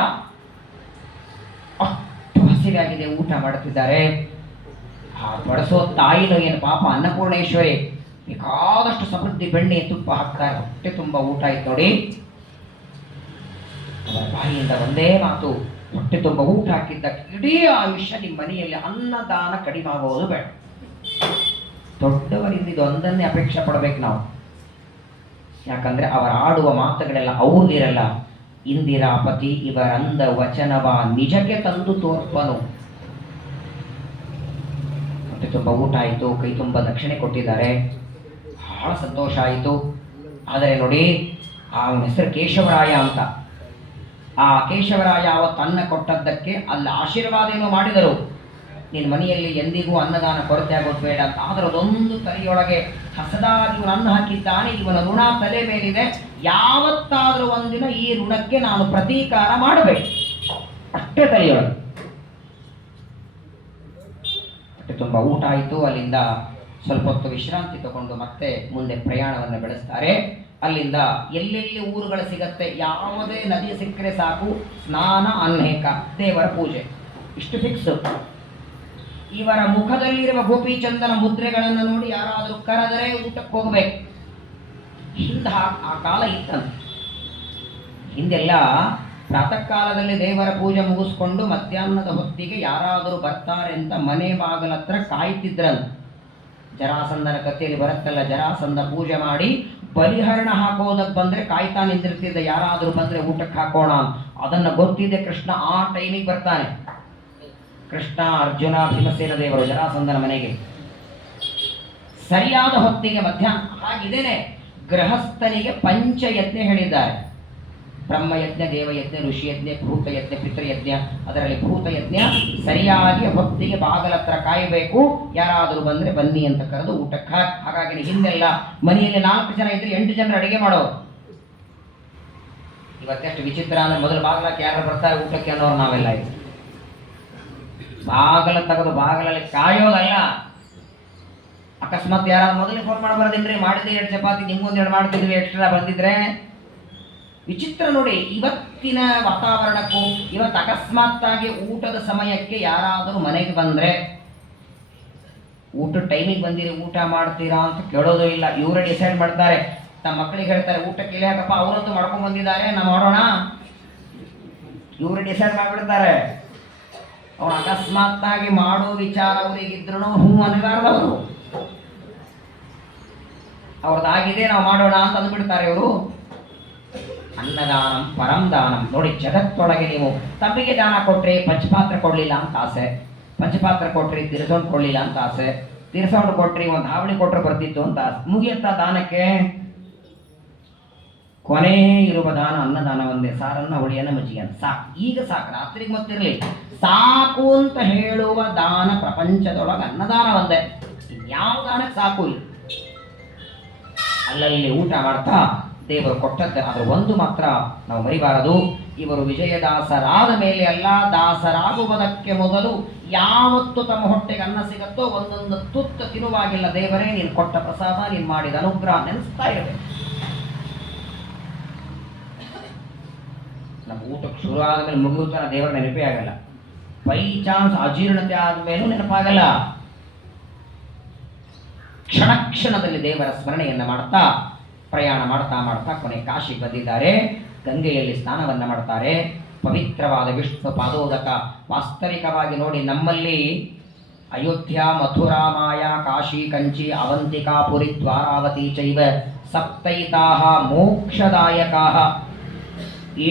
ಅಷ್ಟು ಹಸಿವಾಗಿದೆ, ಊಟ ಮಾಡುತ್ತಿದ್ದಾರೆ. ಆ ಬಡಿಸೋ ತಾಯಿನೂ ಏನು ಪಾಪ, ಅನ್ನಪೂರ್ಣೇಶ್ವರಿ, ಬೇಕಾದಷ್ಟು ಸಮೃದ್ಧಿ ಬೆಣ್ಣೆ ತುಪ್ಪ ಹಾಕ್ತಾರೆ. ಹೊಟ್ಟೆ ತುಂಬ ಊಟ ಆಯ್ತು ನೋಡಿ. ಅವರ ಬಾಯಿಯಿಂದ ಒಂದೇ ಮಾತು, ಹೊಟ್ಟೆ ತುಂಬ ಊಟ ಹಾಕಿದ್ದ ಇಡೀ ಆಯುಷ್ಯ ನಿಮ್ಮ ಮನೆಯಲ್ಲಿ ಅನ್ನದಾನ ಕಡಿಮೆ ಆಗೋದು ಬೇಡ. ದೊಡ್ಡವರಿಂದ ಇದೊಂದನ್ನೇ ಅಪೇಕ್ಷೆ ಪಡಬೇಕು ನಾವು. ಯಾಕಂದ್ರೆ ಅವರ ಆಡುವ ಮಾತುಗಳೆಲ್ಲ ಅವ್ರದಿರಲ್ಲ. ಇಂದಿರಾಪತಿ ಇವರಂದ ವಚನವ ನಿಜಕ್ಕೆ ತಂದು ತೋರ್ಪನು. ಹೊಟ್ಟೆ ತುಂಬ ಊಟ ಆಯಿತು, ಕೈ ತುಂಬ ದಕ್ಷಿಣೆ ಕೊಟ್ಟಿದ್ದಾರೆ, ಬಹಳ ಸಂತೋಷ ಆಯಿತು. ಆದರೆ ನೋಡಿ, ಅವನ ಹೆಸರು ಕೇಶವರಾಯ ಅಂತ. ಆ ಕೇಶವರಾಯ ಅವತ್ತು ಅನ್ನ ಕೊಟ್ಟದ್ದಕ್ಕೆ ಅಲ್ಲಿ ಆಶೀರ್ವಾದ ಏನೋ ಮಾಡಿದರು, ನಿನ್ನ ಮನೆಯಲ್ಲಿ ಎಂದಿಗೂ ಅನ್ನದಾನ ಕೊರತೆ ಆಗೋದು ಬೇಡ ಅಂತ. ಆದರೆ ಅದೊಂದು ತಲೆಯೊಳಗೆ ಹಸದಾಗಿ ಇವನು ಅನ್ನ ಹಾಕಿದ್ದಾನೆ, ಇವನ ಋಣ ತಲೆ ಮೇಲಿದೆ, ಯಾವತ್ತಾದರೂ ಒಂದಿನ ಈ ಋಣಕ್ಕೆ ನಾನು ಪ್ರತೀಕಾರ ಮಾಡಬೇಕು, ಅಷ್ಟೇ ತಲೆಯೊಳಗೆ. ಹೊಟ್ಟೆ ತುಂಬ ಊಟ ಆಯಿತು. ಅಲ್ಲಿಂದ ಸ್ವಲ್ಪ ಹೊತ್ತು ವಿಶ್ರಾಂತಿ ತಗೊಂಡು ಮತ್ತೆ ಮುಂದೆ ಪ್ರಯಾಣವನ್ನು ಬೆಳೆಸ್ತಾರೆ. ಅಲ್ಲಿಂದ ಎಲ್ಲೆಲ್ಲಿ ಊರುಗಳು ಸಿಗತ್ತೆ, ಯಾವುದೇ ನದಿ ಸಿಕ್ಕರೆ ಸಾಕು, ಸ್ನಾನ ಅನೇಕ, ದೇವರ ಪೂಜೆ, ಇಷ್ಟು ಫಿಕ್ಸ್. ಇವರ ಮುಖದಲ್ಲಿರುವ ಗೋಪಿಚಂದನ ಮುದ್ರೆಗಳನ್ನು ನೋಡಿ ಯಾರಾದರೂ ಕರೆದರೆ ಊಟಕ್ಕೆ ಹೋಗಬೇಕು. ಹಿಂದೆ ಆ ಕಾಲ ಇತ್ತಂತೆ. ಹಿಂದೆಲ್ಲ ಪ್ರಾತಃ ಕಾಲದಲ್ಲಿ ದೇವರ ಪೂಜೆ ಮುಗಿಸ್ಕೊಂಡು ಮಧ್ಯಾಹ್ನದ ಹೊತ್ತಿಗೆ ಯಾರಾದರೂ ಬರ್ತಾರೆ ಅಂತ ಮನೆ ಬಾಗಲ ಹತ್ರ ಕಾಯ್ತಿದ್ರಂತ. ಜರಾಸಂದನ ಕಥೆಯಲ್ಲಿ ಬರುತ್ತಲ್ಲ, ಜರಾಸಂದ ಪೂಜೆ ಮಾಡಿ ಬಲಿಹರಣ ಹಾಕೋದಕ್ಕೆ ಬಂದ್ರೆ ಕಾಯ್ತಾ ನಿಂತಿರ್ತಿದ್ದ, ಯಾರಾದರೂ ಬಂದ್ರೆ ಊಟಕ್ಕೆ ಹಾಕೋಣ ಅಂತ. ಅದನ್ನು ಗೊತ್ತಿದೆ ಕೃಷ್ಣ ಆ ಟೈಮಿಗೆ ಬರ್ತಾನೆ. ಕೃಷ್ಣ, ಅರ್ಜುನ, ಭೀಮಸೇನ ದೇವರು ಜರಾಸಂದನ ಮನೆಗೆ ಸರಿಯಾದ ಹೊತ್ತಿಗೆ ಮಧ್ಯಾಹ್ನ. ಹಾಗಿದ್ದೇನೆ ಗೃಹಸ್ಥನಿಗೆ ಪಂಚಯಜ್ಞ ಹೇಳಿದ್ದಾರೆ. ಬ್ರಹ್ಮಯಜ್ಞ, ದೇವಯಜ್ಞ, ಋಷಿಯಜ್ಞ, ಭೂತಯಜ್ಞ, ಪಿತೃಯಜ್ಞ. ಅದರಲ್ಲಿ ಭೂತಯಜ್ಞ ಸರಿಯಾಗಿ ಹೊತ್ತಿಗೆ ಬಾಗಲ ಹತ್ರ ಕಾಯಬೇಕು, ಯಾರಾದರೂ ಬಂದ್ರೆ ಬನ್ನಿ ಅಂತ ಕರೆದು ಊಟಕ್ಕೆ ಹಾಕಿ. ಹಾಗಾಗಿ ಹಿಂದೆಲ್ಲ ಮನೆಯಲ್ಲಿ 4 ಜನ ಇದ್ರೆ 8 ಜನರು ಅಡಿಗೆ ಮಾಡೋರು. ಇವತ್ತೆಷ್ಟು ವಿಚಿತ್ರ ಅಂದ್ರೆ, ಮೊದಲು ಬಾಗಲಕ್ಕೆ ಯಾರು ಬರ್ತಾರೆ ಊಟಕ್ಕೆ ಅನ್ನೋರು ನಾವೆಲ್ಲ ಈಗ ಬಾಗಲ ತೆಗೆದು ಬಾಗಲಲ್ಲಿ ಕಾಯೋದಲ್ಲ. ಅಕಸ್ಮಾತ್ ಯಾರಾದ್ರು ಮೊದಲೇ ಫೋನ್ ಮಾಡಬಾರ್ದೇನ್ರಿ, ಮಾಡಿದ್ರೆ 2 ಚಪಾತಿ ನಿಮ್ಗೊಂದು 2 ಮಾಡ್ತಿದ್ವಿ, ಎಕ್ಸ್ಟ್ರಾ ಬಂದಿದ್ರೆ. ವಿಚಿತ್ರ ನೋಡಿ, ಇವತ್ತಿನ ವಾತಾವರಣಕ್ಕೂ ಇವತ್ತು ಅಕಸ್ಮಾತ್ತಾಗಿ ಊಟದ ಸಮಯಕ್ಕೆ ಯಾರಾದರೂ ಮನೆಗೆ ಬಂದರೆ, ಊಟದ ಟೈಮಿಗೆ ಬಂದಿರಿ ಊಟ ಮಾಡ್ತೀರಾ ಅಂತ ಕೇಳೋದು ಇಲ್ಲ. ಇವರೇ ಡಿಸೈಡ್ ಮಾಡ್ತಾರೆ. ತಮ್ಮ ಮಕ್ಕಳಿಗೆ ಹೇಳ್ತಾರೆ ಊಟಕ್ಕೆ ಇಲ್ಲಿ ಯಾಕಪ್ಪ, ಅವರಂತೂ ಮಾಡ್ಕೊಂಡು ಬಂದಿದ್ದಾರೆ, ನಾವು ಮಾಡೋಣ. ಇವರೇ ಡಿಸೈಡ್ ಮಾಡಿಬಿಡ್ತಾರೆ. ಅವ್ರು ಅಕಸ್ಮಾತ್ತಾಗಿ ಮಾಡೋ ವಿಚಾರ ಅವರಿಗಿದ್ರು ಹ್ಞೂ ಅನ್ನಬಾರ್ದವರು. ಅವ್ರದ್ದಾಗಿದೆ ನಾವು ಮಾಡೋಣ ಅಂತ ಅಂದ್ಬಿಡ್ತಾರೆ ಇವರು. ಅನ್ನದಾನಂ ಪರಂ ದಾನಂ. ನೋಡಿ, ಜಗತ್ತೊಳಗೆ ನೀವು ತಮ್ಮಿಗೆ ದಾನ ಕೊಟ್ರಿ, ಪಂಚಪಾತ್ರ ಕೊಡ್ಲಿಲ್ಲ ಅಂತ ಆಸೆ, ಪಂಚಪಾತ್ರ ಕೊಟ್ರಿ ತಿರ್ಸೋಣ್ ಕೊಡ್ಲಿಲ್ಲ ಅಂತ ಆಸೆ, ತಿರ್ಸೋಣ್ ಕೊಟ್ರಿ ಒಂದು ಹಾವಳಿ ಕೊಟ್ರೆ ಬರ್ತಿತ್ತು ಅಂತ ಆಸೆ. ಮುಗಿಯತ್ತ ದಾನಕ್ಕೆ? ಕೊನೆ ಇರುವ ದಾನ ಅನ್ನದಾನ ಒಂದೇ. ಸಾರನ್ನ ಹುಳಿಯನ್ನ ಮಜ್ಜಿಗೆಯನ್ನು ಸಾಕು, ಈಗ ಸಾಕು, ರಾತ್ರಿಗೆ ಮತ್ತಿರಲಿ ಸಾಕು ಅಂತ ಹೇಳುವ ದಾನ ಪ್ರಪಂಚದೊಳಗೆ ಅನ್ನದಾನ ಒಂದೇ. ಇನ್ಯಾವ ದಾನಕ್ಕೆ ಸಾಕು ಇಲ್ಲ. ಅಲ್ಲಲ್ಲಿ ಊಟ ಮಾಡ್ತಾ ದೇವರು ಕೊಟ್ಟದ್ದೆ. ಆದರೆ ಒಂದು ಮಾತ್ರ ನಾವು ಮರಿಬಾರದು, ಇವರು ವಿಜಯದಾಸರಾದ ಮೇಲೆ ಅಲ್ಲ, ದಾಸರಾಗುವುದಕ್ಕೆ ಮೊದಲು ಯಾವತ್ತು ತಮ್ಮ ಹೊಟ್ಟೆಗೆ ಅನ್ನ ಸಿಗತ್ತೋ ಒಂದೊಂದು ತುತ್ತು ತಿನ್ನುವಾಗಿಲ್ಲ, ದೇವರೇ ನೀನು ಕೊಟ್ಟ ಪ್ರಸಾದ, ನೀನು ಮಾಡಿದ ಅನುಗ್ರಹ ನೆನೆಸ್ತಾ ಇರಬೇಕು. ನಮ್ಮ ಊಟಕ್ಕೆ ಶುರು ಆದಮೇಲೆ ಮುಗಿಯುತ್ತಾನ ದೇವರ ನೆನಪೇ ಆಗಲ್ಲ. ಬೈ ಚಾನ್ಸ್ ಅಜೀರ್ಣತೆ ಆದಮೇಲೂ ನೆನಪಾಗಲ್ಲ. ಕ್ಷಣ ಕ್ಷಣದಲ್ಲಿ ದೇವರ ಸ್ಮರಣೆಯನ್ನು ಮಾಡ್ತಾ ಪ್ರಯಾಣ ಮಾಡ್ತಾ ಮಾಡ್ತಾ ಕೊನೆ ಕಾಶಿಗೆ ಬಂದಿದ್ದಾರೆ. ಗಂಗೆಯಲ್ಲಿ ಸ್ನಾನವನ್ನು ಮಾಡ್ತಾರೆ. ಪವಿತ್ರವಾದ ವಿಷ್ಣು ಪಾದೋದಕ. ವಾಸ್ತವಿಕವಾಗಿ ನೋಡಿ, ನಮ್ಮಲ್ಲಿ ಅಯೋಧ್ಯ, ಮಥುರಾ, ಮಾಯಾ, ಕಾಶಿ, ಕಂಚಿ, ಅವಂತಿಕಾ, ಪುರಿ, ದ್ವಾರಾವತಿ ಚೈವ ಸಪ್ತೈತಾಹ ಮೋಕ್ಷದಾಯಕಾಹ.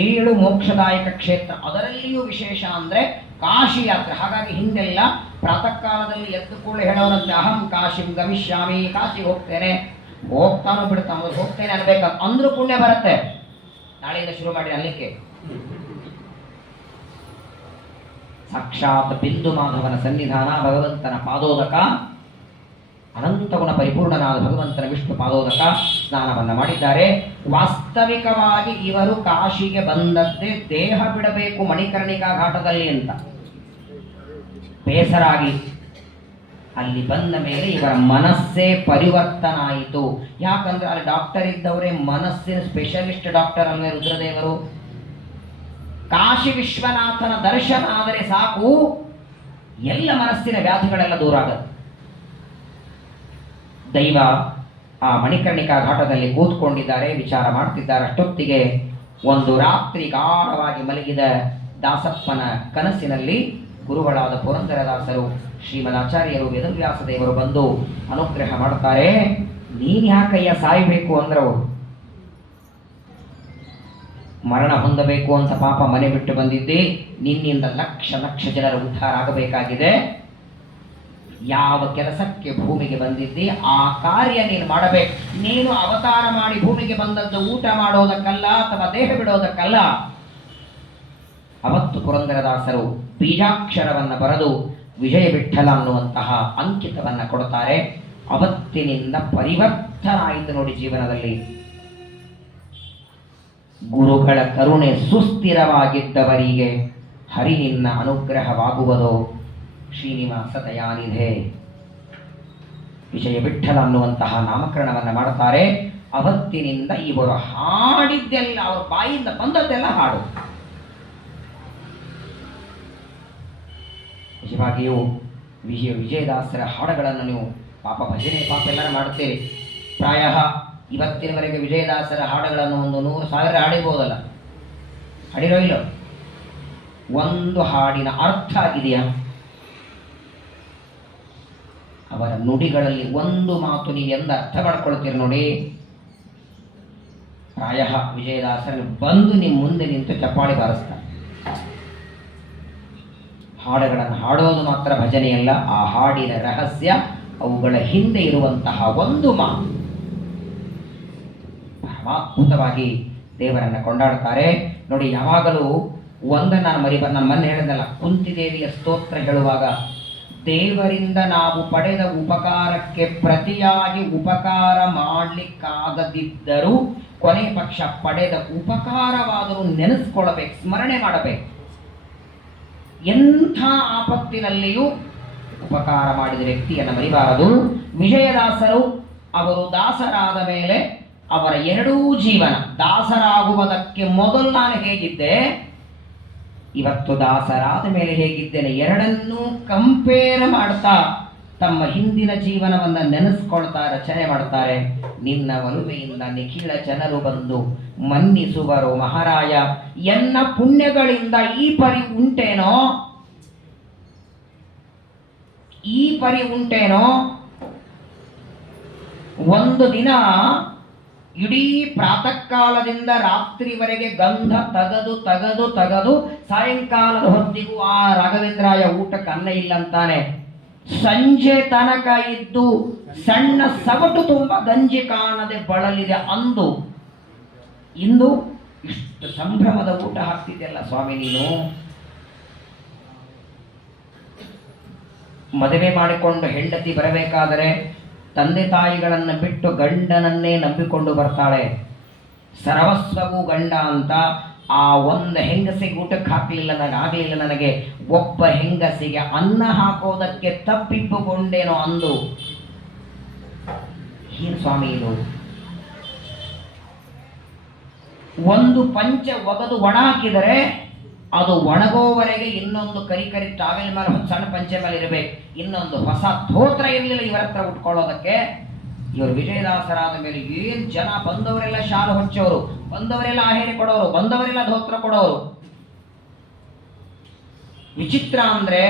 7 ಮೋಕ್ಷದಾಯಕ ಕ್ಷೇತ್ರ. ಅದರಲ್ಲಿಯೂ ವಿಶೇಷ ಅಂದರೆ ಕಾಶಿ ಯಾತ್ರೆ. ಹಾಗಾಗಿ ಹಿಂದೆಲ್ಲ ಪ್ರಾತಃ ಕಾಲದಲ್ಲಿ ಎದ್ದು ಕೂಡಲೇ ಹೇಳೋರಂತೆ, ಅಹಂ ಕಾಶಿಂ ಗಮಿಷ್ಯಾಮಿ, ಕಾಶಿಗೆ ಹೋಗ್ತೇನೆ, ಹೋಗ್ತಾನೋ ಬಿಡ್ತಾನೋ, ಹೋಗ್ತೇನೆ ಅನ್ಬೇಕಂತ ಅಂದ್ರೂ ಪುಣ್ಯ ಬರುತ್ತೆ. ನಾಳೆಯಿಂದ ಶುರು ಮಾಡಿ ಅಲ್ಲಿಕ್ಕೆ. ಸಾಕ್ಷಾತ್ ಬಿಂದು ಮಾಧವನ ಸನ್ನಿಧಾನ, ಭಗವಂತನ ಪಾದೋದಕ, ಅನಂತ ಗುಣ ಪರಿಪೂರ್ಣನಾದ ಭಗವಂತನ ವಿಷ್ಣು ಪಾದೋದಕ ಸ್ನಾನವನ್ನು ಮಾಡಿದ್ದಾರೆ. ವಾಸ್ತವಿಕವಾಗಿ ಇವರು ಕಾಶಿಗೆ ಬಂದದ್ದೇ ದೇಹ ಬಿಡಬೇಕು ಮಣಿಕರ್ಣಿಕಾ ಘಾಟದಲ್ಲಿ ಅಂತ ಬೇಸರಾಗಿ. ಅಲ್ಲಿ ಬಂದ ಮೇಲೆ ಇವರ ಮನಸ್ಸೇ ಪರಿವರ್ತನ ಆಯಿತು. ಯಾಕಂದ್ರೆ ಅಲ್ಲಿ ಡಾಕ್ಟರ್ ಇದ್ದವರೇ ಮನಸ್ಸಿನ ಸ್ಪೆಷಲಿಸ್ಟ್ ಡಾಕ್ಟರ್ ಅಲ್ವೇ ರುದ್ರದೇವರು. ಕಾಶಿ ವಿಶ್ವನಾಥನ ದರ್ಶನ ಆದರೆ ಸಾಕು, ಎಲ್ಲ ಮನಸ್ಸಿನ ವ್ಯಾಧಿಗಳೆಲ್ಲ ದೂರ ಆಗುತ್ತೆ. ದೈವ ಆ ಮಣಿಕರ್ಣಿಕಾ ಘಾಟದಲ್ಲಿ ಕೂತ್ಕೊಂಡಿದ್ದಾರೆ, ವಿಚಾರ ಮಾಡ್ತಿದ್ದಾರೆ. ಅಷ್ಟೊತ್ತಿಗೆ ಒಂದು ರಾತ್ರಿ ಗಾಢವಾಗಿ ಮಲಗಿದ ದಾಸಪ್ಪನ ಕನಸಿನಲ್ಲಿ ಗುರುಗಳಾದ ಪುರಂದರದಾಸರು, ಶ್ರೀಮದಾಚಾರ್ಯರು, ವೇದವ್ಯಾಸ ದೇವರು ಬಂದು ಅನುಗ್ರಹ ಮಾಡ್ತಾರೆ. ನೀನ್ ಯಾಕಯ್ಯ ಸಾಯಬೇಕು ಅಂದ್ರವರು. ಮರಣ ಹೊಂದಬೇಕು ಅಂತ ಪಾಪ ಮನೆ ಬಿಟ್ಟು ಬಂದಿದ್ದೆ, ನಿನ್ನಿಂದ ಲಕ್ಷ ಲಕ್ಷ ಜನರ ಉದ್ಧಾರ ಆಗಬೇಕಾಗಿದೆ. ಯಾವ ಕೆಲಸಕ್ಕೆ ಭೂಮಿಗೆ ಬಂದಿದ್ದಿ ಆ ಕಾರ್ಯ ನೀನು ಮಾಡಬೇಕು. ನೀನು ಅವತಾರ ಮಾಡಿ ಭೂಮಿಗೆ ಬಂದದ್ದು ಊಟ ಮಾಡೋದಕ್ಕಲ್ಲ ಅಥವಾ ದೇಹ ಬಿಡೋದಕ್ಕಲ್ಲ. ಅವತ್ತು ಪುರಂದರದಾಸರು ಬೀಜಾಕ್ಷರವನ್ನು ಬರೆದು ವಿಜಯ ವಿಠಲ ಅನ್ನುವಂತಹ ಅಂಕಿತವನ್ನು ಕೊಡುತ್ತಾರೆ. ಅವತ್ತಿನಿಂದ ಪರಿವರ್ತನ ಆಯಿತು ನೋಡಿ ಜೀವನದಲ್ಲಿ. ಗುರುಗಳ ಕರುಣೆ ಸುಸ್ಥಿರವಾಗಿದ್ದವರಿಗೆ ಹರಿನಿನ್ನ ಅನುಗ್ರಹವಾಗುವುದೋ ಶ್ರೀನಿವಾಸ ದಯಾನಿಧೆ ವಿಜಯ ವಿಠ್ಠಲ ಅನ್ನುವಂತಹ ನಾಮಕರಣವನ್ನು ಮಾಡುತ್ತಾರೆ. ಅವತ್ತಿನಿಂದ ಇವರು ಹಾಡಿದ್ದೆಲ್ಲ ಅವರ ಬಾಯಿಂದ ಬಂದದ್ದೆಲ್ಲ ಹಾಡು. ನಿಜವಾಗಿಯೂ ವಿಜಯದಾಸರ ಹಾಡುಗಳನ್ನು ನೀವು ಪಾಪ ಭಜನೆ ಪಾಪ ಎಲ್ಲರೂ ಮಾಡುತ್ತೀರಿ. ಪ್ರಾಯ ಇವತ್ತಿನವರೆಗೆ ವಿಜಯದಾಸರ ಹಾಡುಗಳನ್ನು 100,000 ಹಾಡಿರ್ಬೋದಲ್ಲ, ಹಾಡಿರೋ ಇಲ್ಲೋ? ಒಂದು ಹಾಡಿನ ಅರ್ಥ ಆಗಿದೆಯಾ? ಅವರ ನುಡಿಗಳಲ್ಲಿ ಒಂದು ಮಾತು ನೀವು ಎಂದು ಅರ್ಥ ಮಾಡ್ಕೊಳ್ತೀರಿ ನೋಡಿ. ಪ್ರಾಯ ವಿಜಯದಾಸರು ಬಂದು ನಿಮ್ಮ ಮುಂದೆ ನಿಂತು ಚಪ್ಪಾಳಿ ಬಾರಿಸ್ತಾರೆ. ಹಾಡುಗಳನ್ನು ಹಾಡೋದು ಮಾತ್ರ ಭಜನೆಯಲ್ಲ, ಆ ಹಾಡಿನ ರಹಸ್ಯ, ಅವುಗಳ ಹಿಂದೆ ಇರುವಂತಹ ಒಂದು ಮಾತು. ಪರಮಾದ್ಭುತವಾಗಿ ದೇವರನ್ನು ಕೊಂಡಾಡುತ್ತಾರೆ ನೋಡಿ. ಯಾವಾಗಲೂ ನಾನು ಮೊನ್ನೆ ಹೇಳಿದಲ್ಲ, ಕುಂತಿದೇವಿಯ ಸ್ತೋತ್ರ ಹೇಳುವಾಗ ದೇವರಿಂದ ನಾವು ಪಡೆದ ಉಪಕಾರಕ್ಕೆ ಪ್ರತಿಯಾಗಿ ಉಪಕಾರ ಮಾಡಲಿಕ್ಕಾಗದಿದ್ದರೂ ಕೊನೆ ಪಕ್ಷ ಪಡೆದ ಉಪಕಾರವಾದರೂ ನೆನೆಸ್ಕೊಳ್ಬೇಕು, ಸ್ಮರಣೆ ಮಾಡಬೇಕು. ಎಂಥ ಆಪತ್ತಿನಲ್ಲಿಯೂ ಉಪಕಾರ ಮಾಡಿದ ವ್ಯಕ್ತಿಯನ್ನು ಮರಿಬಾರದು. ವಿಜಯದಾಸರು ಅವರು ದಾಸರಾದ ಮೇಲೆ ಅವರ ಎರಡೂ ಜೀವನ, ದಾಸರಾಗುವುದಕ್ಕೆ ಮೊದಲು ನಾನು ಹೇಗಿದ್ದೆ, ಇವತ್ತು ದಾಸರಾದ ಮೇಲೆ ಹೇಗಿದ್ದೇನೆ, ಎರಡನ್ನೂ ಕಂಪೇರ್ ಮಾಡ್ತಾ ತಮ್ಮ ಹಿಂದಿನ ಜೀವನವನ್ನು ನೆನೆಸ್ಕೊಳ್ತಾ ರಚನೆ ಮಾಡ್ತಾರೆ. ನಿನ್ನ ಒಲುಮೆಯಿಂದ ನಿಖಿಳ ಜನರು ಬಂದು ಮನ್ನಿಸುವರು ಮಹಾರಾಯ, ಎನ್ನ ಪುಣ್ಯಗಳಿಂದ ಈ ಪರಿ ಉಂಟೇನೋ. ಒಂದು ದಿನ ಇಡೀ ಪ್ರಾತಃ ಕಾಲದಿಂದ ರಾತ್ರಿವರೆಗೆ ಗಂಧ ತೆಗೆದು ಸಾಯಂಕಾಲದ ಹೊತ್ತಿಗೂ ಆ ರಾಘವೇಂದ್ರಾಯ ಊಟಕ್ಕೆ ಅನ್ನ ಇಲ್ಲ ಅಂತಾನೆ. ಸಂಜೆ ತನಕ ಇದ್ದು ಸಣ್ಣ ಸಗಟು ತುಂಬ ಗಂಜಿ ಕಾಣದೆ ಬಳಲಿದೆ ಅಂದು. ಇಂದು ಇಷ್ಟು ಸಂಭ್ರಮದ ಊಟ ಹಾಕ್ತಿದ್ದೆಲ್ಲ ಸ್ವಾಮಿ ನೀನು. ಮದುವೆ ಮಾಡಿಕೊಂಡು ಹೆಂಡತಿ ಬರಬೇಕಾದರೆ ತಂದೆ ತಾಯಿಗಳನ್ನು ಬಿಟ್ಟು ಗಂಡನನ್ನೇ ನಂಬಿಕೊಂಡು ಬರ್ತಾಳೆ. ಸರ್ವಸ್ವಗೂ ಗಂಡ ಅಂತ ಆ ಒಂದು ಹೆಂಗಸಿಗೆ ಊಟಕ್ಕೆ ಆಗಲಿಲ್ಲ ನನಗೆ, ಒಬ್ಬ ಹೆಂಗಸಿಗೆ ಅನ್ನ ಹಾಕೋದಕ್ಕೆ ತಪ್ಪಿಪ್ಪುಕೊಂಡೇನೋ ಅಂದು. ಏನು ಸ್ವಾಮಿ ಇದು? ಒಂದು ಪಂಚೆ ಒಗೆದು ಒಣ ಹಾಕಿದರೆ ಅದು ಒಣಗೋವರೆಗೆ ಇನ್ನೊಂದು ಕರಿ ಟಾವೆಲ್ ಮೇಲೆ ಒಂದು ಸಣ್ಣ ಪಂಚೆ ಮೇಲೆ ಇರಬೇಕು, ಇನ್ನೊಂದು ಹೊಸ ಧೋತ್ರ ಇರಲಿಲ್ಲ ಇವರ ಹತ್ರ ಉಟ್ಕೊಳ್ಳೋದಕ್ಕೆ. ಇವರು ವಿಜಯದಾಸರಾದ ಮೇಲೆ ಏನು ಜನ ಬಂದವರೆಲ್ಲ ಶಾಲು ಹೊಚ್ಚೋರು, ಬಂದವರೆಲ್ಲ ಆಹೇರಿ ಕೊಡೋರು, ಬಂದವರೆಲ್ಲ ಧೋತ್ರ ಕೊಡೋರು. ವಿಚಿತ್ರ ಅಂದ್ರೆ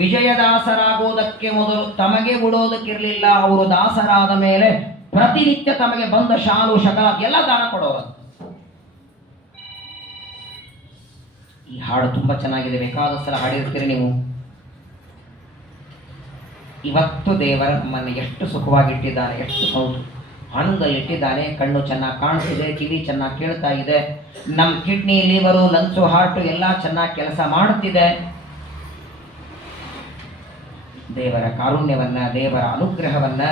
ವಿಜಯದಾಸರಾಗೋದಕ್ಕೆ ಮೊದಲು ತಮಗೆ ಉಡೋದಕ್ಕಿರಲಿಲ್ಲ, ಅವರು ದಾಸರಾದ ಮೇಲೆ ಪ್ರತಿನಿತ್ಯ ತಮಗೆ ಬಂದ ಶಾಲು ಶಕಲ ಎಲ್ಲ ದಾನ ಕೊಡೋರು. ಈ ಹಾಡು ತುಂಬಾ ಚೆನ್ನಾಗಿದೆ, ಬೇಕಾದ ಸಲ ಹಾಡಿರ್ತೀರಿ ನೀವು. ಇವತ್ತು ದೇವರ ನಮ್ಮನ್ನು ಎಷ್ಟು ಸುಖವಾಗಿಟ್ಟಿದ್ದಾನೆ, ಎಷ್ಟು ಹಣ್ಣುದಲ್ಲಿಟ್ಟಿದ್ದಾನೆ. ಕಣ್ಣು ಚೆನ್ನಾಗಿ ಕಾಣಿಸ್ತಿದೆ, ಕಿವಿ ಚೆನ್ನಾಗಿ ಕೇಳ್ತಾ ಇದೆ, ನಮ್ಮ ಕಿಡ್ನಿ, ಲಿವರು, ಲಂಗ್ಸು, ಹಾರ್ಟು ಎಲ್ಲ ಚೆನ್ನಾಗಿ ಕೆಲಸ ಮಾಡುತ್ತಿದೆ. ದೇವರ ಕಾರುಣ್ಯವನ್ನ, ದೇವರ ಅನುಗ್ರಹವನ್ನ,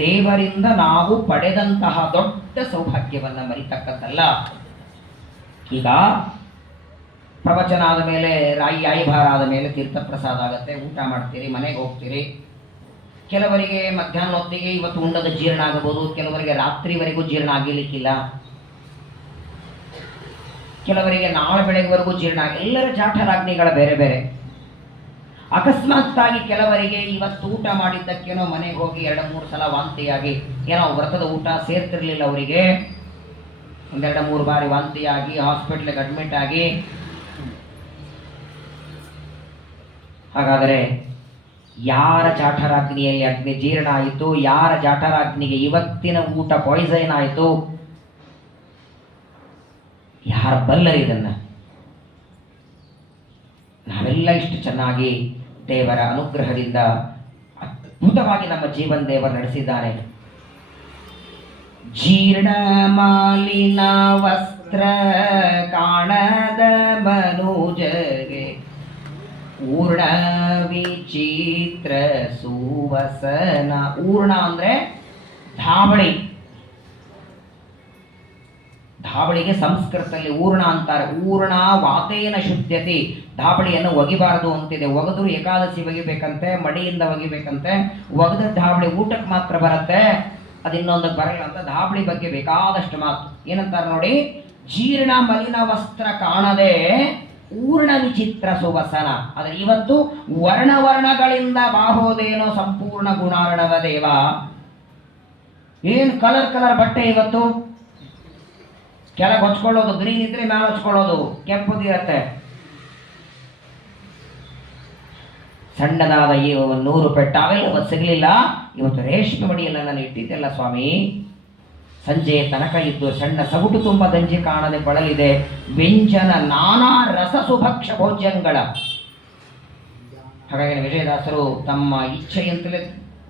ದೇವರಿಂದ ನಾವು ಪಡೆದಂತಹ ದೊಡ್ಡ ಸೌಭಾಗ್ಯವನ್ನ ಮರಿತಕ್ಕದ್ದಲ್ಲ. ಈಗ ಪ್ರವಚನ ಆದ ಮೇಲೆ ಆಯಿಭಾರ ಆದ ಮೇಲೆ ತೀರ್ಥ ಪ್ರಸಾದ ಆಗುತ್ತೆ, ಊಟ ಮಾಡ್ತೀರಿ, ಮನೆಗೆ ಹೋಗ್ತೀರಿ. ಕೆಲವರಿಗೆ ಮಧ್ಯಾಹ್ನ ಹೊತ್ತಿಗೆ ಇವತ್ತು ಉಂಡದ ಜೀರ್ಣ ಆಗಬಹುದು, ಕೆಲವರಿಗೆ ರಾತ್ರಿವರೆಗೂ ಜೀರ್ಣ ಆಗಿರ್ಲಿಕ್ಕಿಲ್ಲ, ಕೆಲವರಿಗೆ ನಾಳೆ ಬೆಳಗ್ಗೆವರೆಗೂ ಜೀರ್ಣ ಎಲ್ಲರ ಜಾಠರಾಗ್ನಿಗಳ ಬೇರೆ ಬೇರೆ. ಅಕಸ್ಮಾತ್ತಾಗಿ ಕೆಲವರಿಗೆ ಇವತ್ತು ಊಟ ಮಾಡಿದ್ದಕ್ಕೇನೋ ಮನೆಗೆ ಹೋಗಿ 2-3 ಸಲ ವಾಂತಿಯಾಗಿ, ಏನೋ ವ್ರತದ ಊಟ ಸೇರ್ತಿರ್ಲಿಲ್ಲ ಅವರಿಗೆ, 1-2-3 ಬಾರಿ ವಾಂತಿಯಾಗಿ ಹಾಸ್ಪಿಟ್ಲಿಗೆ ಅಡ್ಮಿಟ್ ಆಗಿ. ಹಾಗಾದರೆ ಯಾರ ಜಾಠರಾಗ್ನಿಯಲ್ಲಿ ಅಗ್ನಿ ಜೀರ್ಣ ಆಯಿತು, ಯಾರ ಜಾಠರಾಗ್ನಿಗೆ ಇವತ್ತಿನ ಊಟ ಪಾಯ್ಸನ್ ಆಯಿತು, ಯಾರ ಬಲ್ಲರಿ ಇದನ್ನ? ನಾವೆಲ್ಲ ಇಷ್ಟು ಚೆನ್ನಾಗಿ ದೇವರ ಅನುಗ್ರಹದಿಂದ ಅದ್ಭುತವಾಗಿ ನಮ್ಮ ಜೀವನ ದೇವರು ನಡೆಸಿದ್ದಾನೆ. ಜೀರ್ಣ ಮಾಲಿನ ವಸ್ತ್ರ ಕಾಣದ ಮನುಜಗೆ ಊರ್ಣ ವಿಚಿತ್ರ ಸುವಸನ. ಊರ್ಣ ಅಂದ್ರೆ ಧಾವಳಿ. ಧಾಬಳಿಗೆ ಸಂಸ್ಕೃತದಲ್ಲಿ ಊರ್ಣ ಅಂತಾರೆ. ಊರ್ಣ ವಾತೇನ ಶುದ್ಧತೆ, ಧಾಬಳಿಯನ್ನು ಒಗಿಬಾರದು ಅಂತಿದೆ. ಒಗೆದ್ರು ಏಕಾದಶಿ ಒಗಿಬೇಕಂತೆ, ಮಡಿಯಿಂದ ಒಗಿಬೇಕಂತೆ. ಒಗೆದ ಧಾಬಳಿ ಊಟಕ್ಕೆ ಮಾತ್ರ ಬರುತ್ತೆ, ಅದು ಇನ್ನೊಂದಕ್ಕೆ ಬರಲ್ಲ ಅಂತ ಧಾಬಳಿ ಬಗ್ಗೆ ಬೇಕಾದಷ್ಟು ಮಾತು. ಏನಂತಾರೆ ನೋಡಿ, ಜೀರ್ಣ ಮಲಿನ ವಸ್ತ್ರ ಕಾಣದೆ ಊರ್ಣ ವಿಚಿತ್ರ ಸುವಸನ. ಆದರೆ ಇವತ್ತು ವರ್ಣಗಳಿಂದ ಬಾಹೋದೇನೋ ಸಂಪೂರ್ಣ ಗುಣಾರ್ಣವ ದೇವ. ಏನ್ ಕಲರ್ ಕಲರ್ ಬಟ್ಟೆ ಇವತ್ತು, ಕೆಳಗೆ ಹೊಚ್ಕೊಳ್ಳೋದು ಗ್ರೀನ್ ಇದ್ರೆ ಮೇಲೆ ಹೊಚ್ಕೊಳ್ಳೋದು ಕೆಂಪುದಿರತ್ತೆ. ಸಣ್ಣದಾದ ಈ 100 ರೂಪಾಯಿ ಟಾವೆಲ್ ಅವತ್ತು ಸಿಗಲಿಲ್ಲ, ಇವತ್ತು ರೇಷ್ಮೆ ಮಡಿಯೆಲ್ಲ ನಾನು ಇಟ್ಟಿದ್ದೆಲ್ಲ ಸ್ವಾಮಿ. ಸಂಜೆ ತನಕ ಇದ್ದು ಸಣ್ಣ ಸಗುಟು ತುಂಬ ದಂಜಿ ಕಾಣದೆ ಬಳಲಿದೆ. ವ್ಯಂಜನ ನಾನಾ ರಸ ಸುಭಕ್ಷ ಭೋಜ್ಯಗಳ. ಹಾಗಾಗಿ ವಿಜಯದಾಸರು ತಮ್ಮ ಇಚ್ಛೆಯಂತಲೇ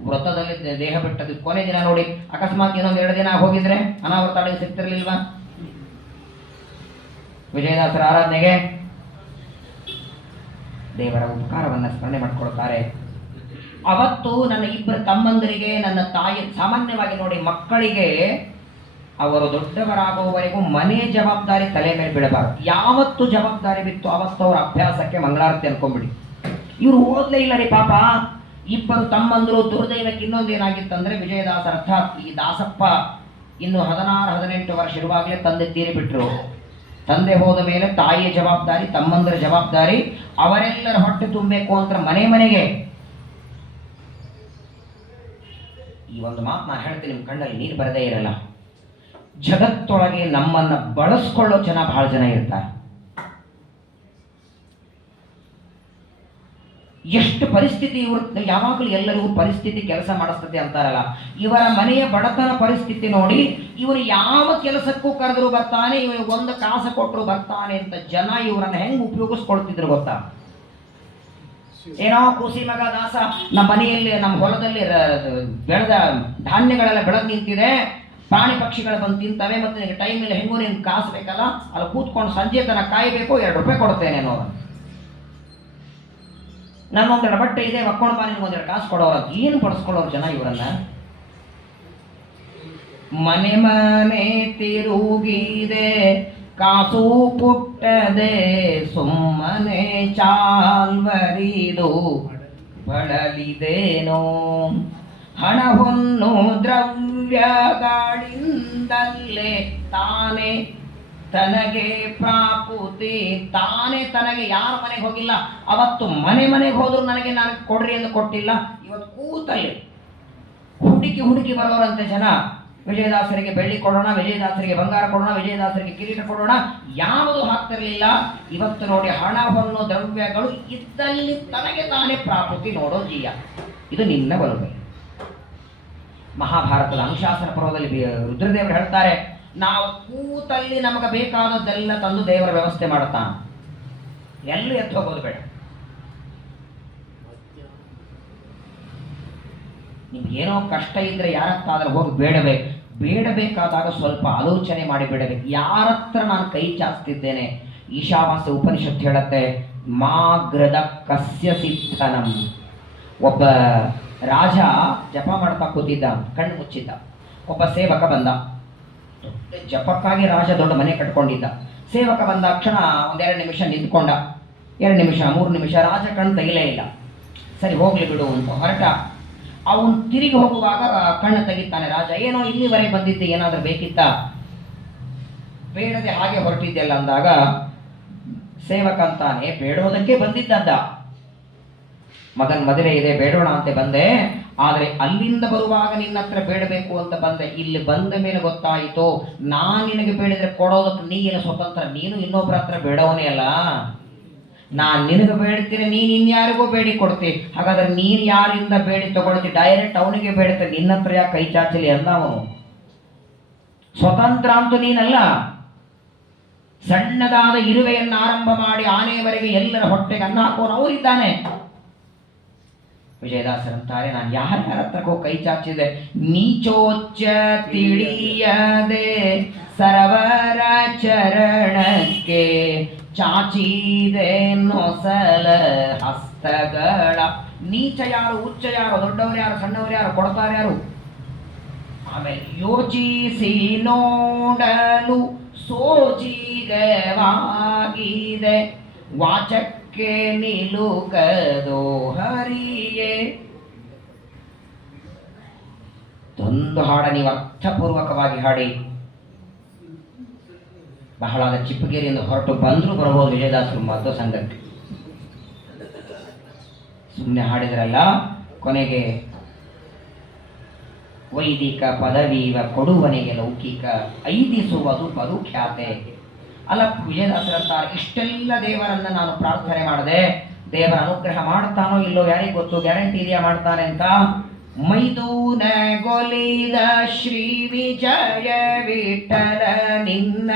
ವ್ರತದಲ್ಲಿ ದೇಹ ಬಿಟ್ಟದ್ದು ಕೊನೆ ದಿನ ನೋಡಿ. ಅಕಸ್ಮಾತ್ ಇನ್ನೊಂದು 2 ದಿನ ಹೋಗಿದ್ರೆ ಅನಾವೃತ ಅಡಿಗೆ ಸಿಗ್ತಿರ್ಲಿಲ್ವಾ ವಿಜಯದಾಸರ ಆರಾಧನೆಗೆ? ದೇವರ ಉಪಕಾರವನ್ನು ಸ್ಮರಣೆ ಮಾಡಿಕೊಳ್ತಾರೆ. ಅವತ್ತು ನನ್ನ 2 ತಮ್ಮಂದರಿಗೆ, ನನ್ನ ತಾಯಿ, ಸಾಮಾನ್ಯವಾಗಿ ನೋಡಿ ಮಕ್ಕಳಿಗೆ ಅವರು ದೊಡ್ಡವರಾಗುವವರೆಗೂ ಮನೆ ಜವಾಬ್ದಾರಿ ತಲೆ ಮೇಲೆ ಬೀಳಬಾರದು. ಯಾವತ್ತು ಜವಾಬ್ದಾರಿ ಬಿತ್ತು ಅವತ್ತು ಅವರ ಅಭ್ಯಾಸಕ್ಕೆ ಮಂಗಳಾರತಿ ಅನ್ಕೊಂಡ್ಬಿಡಿ. ಇವರು ಓದಲೇ ಇಲ್ಲ ರೀ ಪಾಪ. 2 ತಮ್ಮಂದರು. ದುರ್ದೈವಕ್ಕೆ ಇನ್ನೊಂದು ಏನಾಗಿತ್ತಂದ್ರೆ, ವಿಜಯದಾಸರ ಅರ್ಥಾತ್ ಈ ದಾಸಪ್ಪ ಇನ್ನು 16-18 ವರ್ಷ ಇರುವಾಗಲೇ ತಂದೆ ತೀರಿಬಿಟ್ರು. ತಂದೆ ಹೋದ ಮೇಲೆ ತಾಯಿಯ ಜವಾಬ್ದಾರಿ, ತಮ್ಮಂದರ ಜವಾಬ್ದಾರಿ, ಅವರೆಲ್ಲರ ಹೊಟ್ಟೆ ತುಂಬಬೇಕು ಅಂತ ಮನೆಗೆ. ಈ ಒಂದು ಮಾತು ನಾನು ಹೇಳ್ತೀನಿ, ನಿಮ್ಮ ಕಣ್ಣಲ್ಲಿ ನೀರು ಬರದೇ ಇರಲ್ಲ. ಜಗತ್ತೊಳಗೆ ನಮ್ಮನ್ನ ಬಳಸ್ಕೊಳ್ಳೋ ಜನ ಬಹಳ ಜನ ಇರ್ತಾರೆ. ಎಷ್ಟು ಪರಿಸ್ಥಿತಿ ಇವರು, ಯಾವಾಗಲೂ ಎಲ್ಲರಿಗೂ ಪರಿಸ್ಥಿತಿ ಕೆಲಸ ಮಾಡಿಸ್ತದೆ ಅಂತಾರಲ್ಲ. ಇವರ ಮನೆಯ ಬಡತನ ಪರಿಸ್ಥಿತಿ ನೋಡಿ, ಇವನು ಯಾವ ಕೆಲಸಕ್ಕೂ ಕರೆದ್ರು ಬರ್ತಾನೆ, ಇವನು 1 ಕಾಸು ಕೊಟ್ಟರು ಬರ್ತಾನೆ ಅಂತ ಜನ ಇವರನ್ನ ಹೆಂಗ್ ಉಪಯೋಗಿಸ್ಕೊಳ್ತಿದ್ರು ಗೊತ್ತಾ? ಏನೋ ಕೂಸಿ ಮಗ ದಾಸ, ನಮ್ಮ ಮನೆಯಲ್ಲಿ ನಮ್ಮ ಹೊಲದಲ್ಲಿ ಬೆಳೆದ ಧಾನ್ಯಗಳೆಲ್ಲ ಬೆಳೆದು ನಿಂತಿದೆ, ಪ್ರಾಣಿ ಪಕ್ಷಿಗಳು ಬಂದು ತಿಂತವೆ, ಮತ್ತೆ ನಿನಗೆ ಟೈಮ್ ಇಲ್ಲ, ಹೆಂಗೋ ನಿನ್ಗೆ ಕಾಸು ಬೇಕಲ್ಲ, ಅಲ್ಲಿ ಕೂತ್ಕೊಂಡು ಸಂಜೆ ತನಕ ಕಾಯಬೇಕು, 2 ರೂಪಾಯಿ ಕೊಡ್ತೇನೆ ನೋಡು. ನನ್ನೊಂದೆರಡು ಬಟ್ಟೆ ಇದೆ, ಒಕ್ಕೊಂಡು ಬಾ, ನಿನ್ಗೊಂದೆರಡು ಕಾಸು ಕೊಡೋರು. ಏನು ಪಡಿಸ್ಕೊಳ್ಳೋರು ಜನ ಇವರನ್ನ. ಮನೆ ಮನೆ ತಿರುಗಿದೆ ಕಾಸು ಪುಟ್ಟದೆ, ಸುಮ್ಮನೆ ಚಾಲ್ವರಿದು ಬಳಲಿದೇನೋ. ಹಣ ಹೊನ್ನು ದ್ರವ್ಯಗಳಿಂದಲೇ ತಾನೇ ತನಗೆ ಪ್ರಾಪುತಿ. ತಾನೇ ತನಗೆ ಯಾರ ಮನೆಗೆ ಹೋಗಿಲ್ಲ. ಅವತ್ತು ಮನೆಗೆ ಹೋದ್ರು ನನಗೆ ಕೊಡ್ರಿ ಎಂದು ಕೊಟ್ಟಿಲ್ಲ. ಇವತ್ತು ಕೂತಲ್ಲಿ ಹುಡುಕಿ ಬರೋರಂತೆ ಜನ. ವಿಜಯದಾಸರಿಗೆ ಬೆಳ್ಳಿ ಕೊಡೋಣ, ವಿಜಯದಾಸರಿಗೆ ಬಂಗಾರ ಕೊಡೋಣ, ವಿಜಯದಾಸರಿಗೆ ಕಿರೀಟ ಕೊಡೋಣ, ಯಾವುದು ಹಾಕ್ತಿರ್ಲಿಲ್ಲ. ಇವತ್ತು ನೋಡಿ, ಹಣ ಹೊನ್ನು ದ್ರವ್ಯಗಳು ಇದ್ದಲ್ಲಿ ತನಗೆ ತಾನೇ ಪ್ರಾಪುತಿ ನೋಡೋ ಜೀಯ. ಇದು ನಿನ್ನ ಬರುವೆ. ಮಹಾಭಾರತದ ಅನುಶಾಸನ ಪರ್ವದಲ್ಲಿ ರುದ್ರದೇವರು ಹೇಳ್ತಾರೆ, ನಾವು ಕೂತಲ್ಲಿ ನಮಗೆ ಬೇಕಾದದ್ದೆಲ್ಲ ತಂದು ದೇವರ ವ್ಯವಸ್ಥೆ ಮಾಡುತ್ತಾನೆ. ಎಲ್ಲೂ ಎದ್ದು ಹೋಗೋದು ಬೇಡ. ನಿಮ್ಗೇನೋ ಕಷ್ಟ ಇದ್ರೆ ಯಾರತ್ತಾದ್ರೂ ಹೋಗಿ ಬೇಡಬೇಕಾದಾಗ ಸ್ವಲ್ಪ ಆಲೋಚನೆ ಮಾಡಿ ಬೇಡಬೇಕು. ಯಾರತ್ರ ನಾನು ಕೈ ಚಾಚ್ತಿದ್ದೇನೆ? ಈಶಾವಾಸ್ಯ ಉಪನಿಷತ್ತು ಹೇಳುತ್ತೆ, ಮಾಗ್ರದ ಕಸ್ಯ ಸಿದ್ಧನಂ. ಒಬ್ಬ ರಾಜ ಜಪ ಮಾಡ್ತಾ ಕೂತಿದ್ದ, ಕಣ್ಣು ಮುಚ್ಚಿದ್ದ. ಒಬ್ಬ ಸೇವಕ ಬಂದ. ಜಪಕ್ಕಾಗಿ ರಾಜ ದೊಡ್ಡ ಮನೆ ಕಟ್ಕೊಂಡಿದ್ದ. ಸೇವಕ ಬಂದ ಕ್ಷಣ 1-2 ನಿಮಿಷ ನಿಂತ್ಕೊಂಡ. 2 ನಿಮಿಷ 3 ನಿಮಿಷ ರಾಜ ಕಣ್ಣು ತೆಗಿಲೇ ಇಲ್ಲ. ಸರಿ ಹೋಗ್ಲಿ ಬಿಡು ಅಂತ ಹೊರಟ. ಅವನು ತಿರುಗಿ ಹೋಗುವಾಗ ಕಣ್ಣು ತೆಗಿತಾನೆ ರಾಜ. ಏನೋ ಇಲ್ಲಿವರೆಗೆ ಬಂದಿದ್ದೆ, ಏನಾದ್ರೂ ಬೇಕಿತ್ತ? ಬೇಡದೆ ಹಾಗೆ ಹೊರಟಿದ್ದೆಲ್ಲ ಅಂದಾಗ ಸೇವಕ ಅಂತಾನೆ, ಬೇಡೋದಕ್ಕೆ ಬಂದಿದ್ದದ್ದ. ಮಗನ್ ಮದುವೆ ಇದೆ, ಬೇಡೋಣ ಅಂತ ಬಂದೆ, ಆದರೆ ಅಲ್ಲಿಂದ ಬರುವಾಗ ನಿನ್ನ ಹತ್ರ ಬೇಡಬೇಕು ಅಂತ ಬಂದೆ. ಇಲ್ಲಿ ಬಂದ ಮೇಲೆ ಗೊತ್ತಾಯಿತು, ನಾನು ನಿನಗೆ ಬೇಡಿದ್ರೆ ಕೊಡೋದಕ್ಕೆ ನೀನು ಸ್ವತಂತ್ರ. ನೀನು ಇನ್ನೊಬ್ಬರ ಹತ್ರ ಬೇಡವನೇ ಅಲ್ಲ. ನಾನು ನಿನಗೆ ಬೇಡ್ತೀನಿ, ನೀನು ಇನ್ಯಾರಿಗೂ ಬೇಡಿ ಕೊಡ್ತಿ. ಹಾಗಾದ್ರೆ ನೀನು ಯಾರಿಂದ ಬೇಡಿ ತಗೊಳ್ತಿ? ಡೈರೆಕ್ಟ್ ಅವನಿಗೆ ಬೇಡುತ್ತೆ, ನಿನ್ನ ಹತ್ರ ಯಾಕೆ ಕೈ ಚಾಚಲಿ ಅಂದ ಅವನು. ಸ್ವತಂತ್ರ ಅಂತೂ ನೀನಲ್ಲ. ಸಣ್ಣದಾದ ಇರುವೆಯನ್ನು ಆರಂಭ ಮಾಡಿ ಆನೆಯವರೆಗೆ ಎಲ್ಲರ ಹೊಟ್ಟೆಗೆ ಅನ್ನ ಹಾಕೋನು ಅವರಿದ್ದಾನೆ. ವಿಜಯದಾಸರಂತಾರೆ, ನಾನು ಯಾರ ಹತ್ರಕ್ಕೂ ಕೈ ಚಾಚಿದೆ. ನೀಚೋಚ್ಚ ತಿಳಿಯದೆ ಸರವರ ಚರಣಕ್ಕೆ ಚಾಚಿದೆ ನೊಸಲ ಹಸ್ತಗಳ. ನೀಚ ಯಾರು, ಉಚ್ಚ ಯಾರು, ದೊಡ್ಡವರು ಯಾರು, ಸಣ್ಣವರು ಯಾರು, ಕೊಡ್ತಾರೆ ಯಾರು? ಆಮೇಲೆ ಯೋಚಿಸಿ ನೋಡಲು ಸೋಜಿಗವಾಗಿದೆ ವಾಚಕ್ಕೆ ನಿಲುಕದೋ ಹರಿಯೇ. ಒಂದು ಹಾಡ ನೀವು ಅರ್ಥಪೂರ್ವಕವಾಗಿ ಹಾಡಿ. ಬಹಳಾದ ಚಿಪ್ಪಗೇರಿಯಿಂದ ಹೊರಟು ಬಂದರೂ ಬರಬಹುದು ವಿಜಯದಾಸರು ಮಾತು ಸಂಘಕ್ಕೆ. ಸುಮ್ಮನೆ ಹಾಡಿದ್ರಲ್ಲ, ಕೊನೆಗೆ ವೈದಿಕ ಪದವೀವ ಕೊಡುವನೆಗೆ ಲೌಕಿಕ ಐದಿಸುವುದು ಬದುಖ್ಯಾತೆ. ಅಲ್ಲ ವಿಜಯದಾಸರಂತಾರೆ, ಇಷ್ಟೆಲ್ಲ ದೇವರನ್ನ ನಾನು ಪ್ರಾರ್ಥನೆ ಮಾಡಿದೆ, ದೇವರ ಅನುಗ್ರಹ ಮಾಡ್ತಾನೋ ಇಲ್ಲೋ ಯಾರಿಗೆ ಗೊತ್ತು, ಗ್ಯಾರಂಟಿ ಇದೆಯಾ ಮಾಡ್ತಾನೆ ಅಂತ. ಮೈದೂನಗೊಲಿದ ಶ್ರೀ ವಿಜಯ ವಿಠಲ ನಿನ್ನ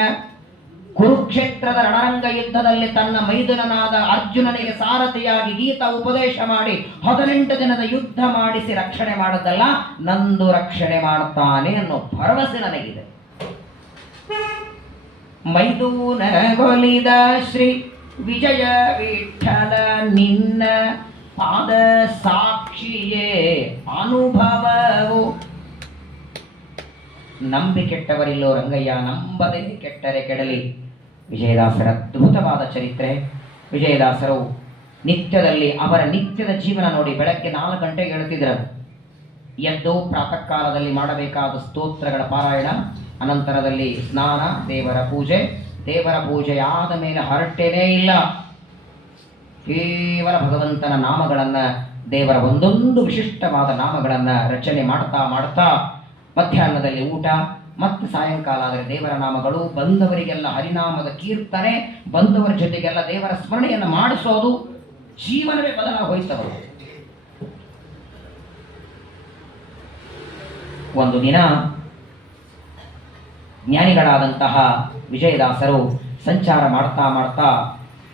ಕುರುಕ್ಷೇತ್ರದ ರಣರಂಗ ಯುದ್ಧದಲ್ಲಿ ತನ್ನ ಮೈದುನನಾದ ಅರ್ಜುನನಿಗೆ ಸಾರಥಿಯಾಗಿ ಗೀತಾ ಉಪದೇಶ ಮಾಡಿ 18 ದಿನದ ಯುದ್ಧ ಮಾಡಿಸಿ ರಕ್ಷಣೆ ಮಾಡದಲ್ಲ, ನಂದು ರಕ್ಷಣೆ ಮಾಡ್ತಾನೆ ಅನ್ನೋ ಭರವಸೆ ನನಗಿದೆ. ಮೈದೂನಗೊಲಿದ ಶ್ರೀ ವಿಜಯ ವಿಠಲ ನಿನ್ನ ಪಾದ ಸಾಕ್ಷಿಯೇ ಅನುಭವವು. ನಂಬಿ ಕೆಟ್ಟವರಿಲ್ಲೋ ರಂಗಯ್ಯ, ನಂಬದೆ ಕೆಟ್ಟರೆ ಕೆಡಲಿ. ವಿಜಯದಾಸರ ಅದ್ಭುತವಾದ ಚರಿತ್ರೆ. ವಿಜಯದಾಸರು ನಿತ್ಯದಲ್ಲಿ ಅವರ ನಿತ್ಯದ ಜೀವನ ನೋಡಿ. ಬೆಳಗ್ಗೆ 4 ಗಂಟೆಗೆ ಹೇಳ್ತಿದ್ರು, ಎದ್ದು ಪ್ರಾತಃ ಕಾಲದಲ್ಲಿ ಮಾಡಬೇಕಾದ ಸ್ತೋತ್ರಗಳ ಪಾರಾಯಣ, ಅನಂತರದಲ್ಲಿ ಸ್ನಾನ, ದೇವರ ಪೂಜೆ. ದೇವರ ಪೂಜೆಯಾದ ಮೇಲೆ ಹರಟೇನೇ ಇಲ್ಲ, ಕೇವಲ ಭಗವಂತನ ನಾಮಗಳನ್ನ, ದೇವರ ಒಂದೊಂದು ವಿಶಿಷ್ಟವಾದ ನಾಮಗಳನ್ನ ರಚನೆ ಮಾಡ್ತಾ ಮಾಡ್ತಾ ಮಧ್ಯಾಹ್ನದಲ್ಲಿ ಊಟ, ಮತ್ತೆ ಸಾಯಂಕಾಲ ಆದರೆ ದೇವರ ನಾಮಗಳು. ಬಂದವರಿಗೆಲ್ಲ ಹರಿನಾಮದ ಕೀರ್ತನೆ, ಬಂದವರ ಜೊತೆಗೆಲ್ಲ ದೇವರ ಸ್ಮರಣೆಯನ್ನು ಮಾಡಿಸೋದು. ಜೀವನವೇ ಬದಲಾಗಿ ಹೋಯ್ತವರು. ಒಂದು ದಿನ ಜ್ಞಾನಿಗಳಾದಂತಹ ವಿಜಯದಾಸರು ಸಂಚಾರ ಮಾಡ್ತಾ ಮಾಡ್ತಾ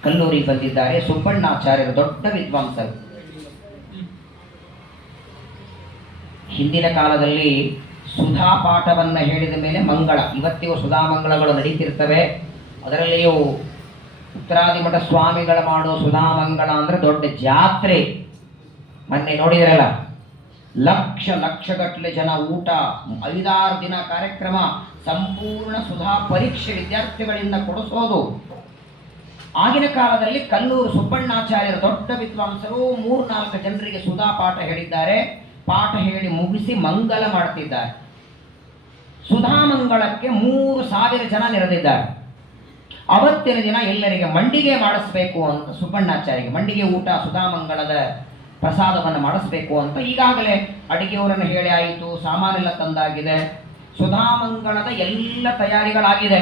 ಕಲ್ಲೂರಿಗೆ ಬಂದಿದ್ದಾರೆ. ಸುಬ್ಬಣ್ಣಾಚಾರ್ಯರು ದೊಡ್ಡ ವಿದ್ವಾಂಸರು. ಹಿಂದಿನ ಕಾಲದಲ್ಲಿ ಸುಧಾ ಪಾಠವನ್ನು ಹೇಳಿದ ಮೇಲೆ ಮಂಗಳ, ಇವತ್ತಿಗೂ ಸುಧಾ ಮಂಗಳಗಳು ನಡೀತಿರ್ತವೆ. ಅದರಲ್ಲಿಯೂ ಉತ್ತರಾದಿಮಠ ಸ್ವಾಮಿಗಳ ಮಾಡೋ ಸುಧಾ ಮಂಗಳ ಅಂದರೆ ದೊಡ್ಡ ಜಾತ್ರೆ. ಮೊನ್ನೆ ನೋಡಿದ್ರಲ್ಲ, ಲಕ್ಷಗಟ್ಟಲೆ ಜನ ಊಟ, 5-6 ದಿನ ಕಾರ್ಯಕ್ರಮ, ಸಂಪೂರ್ಣ ಸುಧಾ ಪರೀಕ್ಷೆ ವಿದ್ಯಾರ್ಥಿಗಳಿಂದ ಕೊಡಿಸೋದು. ಆಗಿನ ಕಾಲದಲ್ಲಿ ಕಲ್ಲೂರು ಸುಬ್ಬಣ್ಣಾಚಾರ್ಯರು ದೊಡ್ಡ ವಿದ್ವಾಂಸರು 3-4 ಜನರಿಗೆ ಸುಧಾ ಪಾಠ ಹೇಳಿದ್ದಾರೆ. ಪಾಠ ಹೇಳಿ ಮುಗಿಸಿ ಮಂಗಲ ಮಾಡ್ತಿದ್ದಾರೆ. ಸುಧಾ ಮಂಗಳಕ್ಕೆ 3,000 ಜನ ನೆರೆದಿದ್ದಾರೆ. ಅವತ್ತಿನ ದಿನ ಎಲ್ಲರಿಗೆ ಮಂಡಿಗೆ ಮಾಡಿಸ್ಬೇಕು ಅಂತ ಸುಬ್ಬಣ್ಣಾಚಾರ್ಯರಿಗೆ ಮಂಡಿಗೆ ಊಟ, ಸುಧಾ ಮಂಗಳದ ಪ್ರಸಾದವನ್ನು ಮಾಡಿಸ್ಬೇಕು ಅಂತ ಈಗಾಗಲೇ ಅಡಿಗೆಯವರನ್ನು ಹೇಳಿ ಆಯಿತು, ಸಾಮಾನೆಲ್ಲ ತಂದಾಗಿದೆ, ಸುಧಾ ಮಂಗಳದ ಎಲ್ಲ ತಯಾರಿಗಳಾಗಿದೆ.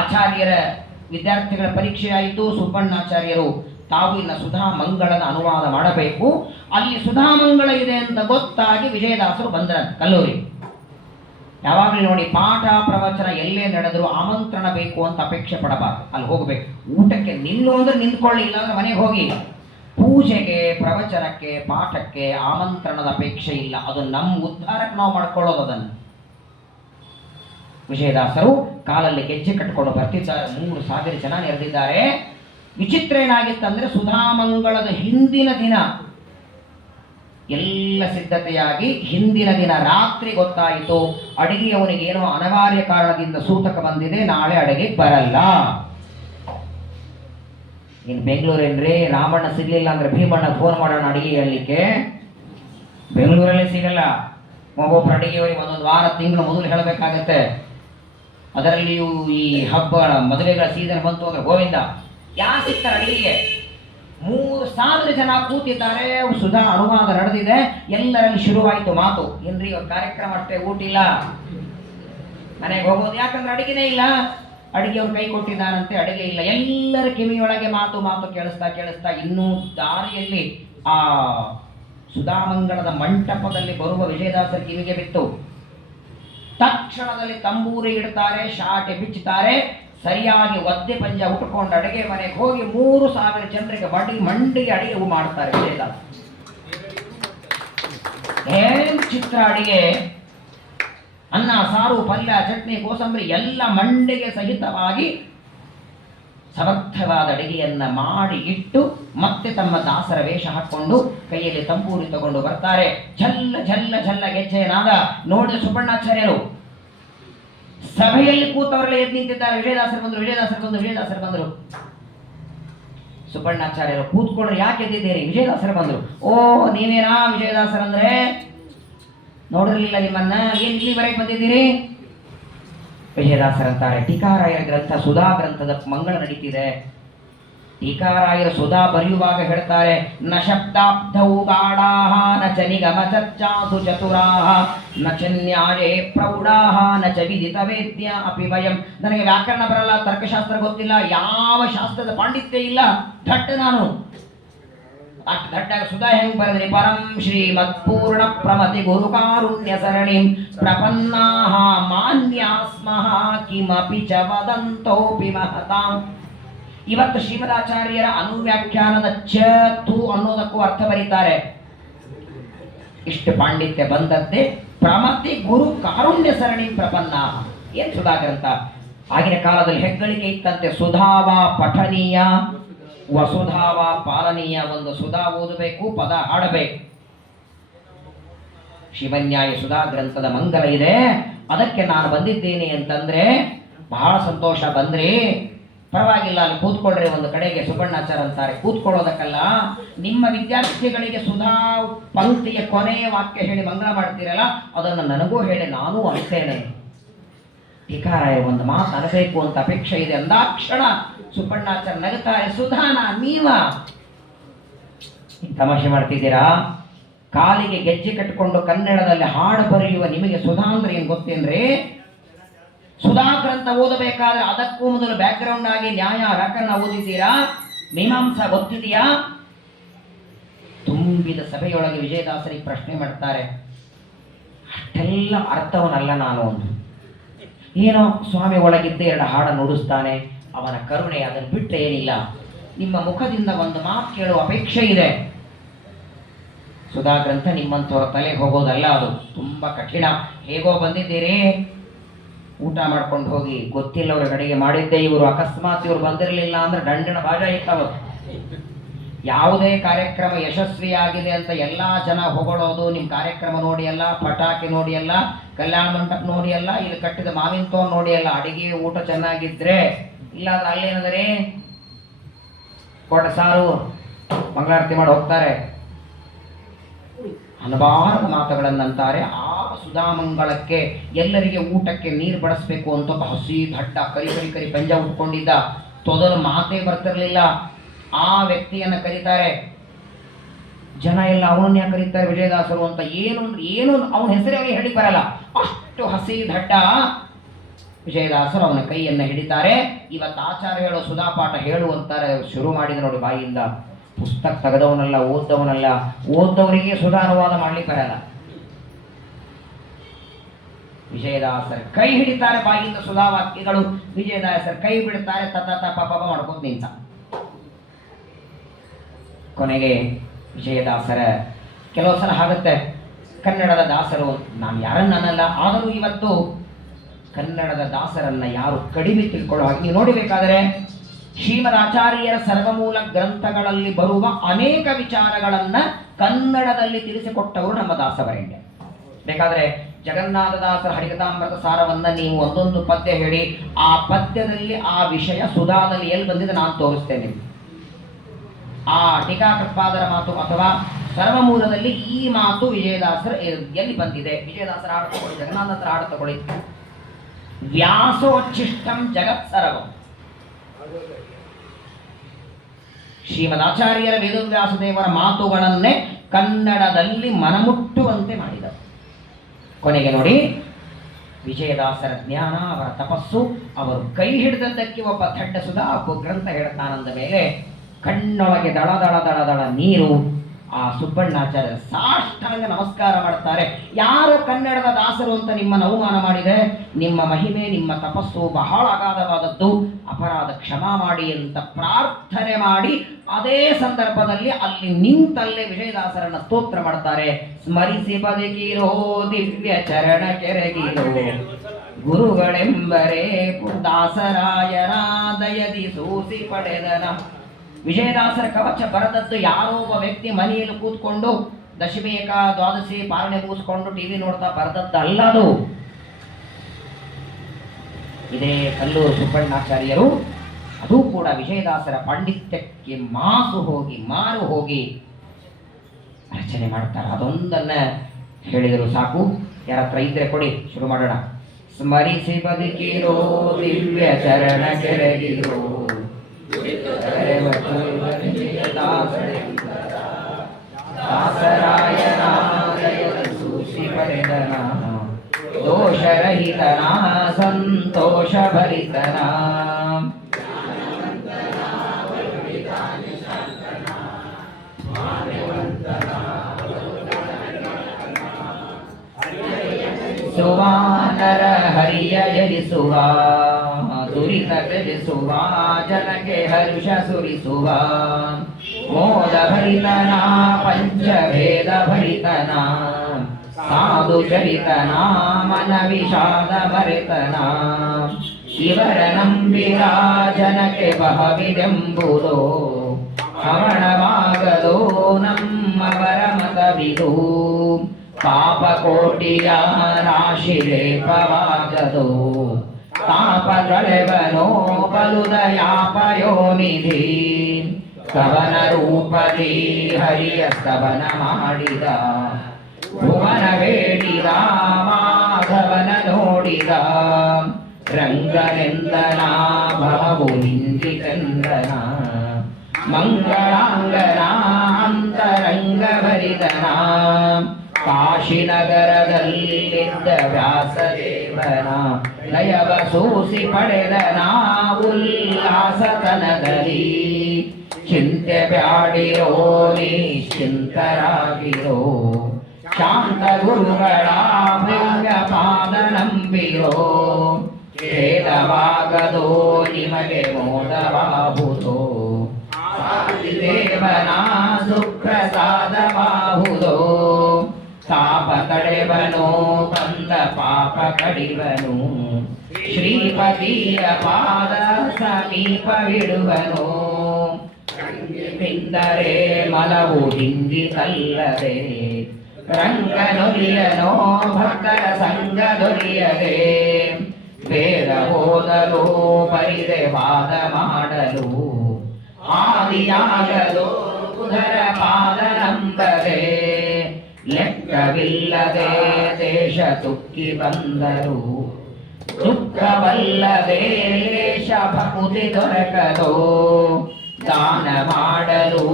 ಆಚಾರ್ಯರ ವಿದ್ಯಾರ್ಥಿಗಳ ಪರೀಕ್ಷೆ ಆಯಿತು. ಸುಬ್ಬಣ್ಣಾಚಾರ್ಯರು ತಾವು ಇನ್ನು ಸುಧಾ ಮಂಗಳದ ಅನುವಾದ ಮಾಡಬೇಕು. ಅಲ್ಲಿ ಸುಧಾ ಮಂಗಳ ಇದೆ ಅಂತ ಗೊತ್ತಾಗಿ ವಿಜಯದಾಸರು ಬಂದ್ರ ಕಲ್ಲೂರಿ. ಯಾವಾಗಲೂ ನೋಡಿ, ಪಾಠ ಪ್ರವಚನ ಎಲ್ಲೇ ನಡೆದರೂ ಆಮಂತ್ರಣ ಬೇಕು ಅಂತ ಅಪೇಕ್ಷೆ ಪಡಬಾರ್ದು. ಅಲ್ಲಿ ಹೋಗಬೇಕು. ಊಟಕ್ಕೆ ನಿಲ್ಲು ಅಂದ್ರೆ ನಿಂತ್ಕೊಳ್ಳಿ, ಇಲ್ಲಾಂದ್ರೆ ಮನೆಗೆ ಹೋಗಿ. ಪೂಜೆಗೆ, ಪ್ರವಚನಕ್ಕೆ, ಪಾಠಕ್ಕೆ ಆಮಂತ್ರಣದ ಅಪೇಕ್ಷೆ ಇಲ್ಲ. ಅದು ನಮ್ಮ ಉದ್ಧಾರಕ್ಕೆ ನಾವು ಮಾಡ್ಕೊಳ್ಳೋದು. ಅದನ್ನು ವಿಜಯದಾಸರು ಕಾಲಲ್ಲಿ ಗೆಜ್ಜೆ ಕಟ್ಟಿಕೊಂಡು ಬರ್ತಿದ್ದಾರೆ. 3,000 ಜನ ನೆರೆದಿದ್ದಾರೆ. ವಿಚಿತ್ರ ಏನಾಗಿತ್ತಂದ್ರೆ, ಸುಧಾಮಂಗಳದ ಹಿಂದಿನ ದಿನ ಎಲ್ಲ ಸಿದ್ಧತೆಯಾಗಿ ಹಿಂದಿನ ದಿನ ರಾತ್ರಿ ಗೊತ್ತಾಯಿತು, ಅಡಿಗೆಯವನಿಗೆ ಏನೋ ಅನಿವಾರ್ಯ ಕಾರಣದಿಂದ ಸೂತಕ ಬಂದಿದೆ, ನಾಳೆ ಅಡಿಗೆಗೆ ಬರಲ್ಲ. ಇನ್ನು ಬೆಂಗಳೂರೇನ್ರಿ, ರಾಮಣ್ಣ ಸಿಗ್ಲಿಲ್ಲ ಅಂದ್ರೆ ಭೀಮಣ್ಣ ಫೋನ್ ಮಾಡೋಣ ಅಡಿಗೆ ಹೇಳಲಿಕ್ಕೆ. ಬೆಂಗಳೂರಲ್ಲಿ ಸಿಗಲ್ಲ. ಒಬ್ಬೊಬ್ಬರು ಅಡಿಗೆಯವರಿಗೆ 1 ವಾರ ತಿಂಗಳು ಮೊದಲು ಹೇಳಬೇಕಾಗತ್ತೆ. ಅದರಲ್ಲಿಯೂ ಈ ಹಬ್ಬ ಮದುವೆಗಳ ಸೀಸನ್ ಬಂತು ಅಂದ್ರೆ ಗೋವಿಂದ ಯಾರು ಸಿಗ್ತಾರೆ ಅಡಿಗೆಗೆ. 3,000 ಜನ ಕೂತಿದ್ದಾರೆ. ಸುಧಾ ಅನುವಾದ ನಡೆದಿದೆ. ಎಲ್ಲರಲ್ಲಿ ಶುರುವಾಯಿತು ಮಾತು. ಏನ್ರಿ ಅವ್ರ ಕಾರ್ಯಕ್ರಮ ಅಷ್ಟೇ, ಊಟ ಇಲ್ಲ, ಮನೆಗೆ ಹೋಗೋದು. ಯಾಕಂದ್ರೆ ಅಡಿಗೆನೇ ಇಲ್ಲ. ಅಡಿಗೆಯವ್ರು ಕೈ ಕೊಟ್ಟಿದ್ದಾನಂತೆ, ಅಡಿಗೆ ಇಲ್ಲ. ಎಲ್ಲರ ಕಿವಿಯೊಳಗೆ ಮಾತು ಮಾತು ಕೇಳಿಸ್ತಾ ಇನ್ನೂ ದಾರಿಯಲ್ಲಿ ಆ ಸುಧಾಮಂಗಳದ ಮಂಟಪದಲ್ಲಿ ಬರುವ ವಿಜಯದಾಸರ ಕಿವಿಗೆ ಬಿತ್ತು. ತಕ್ಷಣದಲ್ಲಿ ತಂಬೂರಿ ಇಡ್ತಾರೆ, ಶಾಟೆ ಬಿಚ್ಚುತ್ತಾರೆ. ಸರಿಯಾಗಿ ಒದ್ದೆ ಪಂಜ ಉಟ್ಕೊಂಡು ಅಡಿಗೆ ಮನೆಗೆ ಹೋಗಿ 3,000 ಜನರಿಗೆ ಮಂಡಿಗೆ ಅಡಿಗೆ ಮಾಡ್ತಾರೆ ವಿಜಯದಾಸ. ಏನ್ ಚಿತ್ರ ಅಡಿಗೆ! ಅನ್ನ, ಸಾರು, ಪಲ್ಯ, ಚಟ್ನಿ, ಕೋಸಂಬರಿ ಎಲ್ಲ ಮಂಡಿಗೆ ಸಹಿತವಾಗಿ ಸಮರ್ಥವಾದ ಅಡಿಗೆಯನ್ನ ಮಾಡಿ ಇಟ್ಟು ಮತ್ತೆ ತಮ್ಮ ದಾಸರ ವೇಷ ಹಾಕೊಂಡು ಕೈಯಲ್ಲಿ ತಂಬೂರಿ ತಗೊಂಡು ಬರ್ತಾರೆ. ಝಲ್ಲ ಝಲ್ಲ ಝಲ್ಲ ಗೆಜ್ಜೆಯ ನಾದ ನೋಡಿ ಸುಬ್ಬಣ್ಣಾಚಾರ್ಯರು ಸಭೆಯಲ್ಲಿ ಕೂತವರೆಲ್ಲ ಎದ್ದು ನಿಂತಿದ್ದಾರೆ. ವಿಜಯದಾಸರು ಬಂದರು, ವಿಜಯದಾಸರು ಬಂದರು, ವಿಜಯದಾಸರು ಬಂದರು. ಸುಬ್ಬಣ್ಣಾಚಾರ್ಯರು ಕೂತ್ಕೊಂಡ್ರೆ ಯಾಕೆ ಎದ್ದಿದ್ದೀರಿ? ವಿಜಯದಾಸರು ಬಂದರು. ಓ ನೀವೇನಾ ವಿಜಯದಾಸರಂದ್ರೆ? ನೋಡಿರ್ಲಿಲ್ಲ ನಿಮ್ಮನ್ನ, ಏನ್ ಇಲ್ಲಿವರೆಗೆ ಬಂದಿದ್ದೀರಿ? ವಿಜಯದಾಸರಂತಾರೆ, ಟೀಕಾರಾಯರ ಗ್ರಂಥ ಸುಧಾ ಗ್ರಂಥದ ಮಂಗಳ ನಡೀತಿದೆ. ಟೀಕಾರಾಯರ ಸುಧಾ ಬರೆಯುವಾಗ ಹೇಳ್ತಾರೆ, ನ ಶಬ್ದಾಬ್ಧೌ ಗಾಢಾಃ ನ ಚ ನಿಗಮ ಚರ್ಚಾಸು ಚತುರಾಃ ನ ಚ ನ್ಯಾಯೇ ಪ್ರೌಢಾಃ ನ ಚ ವಿದಿತ ವೇದ್ಯ ಅಪಿ ವಯಂ. ನನಗೆ ವ್ಯಾಕರಣ ಬರಲ್ಲ, ತರ್ಕಶಾಸ್ತ್ರ ಗೊತ್ತಿಲ್ಲ, ಯಾವ ಶಾಸ್ತ್ರದ ಪಾಂಡಿತ್ಯ ಇಲ್ಲ, ದಟ್ಟ ನಾನು. ಅಷ್ಟು ದಟ್ಟಾಗ ಸುಧಾ ಹೆಂಗ್ ಬರೆದ್ರಿ? ಪರಂ ಶ್ರೀಮತ್ ಪೂರ್ಣ ಪ್ರಮತಿ ಗುರು ಕಾರುಣ್ಯ ಸರಣಿಂ ಪ್ರಪನ್ನಾಃ ಮಾನ್ಯಾಸ್ಮಃ ಕಿಮಪಿ ಚ ವದಂತೋಪಿ ಮಹತಾಂ. ಇವತ್ತು ಶ್ರೀಮದಾಚಾರ್ಯರ ಅನುವ್ಯಾಖ್ಯಾನದ ಚ ತು ಅನ್ನೋದಕ್ಕೂ ಅರ್ಥ ಬರೀತಾರೆ. ಇಷ್ಟು ಪಾಂಡಿತ್ಯ ಬಂದದ್ದೇ ಪ್ರಮತಿ ಗುರು ಕಾರುಣ್ಯ ಸರಣಿ ಪ್ರಪನ್ನ. ಏನ್ ಸುಧಾ ಗ್ರಂಥ. ಆಗಿನ ಕಾಲದಲ್ಲಿ ಹೆಗ್ಗಳಿಕೆ ಇತ್ತಂತೆ, ಸುಧಾವ ಪಠನೀಯ ವಸುಧಾವ ಪಾಲನೀಯ. ಒಂದು ಸುಧಾ ಓದಬೇಕು, ಪದ ಹಾಡಬೇಕು. ಶಿವನ್ಯಾಯ ಸುಧಾ ಗ್ರಂಥದ ಮಂಗಲ ಇದೆ. ಅದಕ್ಕೆ ನಾನು ಬಂದಿದ್ದೇನೆ ಅಂತಂದ್ರೆ ಬಹಳ ಸಂತೋಷ. ಬಂದ್ರಿ ಪರವಾಗಿಲ್ಲ, ಅಲ್ಲಿ ಕೂತ್ಕೊಳ್ರಿ ಒಂದು ಕಡೆಗೆ. ಸುಬ್ಬಣ್ಣಾಚಾರ ಅಂತಾರೆ, ಕೂತ್ಕೊಳ್ಳೋದಕ್ಕಲ್ಲ, ನಿಮ್ಮ ವಿದ್ಯಾರ್ಥಿಗಳಿಗೆ ಸುಧಾ ಪಂಕ್ತಿಯ ಕೊನೆಯ ವಾಕ್ಯ ಹೇಳಿ ಮಂಗಳ ಮಾಡ್ತೀರಲ್ಲ, ಅದನ್ನು ನನಗೂ ಹೇಳಿ ನಾನು ಅನ್ತೇನೆ. ಟೀಕಾರಾಯ ಒಂದು ಮಾತು ಅನಬೇಕು ಅಂತ ಅಪೇಕ್ಷೆ ಇದೆ ಅಂದಾಕ್ಷಣ ಸುಬ್ಬಣ್ಣಾಚಾರ ನಗುತ್ತಾರೆ. ಸುಧಾನ ನೀವ ತಮಾಷೆ ಮಾಡ್ತಿದ್ದೀರಾ? ಕಾಲಿಗೆ ಗೆಜ್ಜೆ ಕಟ್ಟಿಕೊಂಡು ಕನ್ನಡದಲ್ಲಿ ಹಾಡು ಬರೆಯುವ ನಿಮಗೆ ಸುಧಾ ಅಂದ್ರೆ ಏನ್ ಗೊತ್ತೇನ್ರಿ? ಸುಧಾ ಗ್ರಂಥ ಓದಬೇಕಾದ್ರೆ ಅದಕ್ಕೂ ಮೊದಲು ಬ್ಯಾಕ್ ಗ್ರೌಂಡ್ ಆಗಿ ನ್ಯಾಯ ವ್ಯಾಕರಣ ಓದಿದ್ದೀರಾ? ಮೀಮಾಂಸಾ ಗೊತ್ತಿದೆಯಾ? ತುಂಬಿದ ಸಭೆಯೊಳಗೆ ವಿಜಯದಾಸರಿಗೆ ಪ್ರಶ್ನೆ ಮಾಡ್ತಾರೆ. ಅಷ್ಟೆಲ್ಲ ಅರ್ಥವನ್ನಲ್ಲ ನಾನು. ಒಂದು ಏನೋ ಸ್ವಾಮಿ ಒಳಗಿದ್ದೇ ಎರಡು ಹಾಡು ನುಡಿಸ್ತಾನೆ, ಅವನ ಕರುಣೆ, ಅದನ್ನು ಬಿಟ್ಟರೆ ಏನಿಲ್ಲ. ನಿಮ್ಮ ಮುಖದಿಂದ ಒಂದು ಮಾತು ಕೇಳುವ ಅಪೇಕ್ಷೆ ಇದೆ. ಸುಧಾ ಗ್ರಂಥ ನಿಮ್ಮಂಥವ್ರ ತಲೆಗೆ ಹೋಗೋದಲ್ಲ, ಅದು ತುಂಬಾ ಕಠಿಣ. ಹೇಗೋ ಬಂದಿದ್ದೀರಿ, ಊಟ ಮಾಡ್ಕೊಂಡು ಹೋಗಿ. ಗೊತ್ತಿಲ್ಲವ್ರ ಕಡೆಗೆ ಮಾಡಿದ್ದೆ ಇವರು, ಅಕಸ್ಮಾತ್ ಇವರು ಬಂದಿರಲಿಲ್ಲ ಅಂದ್ರೆ ದಂಡನ ಭಾಷೆ ಇತ್ತವ. ಯಾವುದೇ ಕಾರ್ಯಕ್ರಮ ಯಶಸ್ವಿಯಾಗಿದೆ ಅಂತ ಎಲ್ಲಾ ಜನ ಹೊಗಳೋದು, ನಿಮ್ಮ ಕಾರ್ಯಕ್ರಮ ನೋಡಿ ಅಲ್ಲ, ಪಟಾಕಿ ನೋಡಿ ಅಲ್ಲ, ಕಲ್ಯಾಣ ಮಂಟಪ ನೋಡಿ ಅಲ್ಲ, ಇಲ್ಲಿ ಕಟ್ಟಿದ ಮಾವಿನ ತೋನ್ ನೋಡಿ ಅಲ್ಲ. ಅಡಿಗೆ ಊಟ ಚೆನ್ನಾಗಿದ್ರೆ, ಇಲ್ಲಾಂದ್ರೆ ಅಲ್ಲೇನಂದ್ರೆ ಕೊಡ ಸಾರು ಮಂಗಳಾರತಿ ಮಾಡಿ ಹೋಗ್ತಾರೆ. ಹಲವಾರು ಮಾತುಗಳನ್ನಂತಾರೆ. ಆ ಸುಧಾಮಂಗಳಕ್ಕೆ ಎಲ್ಲರಿಗೆ ಊಟಕ್ಕೆ ನೀರು ಬಡಿಸ್ಬೇಕು ಅಂತ ಒಬ್ಬ ಹಸಿ ದಡ್ಡ ಕರಿ ಪಂಜ ಉಟ್ಕೊಂಡಿದ್ದ. ತೊದಲು ಮಾತೇ ಬರ್ತಿರ್ಲಿಲ್ಲ. ಆ ವ್ಯಕ್ತಿಯನ್ನ ಕರೀತಾರೆ. ಜನ ಎಲ್ಲ ಅವನನ್ನ ಕರೀತಾರೆ ವಿಜಯದಾಸರು ಅಂತ. ಏನು ಅವನ ಹೆಸರೇ ಅವನಿಗೆ ಹೇಳಿ ಬರಲ್ಲ, ಅಷ್ಟು ಹಸಿ ದಡ್ಡ. ವಿಜಯದಾಸರು ಅವನ ಕೈಯನ್ನ ಹಿಡಿತಾರೆ. ಇವತ್ತು ಆಚಾರ್ಯ ಹೇಳೋ ಸುಧಾಪಾಠ ಹೇಳು ಅಂತಾರೆ. ಶುರು ಮಾಡಿದ ನೋಡಿ ಬಾಯಿಯಿಂದ. ಪುಸ್ತಕ ತೆಗೆದವನಲ್ಲ, ಓದ್ದವನಲ್ಲ. ಓದ್ದವರಿಗೆ ಸುಧಾ ಅನುವಾದ ಮಾಡ್ಲಿಕ್ಕೆ ಬರಲ್ಲ. ವಿಜಯದಾಸರ ಕೈ ಹಿಡಿತಾರೆ, ಬಾಯಿಯಿಂದ ಸುಧಾ ವಾಕ್ಯಗಳು. ವಿಜಯದಾಸರ ಕೈ ಬಿಡ್ತಾರೆ, ತತ ಪಾಪ ಮಾಡ್ಕೋತ ನಿಂತ. ಕೊನೆಗೆ ವಿಜಯದಾಸರ ಕೆಲವು ಸಲ ಆಗುತ್ತೆ, ಕನ್ನಡದ ದಾಸರು ನಾನು ಯಾರನ್ನ ಅನ್ನಲ್ಲ, ಆದರೂ ಇವತ್ತು ಕನ್ನಡದ ದಾಸರನ್ನ ಯಾರು ಕಡಿಮೆ ತಿಳ್ಕೊಳ್ಳೋ ಹಾಗೆ ನೀವು ನೋಡಬೇಕಾದರೆ ಶ್ರೀಮದ್ ಆಚಾರ್ಯರ ಸರ್ವಮೂಲ ಗ್ರಂಥಗಳಲ್ಲಿ ಬರುವ ಅನೇಕ ವಿಚಾರಗಳನ್ನ ಕನ್ನಡದಲ್ಲಿ ತಿಳಿಸಿಕೊಟ್ಟವರು ನಮ್ಮ ದಾಸವರೇಣ್ಯ. ಬೇಕಾದರೆ ಜಗನ್ನಾಥದಾಸರ ಹರಿಕಥಾಮೃತ ಸಾರವನ್ನ ನೀವು ಒಂದೊಂದು ಪದ್ಯ ಹೇಳಿ, ಆ ಪದ್ಯದಲ್ಲಿ ಆ ವಿಷಯ ಸುಧಾದಲ್ಲಿ ಎಲ್ಲಿ ಬಂದಿದೆ ನಾನು ತೋರಿಸ್ತೇನೆ. ಆ ಟೀಕಾಕೃತ್ಪಾದರ ಮಾತು ಅಥವಾ ಸರ್ವಮೂಲದಲ್ಲಿ ಈ ಮಾತು ವಿಜಯದಾಸರ ಎಲ್ಲಿ ಬಂದಿದೆ. ವಿಜಯದಾಸರ ಹಾಡು ತಗೊಳ್ಳಿ, ಜಗನ್ನಾಥರ ಹಾಡು ತಗೊಳ್ಳಿ. ವ್ಯಾಸೋಚ್ಛಿಷ್ಟಂ ಜಗತ್ಸರವಂ. ಶ್ರೀಮದಾಚಾರ್ಯರ ವೇದವ್ಯಾಸದೇವರ ಮಾತುಗಳನ್ನೇ ಕನ್ನಡದಲ್ಲಿ ಮನಮುಟ್ಟುವಂತೆ ಮಾಡಿದರು. ಕೊನೆಗೆ ನೋಡಿ, ವಿಜಯದಾಸರ ಜ್ಞಾನ, ಅವರ ತಪಸ್ಸು, ಅವರು ಕೈ ಹಿಡಿದದ್ದಕ್ಕೆ ಒಬ್ಬ ದಡ್ಡ ಸುಧಾ ಗ್ರಂಥ ಹೇಳ್ತಾನಂದ ಮೇಲೆ ಕಣ್ಣೊಳಗೆ ದಳ ದಳ ದಳ ದಳ ನೀರು. ಆ ಸುಬ್ಬಣ್ಣಾಚಾರ್ಯ ಸಾಷ್ಟಾಂಗ ನಮಸ್ಕಾರ ಮಾಡ್ತಾರೆ. ಯಾರು ಕನ್ನಡದ ದಾಸರು ಅಂತ ನಿಮ್ಮನ್ನು ಅವಮಾನ ಮಾಡಿದೆ, ನಿಮ್ಮ ಮಹಿಮೆ, ನಿಮ್ಮ ತಪಸ್ಸು ಬಹಳ ಅಗಾಧವಾದದ್ದು, ಅಪರಾಧ ಕ್ಷಮಾ ಮಾಡಿ ಅಂತ ಪ್ರಾರ್ಥನೆ ಮಾಡಿ ಅದೇ ಸಂದರ್ಭದಲ್ಲಿ ಅಲ್ಲಿ ನಿಂತಲ್ಲೇ ವಿಜಯದಾಸರನ್ನ ಸ್ತೋತ್ರ ಮಾಡ್ತಾರೆ. ಸ್ಮರಿಸಿ ಬದುಕಿರೋ ದಿವ್ಯ ಚರಣ ಕೆರಗಿರೋ ಗುರುಗಳೆಂಬರೇ ದಾಸರಾಯಣ ದಯದಿ ಸೂಸಿ ಪಡೆದನ. ವಿಜಯದಾಸರ ಕವಚ ಬರೆದದ್ದು ಯಾರೋ ಒಬ್ಬ ವ್ಯಕ್ತಿ ಮನೆಯಲ್ಲಿ ಕೂತ್ಕೊಂಡು ದಶಮಿಕ ದ್ವಾದಶಿ ಪಾರಣೆ ಮುಗಿಸ್ಕೊಂಡು ಟಿವಿ ನೋಡ್ತಾ ಬರೆದದ್ದು ಅಲ್ಲದು. ಇದೇ ಕಲ್ಲೂರು ಸುಬ್ಬಣ್ಣಾಚಾರ್ಯರು ಅದೂ ಕೂಡ ವಿಜಯದಾಸರ ಪಾಂಡಿತ್ಯಕ್ಕೆ ಮಾರು ಹೋಗಿ ರಚನೆ ಮಾಡ್ತಾರೆ. ಅದೊಂದನ್ನ ಹೇಳಿದರು ಸಾಕು. ಯಾರ ಹತ್ರ ಇದ್ರೆ ಕೊಡಿ, ಶುರು ಮಾಡೋಣ. ಸ್ಮರಿಸಿ ಬದುಕಿರೋ ದಿವ್ಯ ಚರಣ ಕೆಳಗಿರೋ ದಾಸರಾಯನ ಸೂಸಿ ಪಡೆದನ ದೋಷರಹಿತನ ಸಂತೋಷ ಭರಿತನ ಸುವಾನರ ಹರಿಯ ಜರಿಸುವ ದುರಿತ ತ್ಯಜಿಸುವ ಜನಕ್ಕೆ ಹರ್ಷ ಸುರಿಸುವ ಮೋದ ಭರಿತನ ಪಂಚಭೇದ ಭರಿತನ ಸಾಧು ಚರಿತನ ಮನ ವಿಷಾದ ಭರಿತನ ಇವರ ನಂಬಿದ ಜನಕ್ಕೆ ಬಹವಿದೆಂಬುದು ಹವಣವಾಗದು ನಮ್ಮವರ ಮತವಿದು ಪಾಪ ಕೋಟಿಯ ರಾಶಿ ಲೇಪವಾಗದು ತಾಪ ಕಳೆವನೋ ಬಲುದಯಾಪಯೋನಿಧಿ ಕವನ ರೂಪದಿ ಹರಿಯ ಸ್ತವನ ಮಾಡಿದ ಭುವನ ಬೇಡಿದ ಮಾಧವನ ನೋಡಿದ ರಂಗನೆಂದನ ಭಾವು ಹಿಂದಿತೆಂದನ ಮಂಗಳಾಂಗನ ಅಂತರಂಗ ಭರಿದನ ಕಾಶಿನಗರದಲ್ಲಿದ್ದ ವ್ಯಾಸದೇವನ ಲಯವ ಸೂಸಿ ಪಡೆದನ ಉಲ್ಲಾಸತನದಲ್ಲಿ ಚಿಂತೆ ಬ್ಯಾಡಿರೋ ನಿಶ್ಚಿಂತರಾಗಿರೋ ಶಾಂತ ಗುರುಗಳ ಭವ್ಯ ಪಾದ ನಂಬಿರೋ ಭೇದವಾಗದೋ ನಿಮಗೆ ಮೋದವಾಹುದೋ ದೇವನ ಸುಪ್ರಸಾದವಾಹುದೋ ತಾಪ ಕಡೆವನು ಬಂದ ಪಾಪ ಕಡಿವನು ಶ್ರೀಪತಿಯ ಪಾದ ಸಮೀಪವಿಡುವನು ಪಿಂದರೆ ಮಲವು ಹಿಂದಿತಲ್ಲದೆ ರಂಗನೊಲಿಯನೋ ಭಕ್ತರ ಸಂಗ ದೊರೆಯದೆ ವೇದ ಓದಲು ಬರಿದೆ ವಾದ ಮಾಡಲು ಆದಿಯಾಗಲು ಉದರ ಪಾದ ನಂಬದೆ ಲೆಕ್ಕವಿಲ್ಲದೆ ದೇಶ ತುಕ್ಕಿ ಬಂದರು ದುಃಖವಲ್ಲದೆ ಲೇಷ ಭಕುತಿ ದೊರಕದು ದಾನ ಮಾಡಲು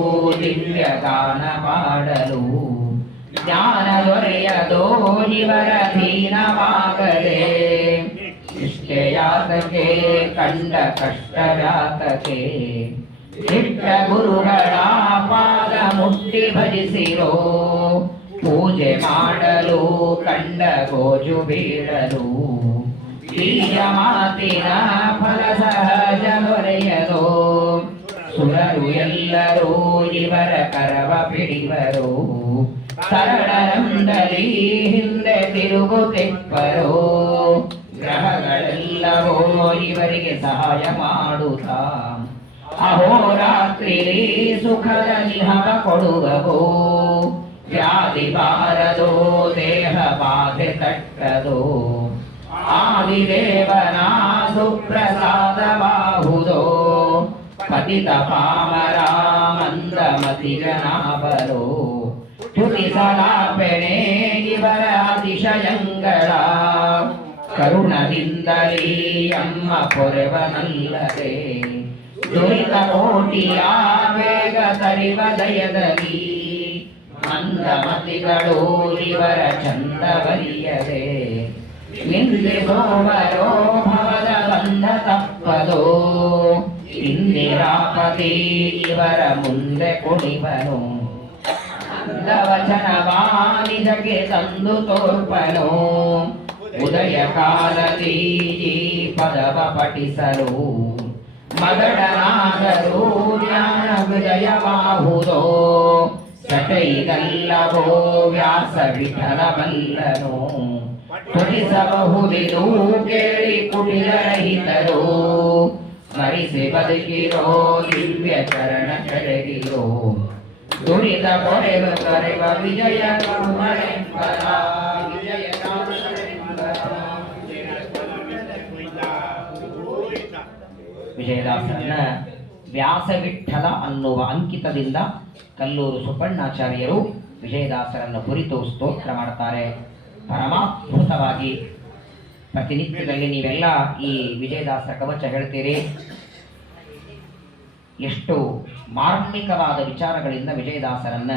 ದಿವ್ಯ ಗಾನ ಮಾಡಲು ಜ್ಞಾನ ದೊರೆಯದೋ ಇವರ ದೀನವಾಗದೆ ಇಷ್ಟೆಯಾತಕೆ ಕಂಡ ಕಷ್ಟವ್ಯಾತಕೆ ದಿಟ್ಟ ಗುರುಗಳ ಪಾದ ಮುಟ್ಟಿ ಭಜಿಸಿರೋ ಪೂಜೆ ಮಾಡಲು ಕಂಡ ಗೋಜು ಬೀಳಲು ಬೀಜ ಮಾತಿನ ಫಲ ಸಹಜ ದೊರೆಯದು ಸುರರು ಎಲ್ಲರೂ ಇವರ ಕರವ ಪಿಡಿವರು ಸರಳರಂದಲಿ ಹಿಂದೆ ತಿರುಗುತ್ತಿಪ್ಪರು ಗ್ರಹಗಳೆಲ್ಲವೋ ಇವರಿಗೆ ಸಹಾಯ ಮಾಡುತ್ತಾ ಅಹೋರಾತ್ರಿ ಸುಖದ ನಿಹವ ಕೊಡುವವೋ ವ್ಯಾಧಿ ಬಾರದೋ ದೇಹ ಬಾಧೆ ತಟ್ಟದೋ ಆದಿದೇವನ ಸುಪ್ರಸಾದವಾಹುದೋ ಪತಿತ ಪಾಮರ ಮಂದಮತಿಗನಾಬರೋ ತುತಿಸಲಾಪೆಣೆ ಇವರ ಅತಿಶಯಂಗಳ ಕರುಣದಿಂದಲೀ ಅಮ್ಮ ಪೊರೆವನಲ್ಲದೆ ದುರಿತ ಕೋಟಿಯ ವೇಗ ತರಿವ ದಯದಲ್ಲಿ ಮಂದಮತಿಗಳು ಇವರ ಚಂದ ಬರಿಯದೆ ನಿಂದಿಸೋವರೋ ಭವದ ಬಂಧ ತಪ್ಪದೋ ಇಂದಿರಾಪತಿ ಇವರ ಮುಂದೆ ಕುಣಿವನು ವಚನವಾ ನಿಜಕ್ಕೆ ತಂದು ತೋರ್ಪನು ಉದಯ ಕಾಲದಿ ಈ ಪದವ ಪಠಿಸಲು ಮಗಡನಾದರೂ ಜ್ಞಾನ ಹೃದಯವಾಹುದೋ ಸಟೈಗಲ್ಲವೋ ವ್ಯಾಸ ವಿಠಲ ಬಲ್ಲನು ತುಡಿಸಬಹುದಿದು ಕೇಳಿ ಕುಟಿಲರಹಿತರು ಸ್ಮರಿಸಿ ಬದುಕಿರೋ ದಿವ್ಯ ಚರಣ ಕೆಳಗಿರೋ ದುರಿತ ಕೊರೆವ ಕರೆವ ವಿಜಯ ವಿಜಯ ವಿಜಯದಾಸರನ್ನ ವ್ಯಾಸವಿಠಲ ಅನ್ನುವ ಅಂಕಿತದಿಂದ ಕಲ್ಲೂರು ಸುಬ್ಬಣ್ಣಾಚಾರ್ಯರು ವಿಜಯದಾಸರನ್ನು ಕುರಿತು ಸ್ತೋತ್ರ ಮಾಡ್ತಾರೆ. ಪರಮಾದ್ಭುತವಾಗಿ ಪ್ರತಿನಿತ್ಯದಲ್ಲಿ ನೀವೆಲ್ಲ ಈ ವಿಜಯದಾಸರ ಕವಚ ಹೇಳ್ತೀರಿ. ಎಷ್ಟು ಮಾರ್ಮಿಕವಾದ ವಿಚಾರಗಳಿಂದ ವಿಜಯದಾಸರನ್ನ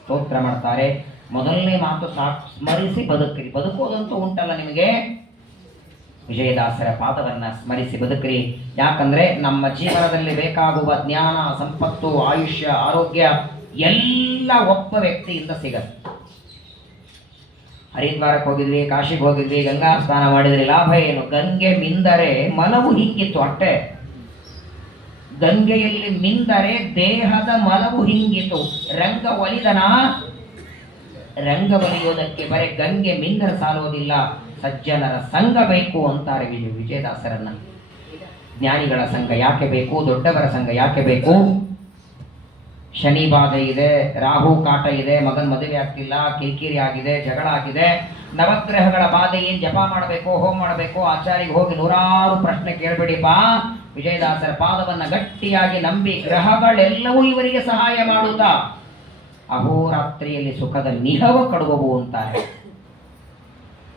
ಸ್ತೋತ್ರ ಮಾಡ್ತಾರೆ. ಮೊದಲನೇ ಮಾತು ಸ್ಮರಿಸಿ ಬದುಕ್ರಿ. ಬದುಕೋದಂತೂ ಉಂಟಲ್ಲ ನಿಮಗೆ, ವಿಜಯದಾಸರ ಪಾದವನ್ನ ಸ್ಮರಿಸಿ ಬದುಕ್ರಿ. ಯಾಕಂದ್ರೆ ನಮ್ಮ ಜೀವನದಲ್ಲಿ ಬೇಕಾಗುವ ಜ್ಞಾನ, ಸಂಪತ್ತು, ಆಯುಷ್ಯ, ಆರೋಗ್ಯ ಎಲ್ಲ ಒಬ್ಬ ವ್ಯಕ್ತಿಯಿಂದ ಸಿಗತ್ತೆ. ಹರಿದ್ವಾರಕ್ಕೆ ಹೋಗಿದ್ವಿ, ಕಾಶಿಗೆ ಹೋಗಿದ್ವಿ, ಗಂಗಾ ಸ್ನಾನ ಮಾಡಿದ್ರಿ, ಲಾಭ ಏನು? ಗಂಗೆ ಮಿಂದರೆ ಮಲವು ಹಿಂಗಿತ್ತು ಅಟ್ಟೆ. ಗಂಗೆಯಲ್ಲಿ ಮಿಂದರೆ ದೇಹದ ಮಲವು ಹಿಂಗಿತು. ರಂಗ ಒಲಿದನ, ರಂಗ ಒಲಿಯೋದಕ್ಕೆ ಬರೀ ಗಂಗೆ ಮಿಂದರೆ ಸಾಲೋದಿಲ್ಲ, ಸಜ್ಜನರ ಸಂಘ ಬೇಕು ಅಂತಾರೆ ವಿಜಯದಾಸರನ್ನ. ಜ್ಞಾನಿಗಳ ಸಂಘ ಯಾಕೆ ಬೇಕು? ದೊಡ್ಡವರ ಸಂಘ ಯಾಕೆ ಬೇಕು? ಶನಿ ಬಾಧೆ ಇದೆ, ರಾಹು ಕಾಟ ಇದೆ, ಮಗನ್ ಮದುವೆ ಆಗ್ತಿಲ್ಲ, ಕಿರಿಕಿರಿ ಆಗಿದೆ, ಜಗಳ ಆಗಿದೆ, ನವಗ್ರಹಗಳ ಬಾಧೆ, ಏನ್ ಜಪ ಮಾಡಬೇಕು, ಹೋಮ ಮಾಡಬೇಕು, ಆಚಾರಿಗೆ ಹೋಗಿ ನೂರಾರು ಪ್ರಶ್ನೆ ಕೇಳಬೇಡಿಪಾ. ವಿಜಯದಾಸರ ಪಾದವನ್ನ ಗಟ್ಟಿಯಾಗಿ ನಂಬಿ ಗ್ರಹಗಳೆಲ್ಲವೂ ಇವರಿಗೆ ಸಹಾಯ ಮಾಡುತ್ತಾ ಅಹೋರಾತ್ರಿಯಲ್ಲಿ ಸುಖದ ನಿಹವ ಕಡುವವು ಅಂತಾರೆ.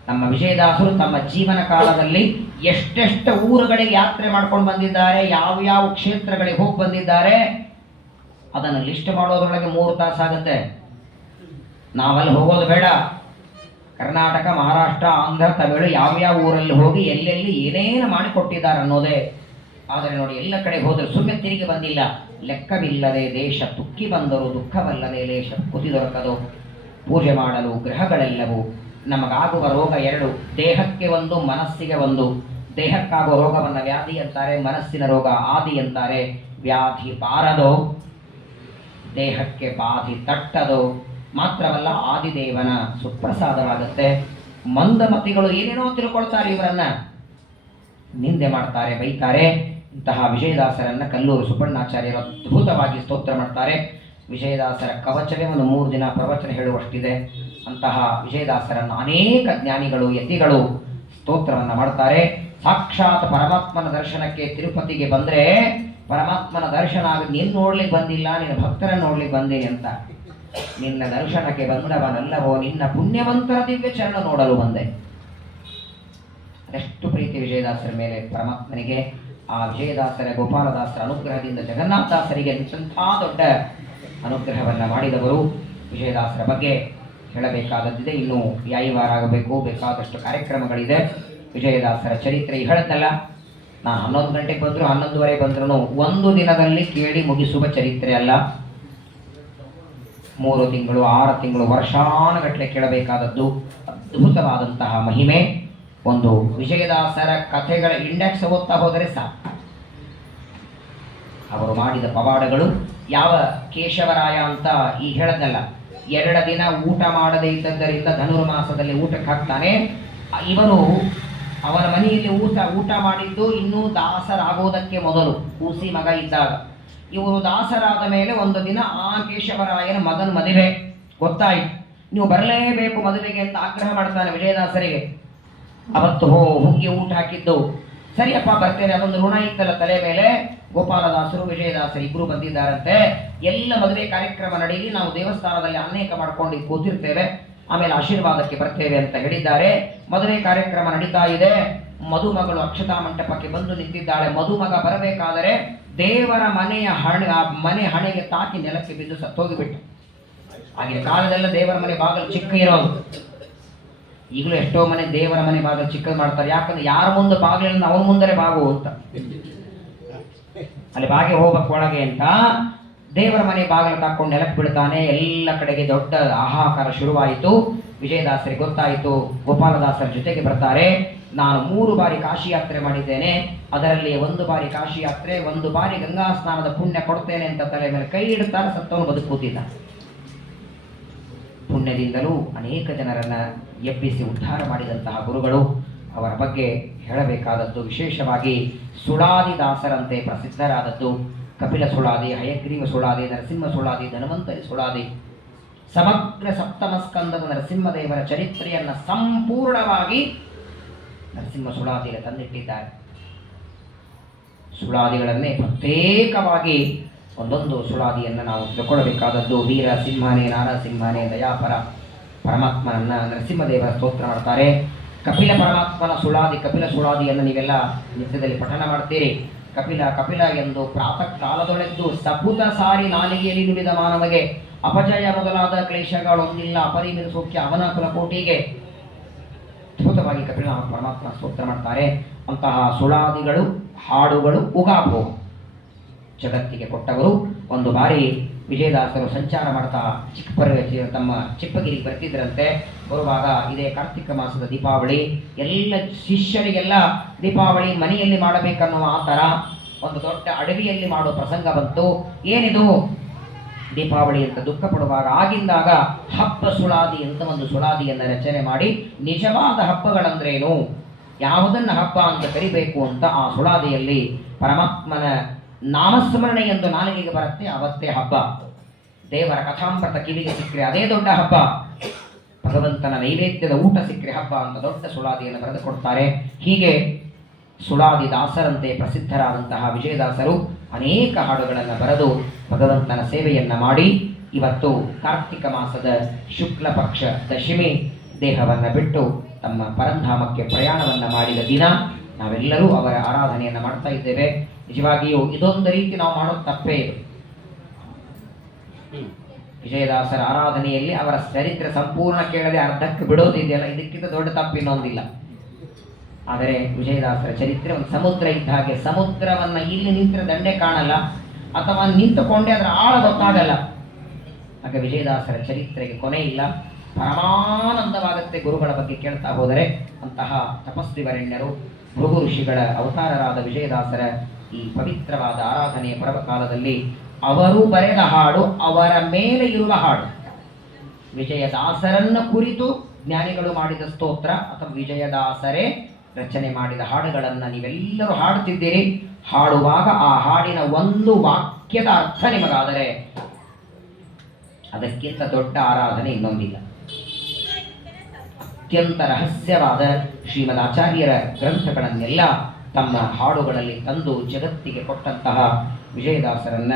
ನಮ್ಮ ವಿಜಯದಾಸರು ತಮ್ಮ ಜೀವನ ಕಾಲದಲ್ಲಿ ಎಷ್ಟೆಷ್ಟು ಊರುಗಳಿಗೆ ಯಾತ್ರೆ ಮಾಡ್ಕೊಂಡು ಬಂದಿದ್ದಾರೆ, ಯಾವ ಕ್ಷೇತ್ರಗಳಿಗೆ ಹೋಗಿ ಬಂದಿದ್ದಾರೆ, ಅದನ್ನು ಲಿಸ್ಟ್ ಮಾಡೋದ್ರೊಳಗೆ 3 ತಾಸಾಗುತ್ತೆ. ನಾವಲ್ಲಿ ಹೋಗೋದು ಬೇಡ. ಕರ್ನಾಟಕ, ಮಹಾರಾಷ್ಟ್ರ, ಆಂಧ್ರ, ತಮಿಳು ಯಾವ್ಯಾವ ಊರಲ್ಲಿ ಹೋಗಿ ಎಲ್ಲೆಲ್ಲಿ ಏನೇನು ಮಾಡಿಕೊಟ್ಟಿದ್ದಾರೆ ಅನ್ನೋದೇ. ಆದರೆ ನೋಡಿ, ಎಲ್ಲ ಕಡೆ ಹೋದರೆ ಸುಮ್ಮನೆ ತಿರುಗಿ ಬಂದಿಲ್ಲ. ಲೆಕ್ಕವಿಲ್ಲದೆ ದೇಶ ತುಕ್ಕಿ ಬಂದರು, ದುಃಖವಲ್ಲದೆ ಲೇಷ ಕುತಿ ದೊರಕದು. ಪೂಜೆ ಮಾಡಲು ಗ್ರಹಗಳೆಲ್ಲವೂ. ನಮಗಾಗುವ ರೋಗ 2, ದೇಹಕ್ಕೆ 1, ಮನಸ್ಸಿಗೆ 1. ದೇಹಕ್ಕಾಗುವ ರೋಗವನ್ನು ವ್ಯಾಧಿ ಅಂತಾರೆ, ಮನಸ್ಸಿನ ರೋಗ ಆದಿ ಅಂತಾರೆ. ವ್ಯಾಧಿ ಬಾರದೋ, ದೇಹಕ್ಕೆ ಬಾಧಿ ತಟ್ಟದೋ. ಮಾತ್ರವಲ್ಲ, ಆದಿದೇವನ ಸುಪ್ರಸಾದವಾಗುತ್ತೆ. ಮಂದಮತಿಗಳು ಏನೇನೋ ತಿಳ್ಕೊಳ್ತಾರೆ, ಇವರನ್ನ ನಿಂದೆ ಮಾಡ್ತಾರೆ, ಬೈತಾರೆ. ಇಂತಹ ವಿಜಯದಾಸರನ್ನ ಕಲ್ಲೂರು ಸುಬ್ಬಣ್ಣಾಚಾರ್ಯರು ಅದ್ಭುತವಾಗಿ ಸ್ತೋತ್ರ ಮಾಡ್ತಾರೆ. ವಿಜಯದಾಸರ ಕವಚವೇ ಒಂದು 3 ದಿನ ಪ್ರವಚನ ಹೇಳುವಷ್ಟಿದೆ. ಅಂತಹ ವಿಜಯದಾಸರನ್ನು ಅನೇಕ ಜ್ಞಾನಿಗಳು, ಯತಿಗಳು ಸ್ತೋತ್ರವನ್ನು ಮಾಡ್ತಾರೆ. ಸಾಕ್ಷಾತ್ ಪರಮಾತ್ಮನ ದರ್ಶನಕ್ಕೆ ತಿರುಪತಿಗೆ ಬಂದರೆ ಪರಮಾತ್ಮನ ದರ್ಶನ ಆಗಿ ನೀನು ನೋಡ್ಲಿಕ್ಕೆ ಬಂದಿಲ್ಲ, ನಿನ್ನ ಭಕ್ತರನ್ನು ನೋಡ್ಲಿಕ್ಕೆ ಬಂದೇನೆ ಅಂತ. ನಿನ್ನ ದರ್ಶನಕ್ಕೆ ಬಂದವನಲ್ಲವೋ, ನಿನ್ನ ಪುಣ್ಯವಂತರ ದಿವ್ಯ ಚರಣ ನೋಡಲು ಬಂದೆ. ಅದೆಷ್ಟು ಪ್ರೀತಿ ವಿಜಯದಾಸರ ಮೇಲೆ ಪರಮಾತ್ಮನಿಗೆ. ಆ ವಿಜಯದಾಸರ, ಗೋಪಾಲದಾಸರ ಅನುಗ್ರಹದಿಂದ ಜಗನ್ನಾಥದಾಸರಿಗೆ ಎಂಥ ದೊಡ್ಡ ಅನುಗ್ರಹವನ್ನು ಮಾಡಿದವರು. ವಿಜಯದಾಸರ ಬಗ್ಗೆ ಹೇಳಬೇಕಾದದ್ದಿದೆ, ಇನ್ನೂ ಯಾಯಿವಾರ ಆಗಬೇಕು, ಬೇಕಾದಷ್ಟು ಕಾರ್ಯಕ್ರಮಗಳಿದೆ. ವಿಜಯದಾಸರ ಚರಿತ್ರೆ ಹೇಳದ್ದಲ್ಲ, ನಾನು 11 ಗಂಟೆಗೆ ಬಂದರೂ 11:30 ಬಂದ್ರೂ ಒಂದು ದಿನದಲ್ಲಿ ಕೇಳಿ ಮುಗಿಸುವ ಚರಿತ್ರೆ ಅಲ್ಲ. 3 ತಿಂಗಳು, 6 ತಿಂಗಳು, ವರ್ಷಾನುಗಟ್ಟಲೆ ಕೇಳಬೇಕಾದದ್ದು. ಅದ್ಭುತವಾದಂತಹ ಮಹಿಮೆ. ಒಂದು ವಿಜಯದಾಸರ ಕಥೆಗಳ ಇಂಡೆಕ್ಸ್ ಓದ್ತಾ ಹೋದರೆ ಸಾಕು. ಅವರು ಮಾಡಿದ ಪವಾಡಗಳು. ಯಾವ ಕೇಶವರಾಯ ಅಂತ ಈಗ ಹೇಳದ್ನಲ್ಲ, 2 ದಿನ ಊಟ ಮಾಡದೇ ಇದ್ದದ್ದರಿಂದ ಧನುರ್ಮಾಸದಲ್ಲಿ ಊಟಕ್ಕೆ ಹಾಕ್ತಾನೆ. ಇವರು ಅವನ ಮನೆಯಲ್ಲಿ ಊಟ ಮಾಡಿದ್ದು ಇನ್ನೂ ದಾಸರಾಗೋದಕ್ಕೆ ಮೊದಲು, ಕೂಸಿ ಮಗ ಇದ್ದಾಗ. ಇವರು ದಾಸರಾದ ಮೇಲೆ ಒಂದು ದಿನ ಆ ಕೇಶವರಾಯನ ಮಗನ ಮದುವೆ ಗೊತ್ತಾಯಿತು. ನೀವು ಬರಲೇಬೇಕು ಮದುವೆಗೆ ಅಂತ ಆಗ್ರಹ ಮಾಡ್ತಾನೆ ವಿಜಯದಾಸರಿಗೆ. ಅವತ್ತು ಹುಗ್ಗಿ ಊಟ ಹಾಕಿದ್ದು. ಸರಿಯಪ್ಪ ಬರ್ತೇನೆ, ಅದೊಂದು ಋಣ ಇತ್ತಲ್ಲ ತಲೆ ಮೇಲೆ. ಗೋಪಾಲದಾಸರು, ವಿಜಯದಾಸರು ಇಬ್ಬರು ಬಂದಿದ್ದಾರಂತೆ. ಎಲ್ಲ ಮದುವೆ ಕಾರ್ಯಕ್ರಮ ನಡೆಯಲಿ, ನಾವು ದೇವಸ್ಥಾನದಲ್ಲಿ ಅನೇಕ ಮಾಡ್ಕೊಂಡು ಕೂತಿರ್ತೇವೆ, ಆಮೇಲೆ ಆಶೀರ್ವಾದಕ್ಕೆ ಬರ್ತೇವೆ ಅಂತ ಹೇಳಿದ್ದಾರೆ. ಮದುವೆ ಕಾರ್ಯಕ್ರಮ ನಡೀತಾ ಇದೆ. ಮದುಮಗಳು ಅಕ್ಷತಾ ಮಂಟಪಕ್ಕೆ ಬಂದು ನಿಂತಿದ್ದಾಳೆ. ಮದುಮಗ ಬರಬೇಕಾದರೆ ದೇವರ ಮನೆ ಹಣೆಗೆ ತಾಕಿ ನೆಲಕ್ಕೆ ಬಿದ್ದು ಸತ್ತೋಗಿಬಿಟ್ಟು. ಆಗಿನ ಕಾಲದೆಲ್ಲ ದೇವರ ಮನೆ ಬಾಗಿಲು ಚಿಕ್ಕ ಇರೋದು. ಈಗಲೂ ಎಷ್ಟೋ ಮನೆ ದೇವರ ಮನೆ ಬಾಗಿಲು ಚಿಕ್ಕದು ಮಾಡ್ತಾರೆ. ಯಾಕಂದ್ರೆ ಯಾರ ಮುಂದೆ ಬಾಗಿಲನ್ನು ಅವನ ಮುಂದರೆ ಬಾಗು ಅಂತ, ಅಲ್ಲಿ ಬಾಗಿ ಹೋಗ್ಬೇಕು ಒಳಗೆ ಅಂತ ದೇವರ ಮನೆ ಬಾಗಿಲು ತಾಕೊಂಡು ನೆಲಕ್ಕೆ ಬಿಡ್ತಾನೆ. ಎಲ್ಲ ಕಡೆಗೆ ದೊಡ್ಡ ಆಹಾಕಾರ ಶುರುವಾಯಿತು. ವಿಜಯದಾಸರಿಗೆ ಗೊತ್ತಾಯಿತು. ಗೋಪಾಲದಾಸರ ಜೊತೆಗೆ ಬರ್ತಾರೆ. ನಾನು 3 ಬಾರಿ ಕಾಶಿ ಯಾತ್ರೆ ಮಾಡಿದ್ದೇನೆ, ಅದರಲ್ಲಿ 1 ಬಾರಿ ಕಾಶಿ ಯಾತ್ರೆ, 1 ಬಾರಿ ಗಂಗಾ ಸ್ನಾನದ ಪುಣ್ಯ ಕೊಡ್ತೇನೆ ಅಂತ ತಲೆ ಮೇಲೆ ಕೈ ಇಡ್ತಾರೆ. ಸತ್ತವನು ಬದುಕೂತಿದ್ದ. ಪುಣ್ಯದಿಂದಲೂ ಅನೇಕ ಜನರನ್ನ ಎಬ್ಬಿಸಿ ಉದ್ಧಾರ ಮಾಡಿದಂತಹ ಗುರುಗಳು. ಅವರ ಬಗ್ಗೆ ಹೇಳಬೇಕಾದದ್ದು ವಿಶೇಷವಾಗಿ ಸುಳಾದಿದಾಸರಂತೆ ಪ್ರಸಿದ್ಧರಾದದ್ದು. ಕಪಿಲ ಸುಳಾದಿ, ಹಯಗ್ರೀವ ಸುಳಾದಿ, ನರಸಿಂಹ ಸುಳಾದಿ, ಧನ್ವಂತರಿ ಸುಳಾದಿ, ಸಮಗ್ರ ಸಪ್ತಮ ಸ್ಕಂದದ ನರಸಿಂಹದೇವರ ಚರಿತ್ರೆಯನ್ನು ಸಂಪೂರ್ಣವಾಗಿ ನರಸಿಂಹ ಸುಳಾದಿಗೆ ತಂದಿಟ್ಟಿದ್ದಾರೆ. ಸುಳಾದಿಗಳನ್ನೇ ಪ್ರತ್ಯೇಕವಾಗಿ ಒಂದೊಂದು ಸುಳಾದಿಯನ್ನು ನಾವು ತಿಳ್ಕೊಳ್ಳಬೇಕಾದದ್ದು. ವೀರ ಸಿಂಹನೇ ನಾರಸಿಂಹನೇ ದಯಾಪರ ಪರಮಾತ್ಮನನ್ನ ನರಸಿಂಹದೇವರ ಸ್ತೋತ್ರ ಮಾಡ್ತಾರೆ. ಕಪಿಲ ಪರಮಾತ್ಮನ ಸುಳಾದಿ ಕಪಿಲ ಸುಳಾದಿಯನ್ನು ನೀವೆಲ್ಲ ನಿತ್ಯದಲ್ಲಿ ಪಠನ ಮಾಡ್ತೀರಿ. ಕಪಿಲ ಕಪಿಲ ಎಂದು ಪ್ರಾತಃ ಕಾಲದೊಳೆದ್ದು ಸಪುತ ಸಾರಿ ನಾಲಿಗೆಯಲ್ಲಿ ನುಡಿದ ಮಾನವಗೆ ಅಪಜಯ ಮೊದಲಾದ ಕ್ಲೇಶಗಳೊಂದಿಲ್ಲ ಅಪರಿಮಿತ ಸೌಖ್ಯ ಅವನ ಕುಲಕೋಟಿಗೆ. ಅದ್ಭುತವಾಗಿ ಕಪಿಲ ಪರಮಾತ್ಮ ಸ್ತೋತ್ರ ಮಾಡ್ತಾರೆ. ಅಂತಹ ಸುಳಾದಿಗಳು ಹಾಡುಗಳು ಉಗಾಭೋಗ ಜಗತ್ತಿಗೆ ಕೊಟ್ಟವರು. ಒಂದು ಬಾರಿ ವಿಜಯದಾಸರು ಸಂಚಾರ ಮಾಡ್ತಾ ತಮ್ಮ ಚಿಪ್ಪಗಿರಿಗೆ ಬರ್ತಿದ್ರಂತೆ. ಬರುವಾಗ ಇದೇ ಕಾರ್ತಿಕ ಮಾಸದ ದೀಪಾವಳಿ, ಎಲ್ಲ ಶಿಷ್ಯರಿಗೆಲ್ಲ ದೀಪಾವಳಿ ಮನೆಯಲ್ಲಿ ಮಾಡಬೇಕನ್ನುವ ಆ ಥರ ಒಂದು ದೊಡ್ಡ ಅಡವಿಯಲ್ಲಿ ಮಾಡೋ ಪ್ರಸಂಗ ಬಂತು. ಏನಿದು ದೀಪಾವಳಿ ಅಂತ ದುಃಖ ಪಡುವಾಗ ಆಗಿಂದಾಗ ಹಬ್ಬ ಸುಳಾದಿ ಅಂತ ಒಂದು ಸುಳಾದಿಯನ್ನು ರಚನೆ ಮಾಡಿ ನಿಜವಾದ ಹಬ್ಬಗಳಂದ್ರೇನು, ಯಾವುದನ್ನು ಹಬ್ಬ ಅಂತ ಕರಿಬೇಕು ಅಂತ ಆ ಸುಳಾದಿಯಲ್ಲಿ ಪರಮಾತ್ಮನ ನಾಮಸ್ಮರಣೆ ಎಂದು ನಾಲಿಗೆಗೆ ಬರುತ್ತೆ, ಅವತ್ತೇ ಹಬ್ಬ. ದೇವರ ಕಥಾಮೃತ ಕಿವಿಗೆ ಸಿಕ್ಕರೆ ಅದೇ ದೊಡ್ಡ ಹಬ್ಬ. ಭಗವಂತನ ನೈವೇದ್ಯದ ಊಟ ಸಿಕ್ಕರೆ ಹಬ್ಬ ಅಂತ ದೊಡ್ಡ ಸುಳಾದಿಯನ್ನು ಬರೆದುಕೊಡ್ತಾರೆ. ಹೀಗೆ ಸುಳಾದಿ ದಾಸರಂತೆ ಪ್ರಸಿದ್ಧರಾದಂತಹ ವಿಜಯದಾಸರು ಅನೇಕ ಹಾಡುಗಳನ್ನು ಬರೆದು ಭಗವಂತನ ಸೇವೆಯನ್ನು ಮಾಡಿ ಇವತ್ತು ಕಾರ್ತಿಕ ಮಾಸದ ಶುಕ್ಲ ಪಕ್ಷ ದಶಮಿ ದೇಹವನ್ನು ಬಿಟ್ಟು ತಮ್ಮ ಪರಂಧಾಮಕ್ಕೆ ಪ್ರಯಾಣವನ್ನು ಮಾಡಿದ ದಿನ ನಾವೆಲ್ಲರೂ ಅವರ ಆರಾಧನೆಯನ್ನು ಮಾಡ್ತಾ ಇದ್ದೇವೆ. ನಿಜವಾಗಿಯೂ ಇದೊಂದು ರೀತಿ ನಾವು ಮಾಡೋದು ತಪ್ಪೇ ಇದು. ವಿಜಯದಾಸರ ಆರಾಧನೆಯಲ್ಲಿ ಅವರ ಚರಿತ್ರೆ ಸಂಪೂರ್ಣ ಕೇಳದೆ ಅರ್ಧಕ್ಕೆ ಬಿಡೋದಿದೆಯಲ್ಲ, ಇದಕ್ಕಿಂತ ದೊಡ್ಡ ತಪ್ಪು ಇನ್ನೊಂದಿಲ್ಲ. ಆದರೆ ವಿಜಯದಾಸರ ಚರಿತ್ರೆ ಒಂದು ಸಮುದ್ರ ಇದ್ದ ಹಾಗೆ. ಸಮುದ್ರವನ್ನು ಇಲ್ಲಿ ನಿಂತರೆ ದಂಡೆ ಕಾಣಲ್ಲ, ಅಥವಾ ನಿಂತುಕೊಂಡೇ ಅದರ ಆಳ ಗೊತ್ತಾಗಲ್ಲ. ಆಗ ವಿಜಯದಾಸರ ಚರಿತ್ರೆಗೆ ಕೊನೆ ಇಲ್ಲ, ಪರಮಾನಂದವಾಗುತ್ತೆ ಗುರುಗಳ ಬಗ್ಗೆ ಕೇಳ್ತಾ ಹೋದರೆ. ಅಂತಹ ತಪಸ್ವಿವರೆಣ್ಯರು ಭೃಗು ಋಷಿಗಳ ಅವತಾರರಾದ ವಿಜಯದಾಸರ ಈ ಪವಿತ್ರವಾದ ಆರಾಧನೆಯ ಪರ್ವಕಾಲದಲ್ಲಿ ಅವರು ಬರೆದ ಹಾಡು, ಅವರ ಮೇಲೆ ಇರುವ ಹಾಡು, ವಿಜಯದಾಸರನ್ನ ಕುರಿತು ಜ್ಞಾನಿಗಳು ಮಾಡಿದ ಸ್ತೋತ್ರ ಅಥವಾ ವಿಜಯದಾಸರೇ ರಚನೆ ಮಾಡಿದ ಹಾಡುಗಳನ್ನು ನೀವೆಲ್ಲರೂ ಹಾಡುತ್ತಿದ್ದೀರಿ. ಹಾಡುವಾಗ ಆ ಹಾಡಿನ ಒಂದು ವಾಕ್ಯದ ಅರ್ಥ ನಿಮಗಾದರೆ ಅದಕ್ಕಿಂತ ದೊಡ್ಡ ಆರಾಧನೆ ಇನ್ನೊಂದಿಲ್ಲ. ಅತ್ಯಂತ ರಹಸ್ಯವಾದ ಶ್ರೀಮದ್ ಆಚಾರ್ಯರ ಗ್ರಂಥಗಳನ್ನೆಲ್ಲ ತಮ್ಮ ಹಾಡುಗಳಲ್ಲಿ ತಂದು ಜಗತ್ತಿಗೆ ಕೊಟ್ಟಂತಹ ವಿಜಯದಾಸರನ್ನ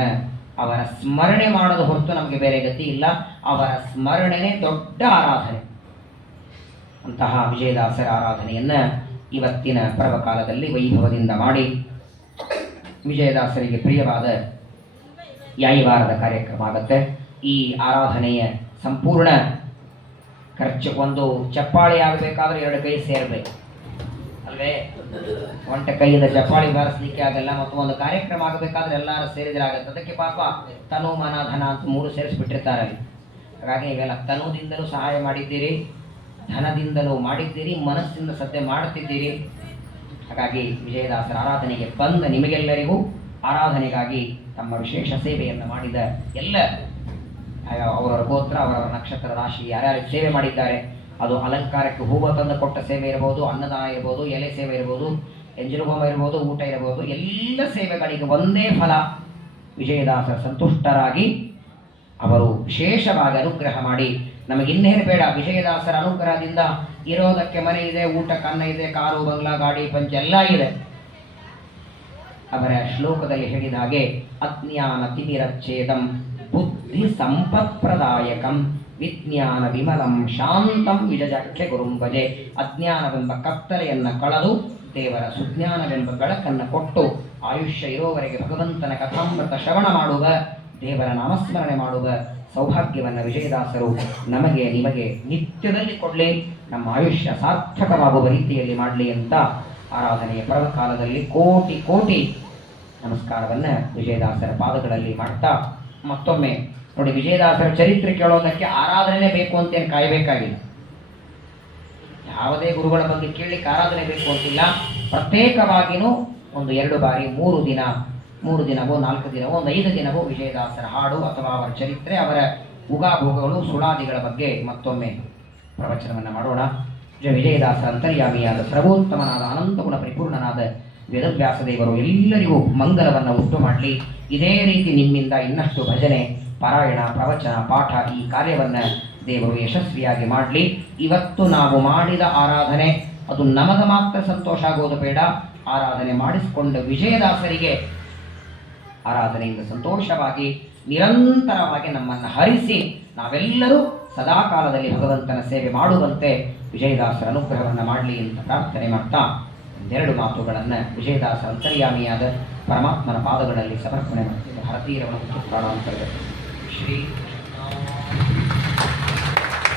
ಅವರ ಸ್ಮರಣೆ ಮಾಡೋದು ಹೊರತು ನಮಗೆ ಬೇರೆ ಗತಿ ಇಲ್ಲ. ಅವರ ಸ್ಮರಣೆನೇ ದೊಡ್ಡ ಆರಾಧನೆ. ಅಂತಹ ವಿಜಯದಾಸರ ಆರಾಧನೆಯನ್ನ ಇವತ್ತಿನ ಪರ್ವಕಾಲದಲ್ಲಿ ವೈಭವದಿಂದ ಮಾಡಿ ವಿಜಯದಾಸರಿಗೆ ಪ್ರಿಯವಾದ ಯಾಯಿವಾರದ ಕಾರ್ಯಕ್ರಮ ಆಗುತ್ತೆ. ಈ ಆರಾಧನೆಯ ಸಂಪೂರ್ಣ ಖರ್ಚು, ಒಂದು ಚಪ್ಪಾಳಿ ಆಗಬೇಕಾದ್ರೆ 2 ಕೈ ಸೇರಬೇಕು ಅಲ್ವೇ? ಒಂಟ ಕೈಯಿಂದ ಚಪ್ಪಾಳಿ ಬಾರಿಸಲಿಕ್ಕೆ ಆಗಲ್ಲ. ಮತ್ತು ಒಂದು ಕಾರ್ಯಕ್ರಮ ಆಗಬೇಕಾದ್ರೆ ಎಲ್ಲರೂ ಸೇರಿದ್ರೆ ಆಗುತ್ತೆ. ಅದಕ್ಕೆ ಪಾಪ ತನು ಮನ ಧನ ಅಂತ 3 ಸೇರಿಸ್ಬಿಟ್ಟಿರ್ತಾರೆ. ಹಾಗಾಗಿ ಇವೆಲ್ಲ ತನುದಿಂದಲೂ ಸಹಾಯ ಮಾಡಿದ್ದೀರಿ, ಧನದಿಂದಲೂ ಮಾಡಿದ್ದೀರಿ, ಮನಸ್ಸಿಂದ ಸದ್ಯ ಮಾಡ್ತಿದ್ದೀರಿ. ಹಾಗಾಗಿ ವಿಜಯದಾಸರ ಆರಾಧನೆಗೆ ಬಂದ ನಿಮಗೆಲ್ಲರಿಗೂ ಆರಾಧನೆಗಾಗಿ ತಮ್ಮ ವಿಶೇಷ ಸೇವೆಯನ್ನು ಮಾಡಿದ ಎಲ್ಲ ಅವರವರ ಗೋತ್ರ, ಅವರವರ ನಕ್ಷತ್ರ ರಾಶಿ ಯಾರ್ಯಾರು ಸೇವೆ ಮಾಡಿದ್ದಾರೆ, ಅದು ಅಲಂಕಾರಕ್ಕೆ ಹೂವು ತಂದು ಕೊಟ್ಟ ಸೇವೆ ಇರಬಹುದು, ಅನ್ನದಾನ ಇರ್ಬೋದು, ಎಲೆ ಸೇವೆ ಇರ್ಬೋದು, ಎಂಜಿಲು ಹೋಮ ಇರ್ಬೋದು, ಊಟ ಇರಬಹುದು, ಎಲ್ಲ ಸೇವೆಗಳಿಗೆ ಒಂದೇ ಫಲ. ವಿಜಯದಾಸರ ಸಂತುಷ್ಟರಾಗಿ ಅವರು ವಿಶೇಷವಾಗಿ ಅನುಗ್ರಹ ಮಾಡಿ ನಮಗಿನ್ನೇನು ಬೇಡ. ವಿಜಯದಾಸರ ಅನುಗ್ರಹದಿಂದ ಇರೋದಕ್ಕೆ ಮನೆ ಇದೆ, ಊಟಕ್ಕೆ ಅನ್ನ ಇದೆ, ಕಾರು ಬಂಗ್ಲಾ ಗಾಡಿ ಪಂಚ ಎಲ್ಲ ಇದೆ. ಅವರ ಶ್ಲೋಕದಲ್ಲಿ ಹೇಳಿದ ಹಾಗೆ ಅಜ್ಞಾನ ತಿಮಿರಚ್ಛೇದಂ ಬುದ್ಧಿ ಸಂಪತ್ಪ್ರದಾಯಕಂ ವಿಜ್ಞಾನ ವಿಮಲಂ ಶಾಂತಂ ವಿಜಜಕ್ಷೆ ಗುರುಂಬಜೆ. ಅಜ್ಞಾನವೆಂಬ ಕತ್ತಲೆಯನ್ನು ಕಳೆದು ದೇವರ ಸುಜ್ಞಾನವೆಂಬ ಬೆಳಕನ್ನು ಕೊಟ್ಟು ಆಯುಷ್ಯ ಇರೋವರೆಗೆ ಭಗವಂತನ ಕಥಾಮೃತ ಶ್ರವಣ ಮಾಡುವ, ದೇವರ ನಾಮಸ್ಮರಣೆ ಮಾಡುವ ಸೌಭಾಗ್ಯವನ್ನು ವಿಜಯದಾಸರು ನಮಗೆ ನಿಮಗೆ ನಿತ್ಯದಲ್ಲಿ ಕೊಡಲಿ, ನಮ್ಮ ಆಯುಷ್ಯ ಸಾರ್ಥಕವಾಗುವ ರೀತಿಯಲ್ಲಿ ಮಾಡಲಿ ಅಂತ ಆರಾಧನೆಯ ಪರ್ವಕಾಲದಲ್ಲಿ ಕೋಟಿ ಕೋಟಿ ನಮಸ್ಕಾರವನ್ನು ವಿಜಯದಾಸರ ಪಾದಗಳಲ್ಲಿ ಮಾಡ್ತಾ ಮತ್ತೊಮ್ಮೆ ನೋಡಿ, ವಿಜಯದಾಸರ ಚರಿತ್ರೆ ಕೇಳೋದಕ್ಕೆ ಆರಾಧನೆ ಬೇಕು ಅಂತೇನು ಕಾಯಬೇಕಾಗಿಲ್ಲ. ಯಾವುದೇ ಗುರುಗಳ ಬಗ್ಗೆ ಕೇಳಲಿಕ್ಕೆ ಆರಾಧನೆ ಬೇಕು ಅಂತಿಲ್ಲ. ಪ್ರತ್ಯೇಕವಾಗಿಯೂ ಒಂದು 2 ಬಾರಿ 3 ದಿನ 3 ದಿನವೋ 4 ದಿನವೋ ಒಂದು 5 ದಿನವೋ ವಿಜಯದಾಸರ ಹಾಡು ಅಥವಾ ಅವರ ಚರಿತ್ರೆ, ಅವರ ಉಗಾಭೋಗಗಳು, ಸುಳಾದಿಗಳ ಬಗ್ಗೆ ಮತ್ತೊಮ್ಮೆ ಪ್ರವಚನವನ್ನು ಮಾಡೋಣ. ವಿಜಯದಾಸ ಅಂತರ್ಯಾಮಿಯಾದ ಸರ್ವೋತ್ತಮನಾದ ಅನಂತಗುಣ ಪರಿಪೂರ್ಣನಾದ ವೇದವ್ಯಾಸ ದೇವರು ಎಲ್ಲರಿಗೂ ಮಂಗಲವನ್ನು ಉಂಟು ಮಾಡಲಿ. ಇದೇ ರೀತಿ ನಿಮ್ಮಿಂದ ಇನ್ನಷ್ಟು ಭಜನೆ, ಪಾರಾಯಣ, ಪ್ರವಚನ, ಪಾಠ ಈ ಕಾರ್ಯವನ್ನು ದೇವರು ಯಶಸ್ವಿಯಾಗಿ ಮಾಡಲಿ. ಇವತ್ತು ನಾವು ಮಾಡಿದ ಆರಾಧನೆ ಅದು ನಮಗೆ ಮಾತ್ರ ಸಂತೋಷ ಆಗೋದು ಬೇಡ, ಆರಾಧನೆ ಮಾಡಿಸಿಕೊಂಡ ವಿಜಯದಾಸರಿಗೆ ಆರಾಧನೆಯಿಂದ ಸಂತೋಷವಾಗಿ ನಿರಂತರವಾಗಿ ನಮ್ಮನ್ನು ಹರಿಸಿ ನಾವೆಲ್ಲರೂ ಸದಾಕಾಲದಲ್ಲಿ ಭಗವಂತನ ಸೇವೆ ಮಾಡುವಂತೆ ವಿಜಯದಾಸರ ಅನುಗ್ರಹವನ್ನು ಮಾಡಲಿ ಅಂತ ಪ್ರಾರ್ಥನೆ ಮಾಡ್ತಾ ಒಂದೆರಡು ಮಾತುಗಳನ್ನು ವಿಜಯದಾಸರ ಅಂತರ್ಯಾಮಿಯಾದ ಪರಮಾತ್ಮನ ಪಾದಗಳಲ್ಲಿ ಸಮರ್ಪಣೆ ಮಾಡ್ತಿದ್ದೆ. ಹರತೀರವನ್ನು ಪ್ರಾಣಾಂತರ್ಗತ ಶ್ರೀ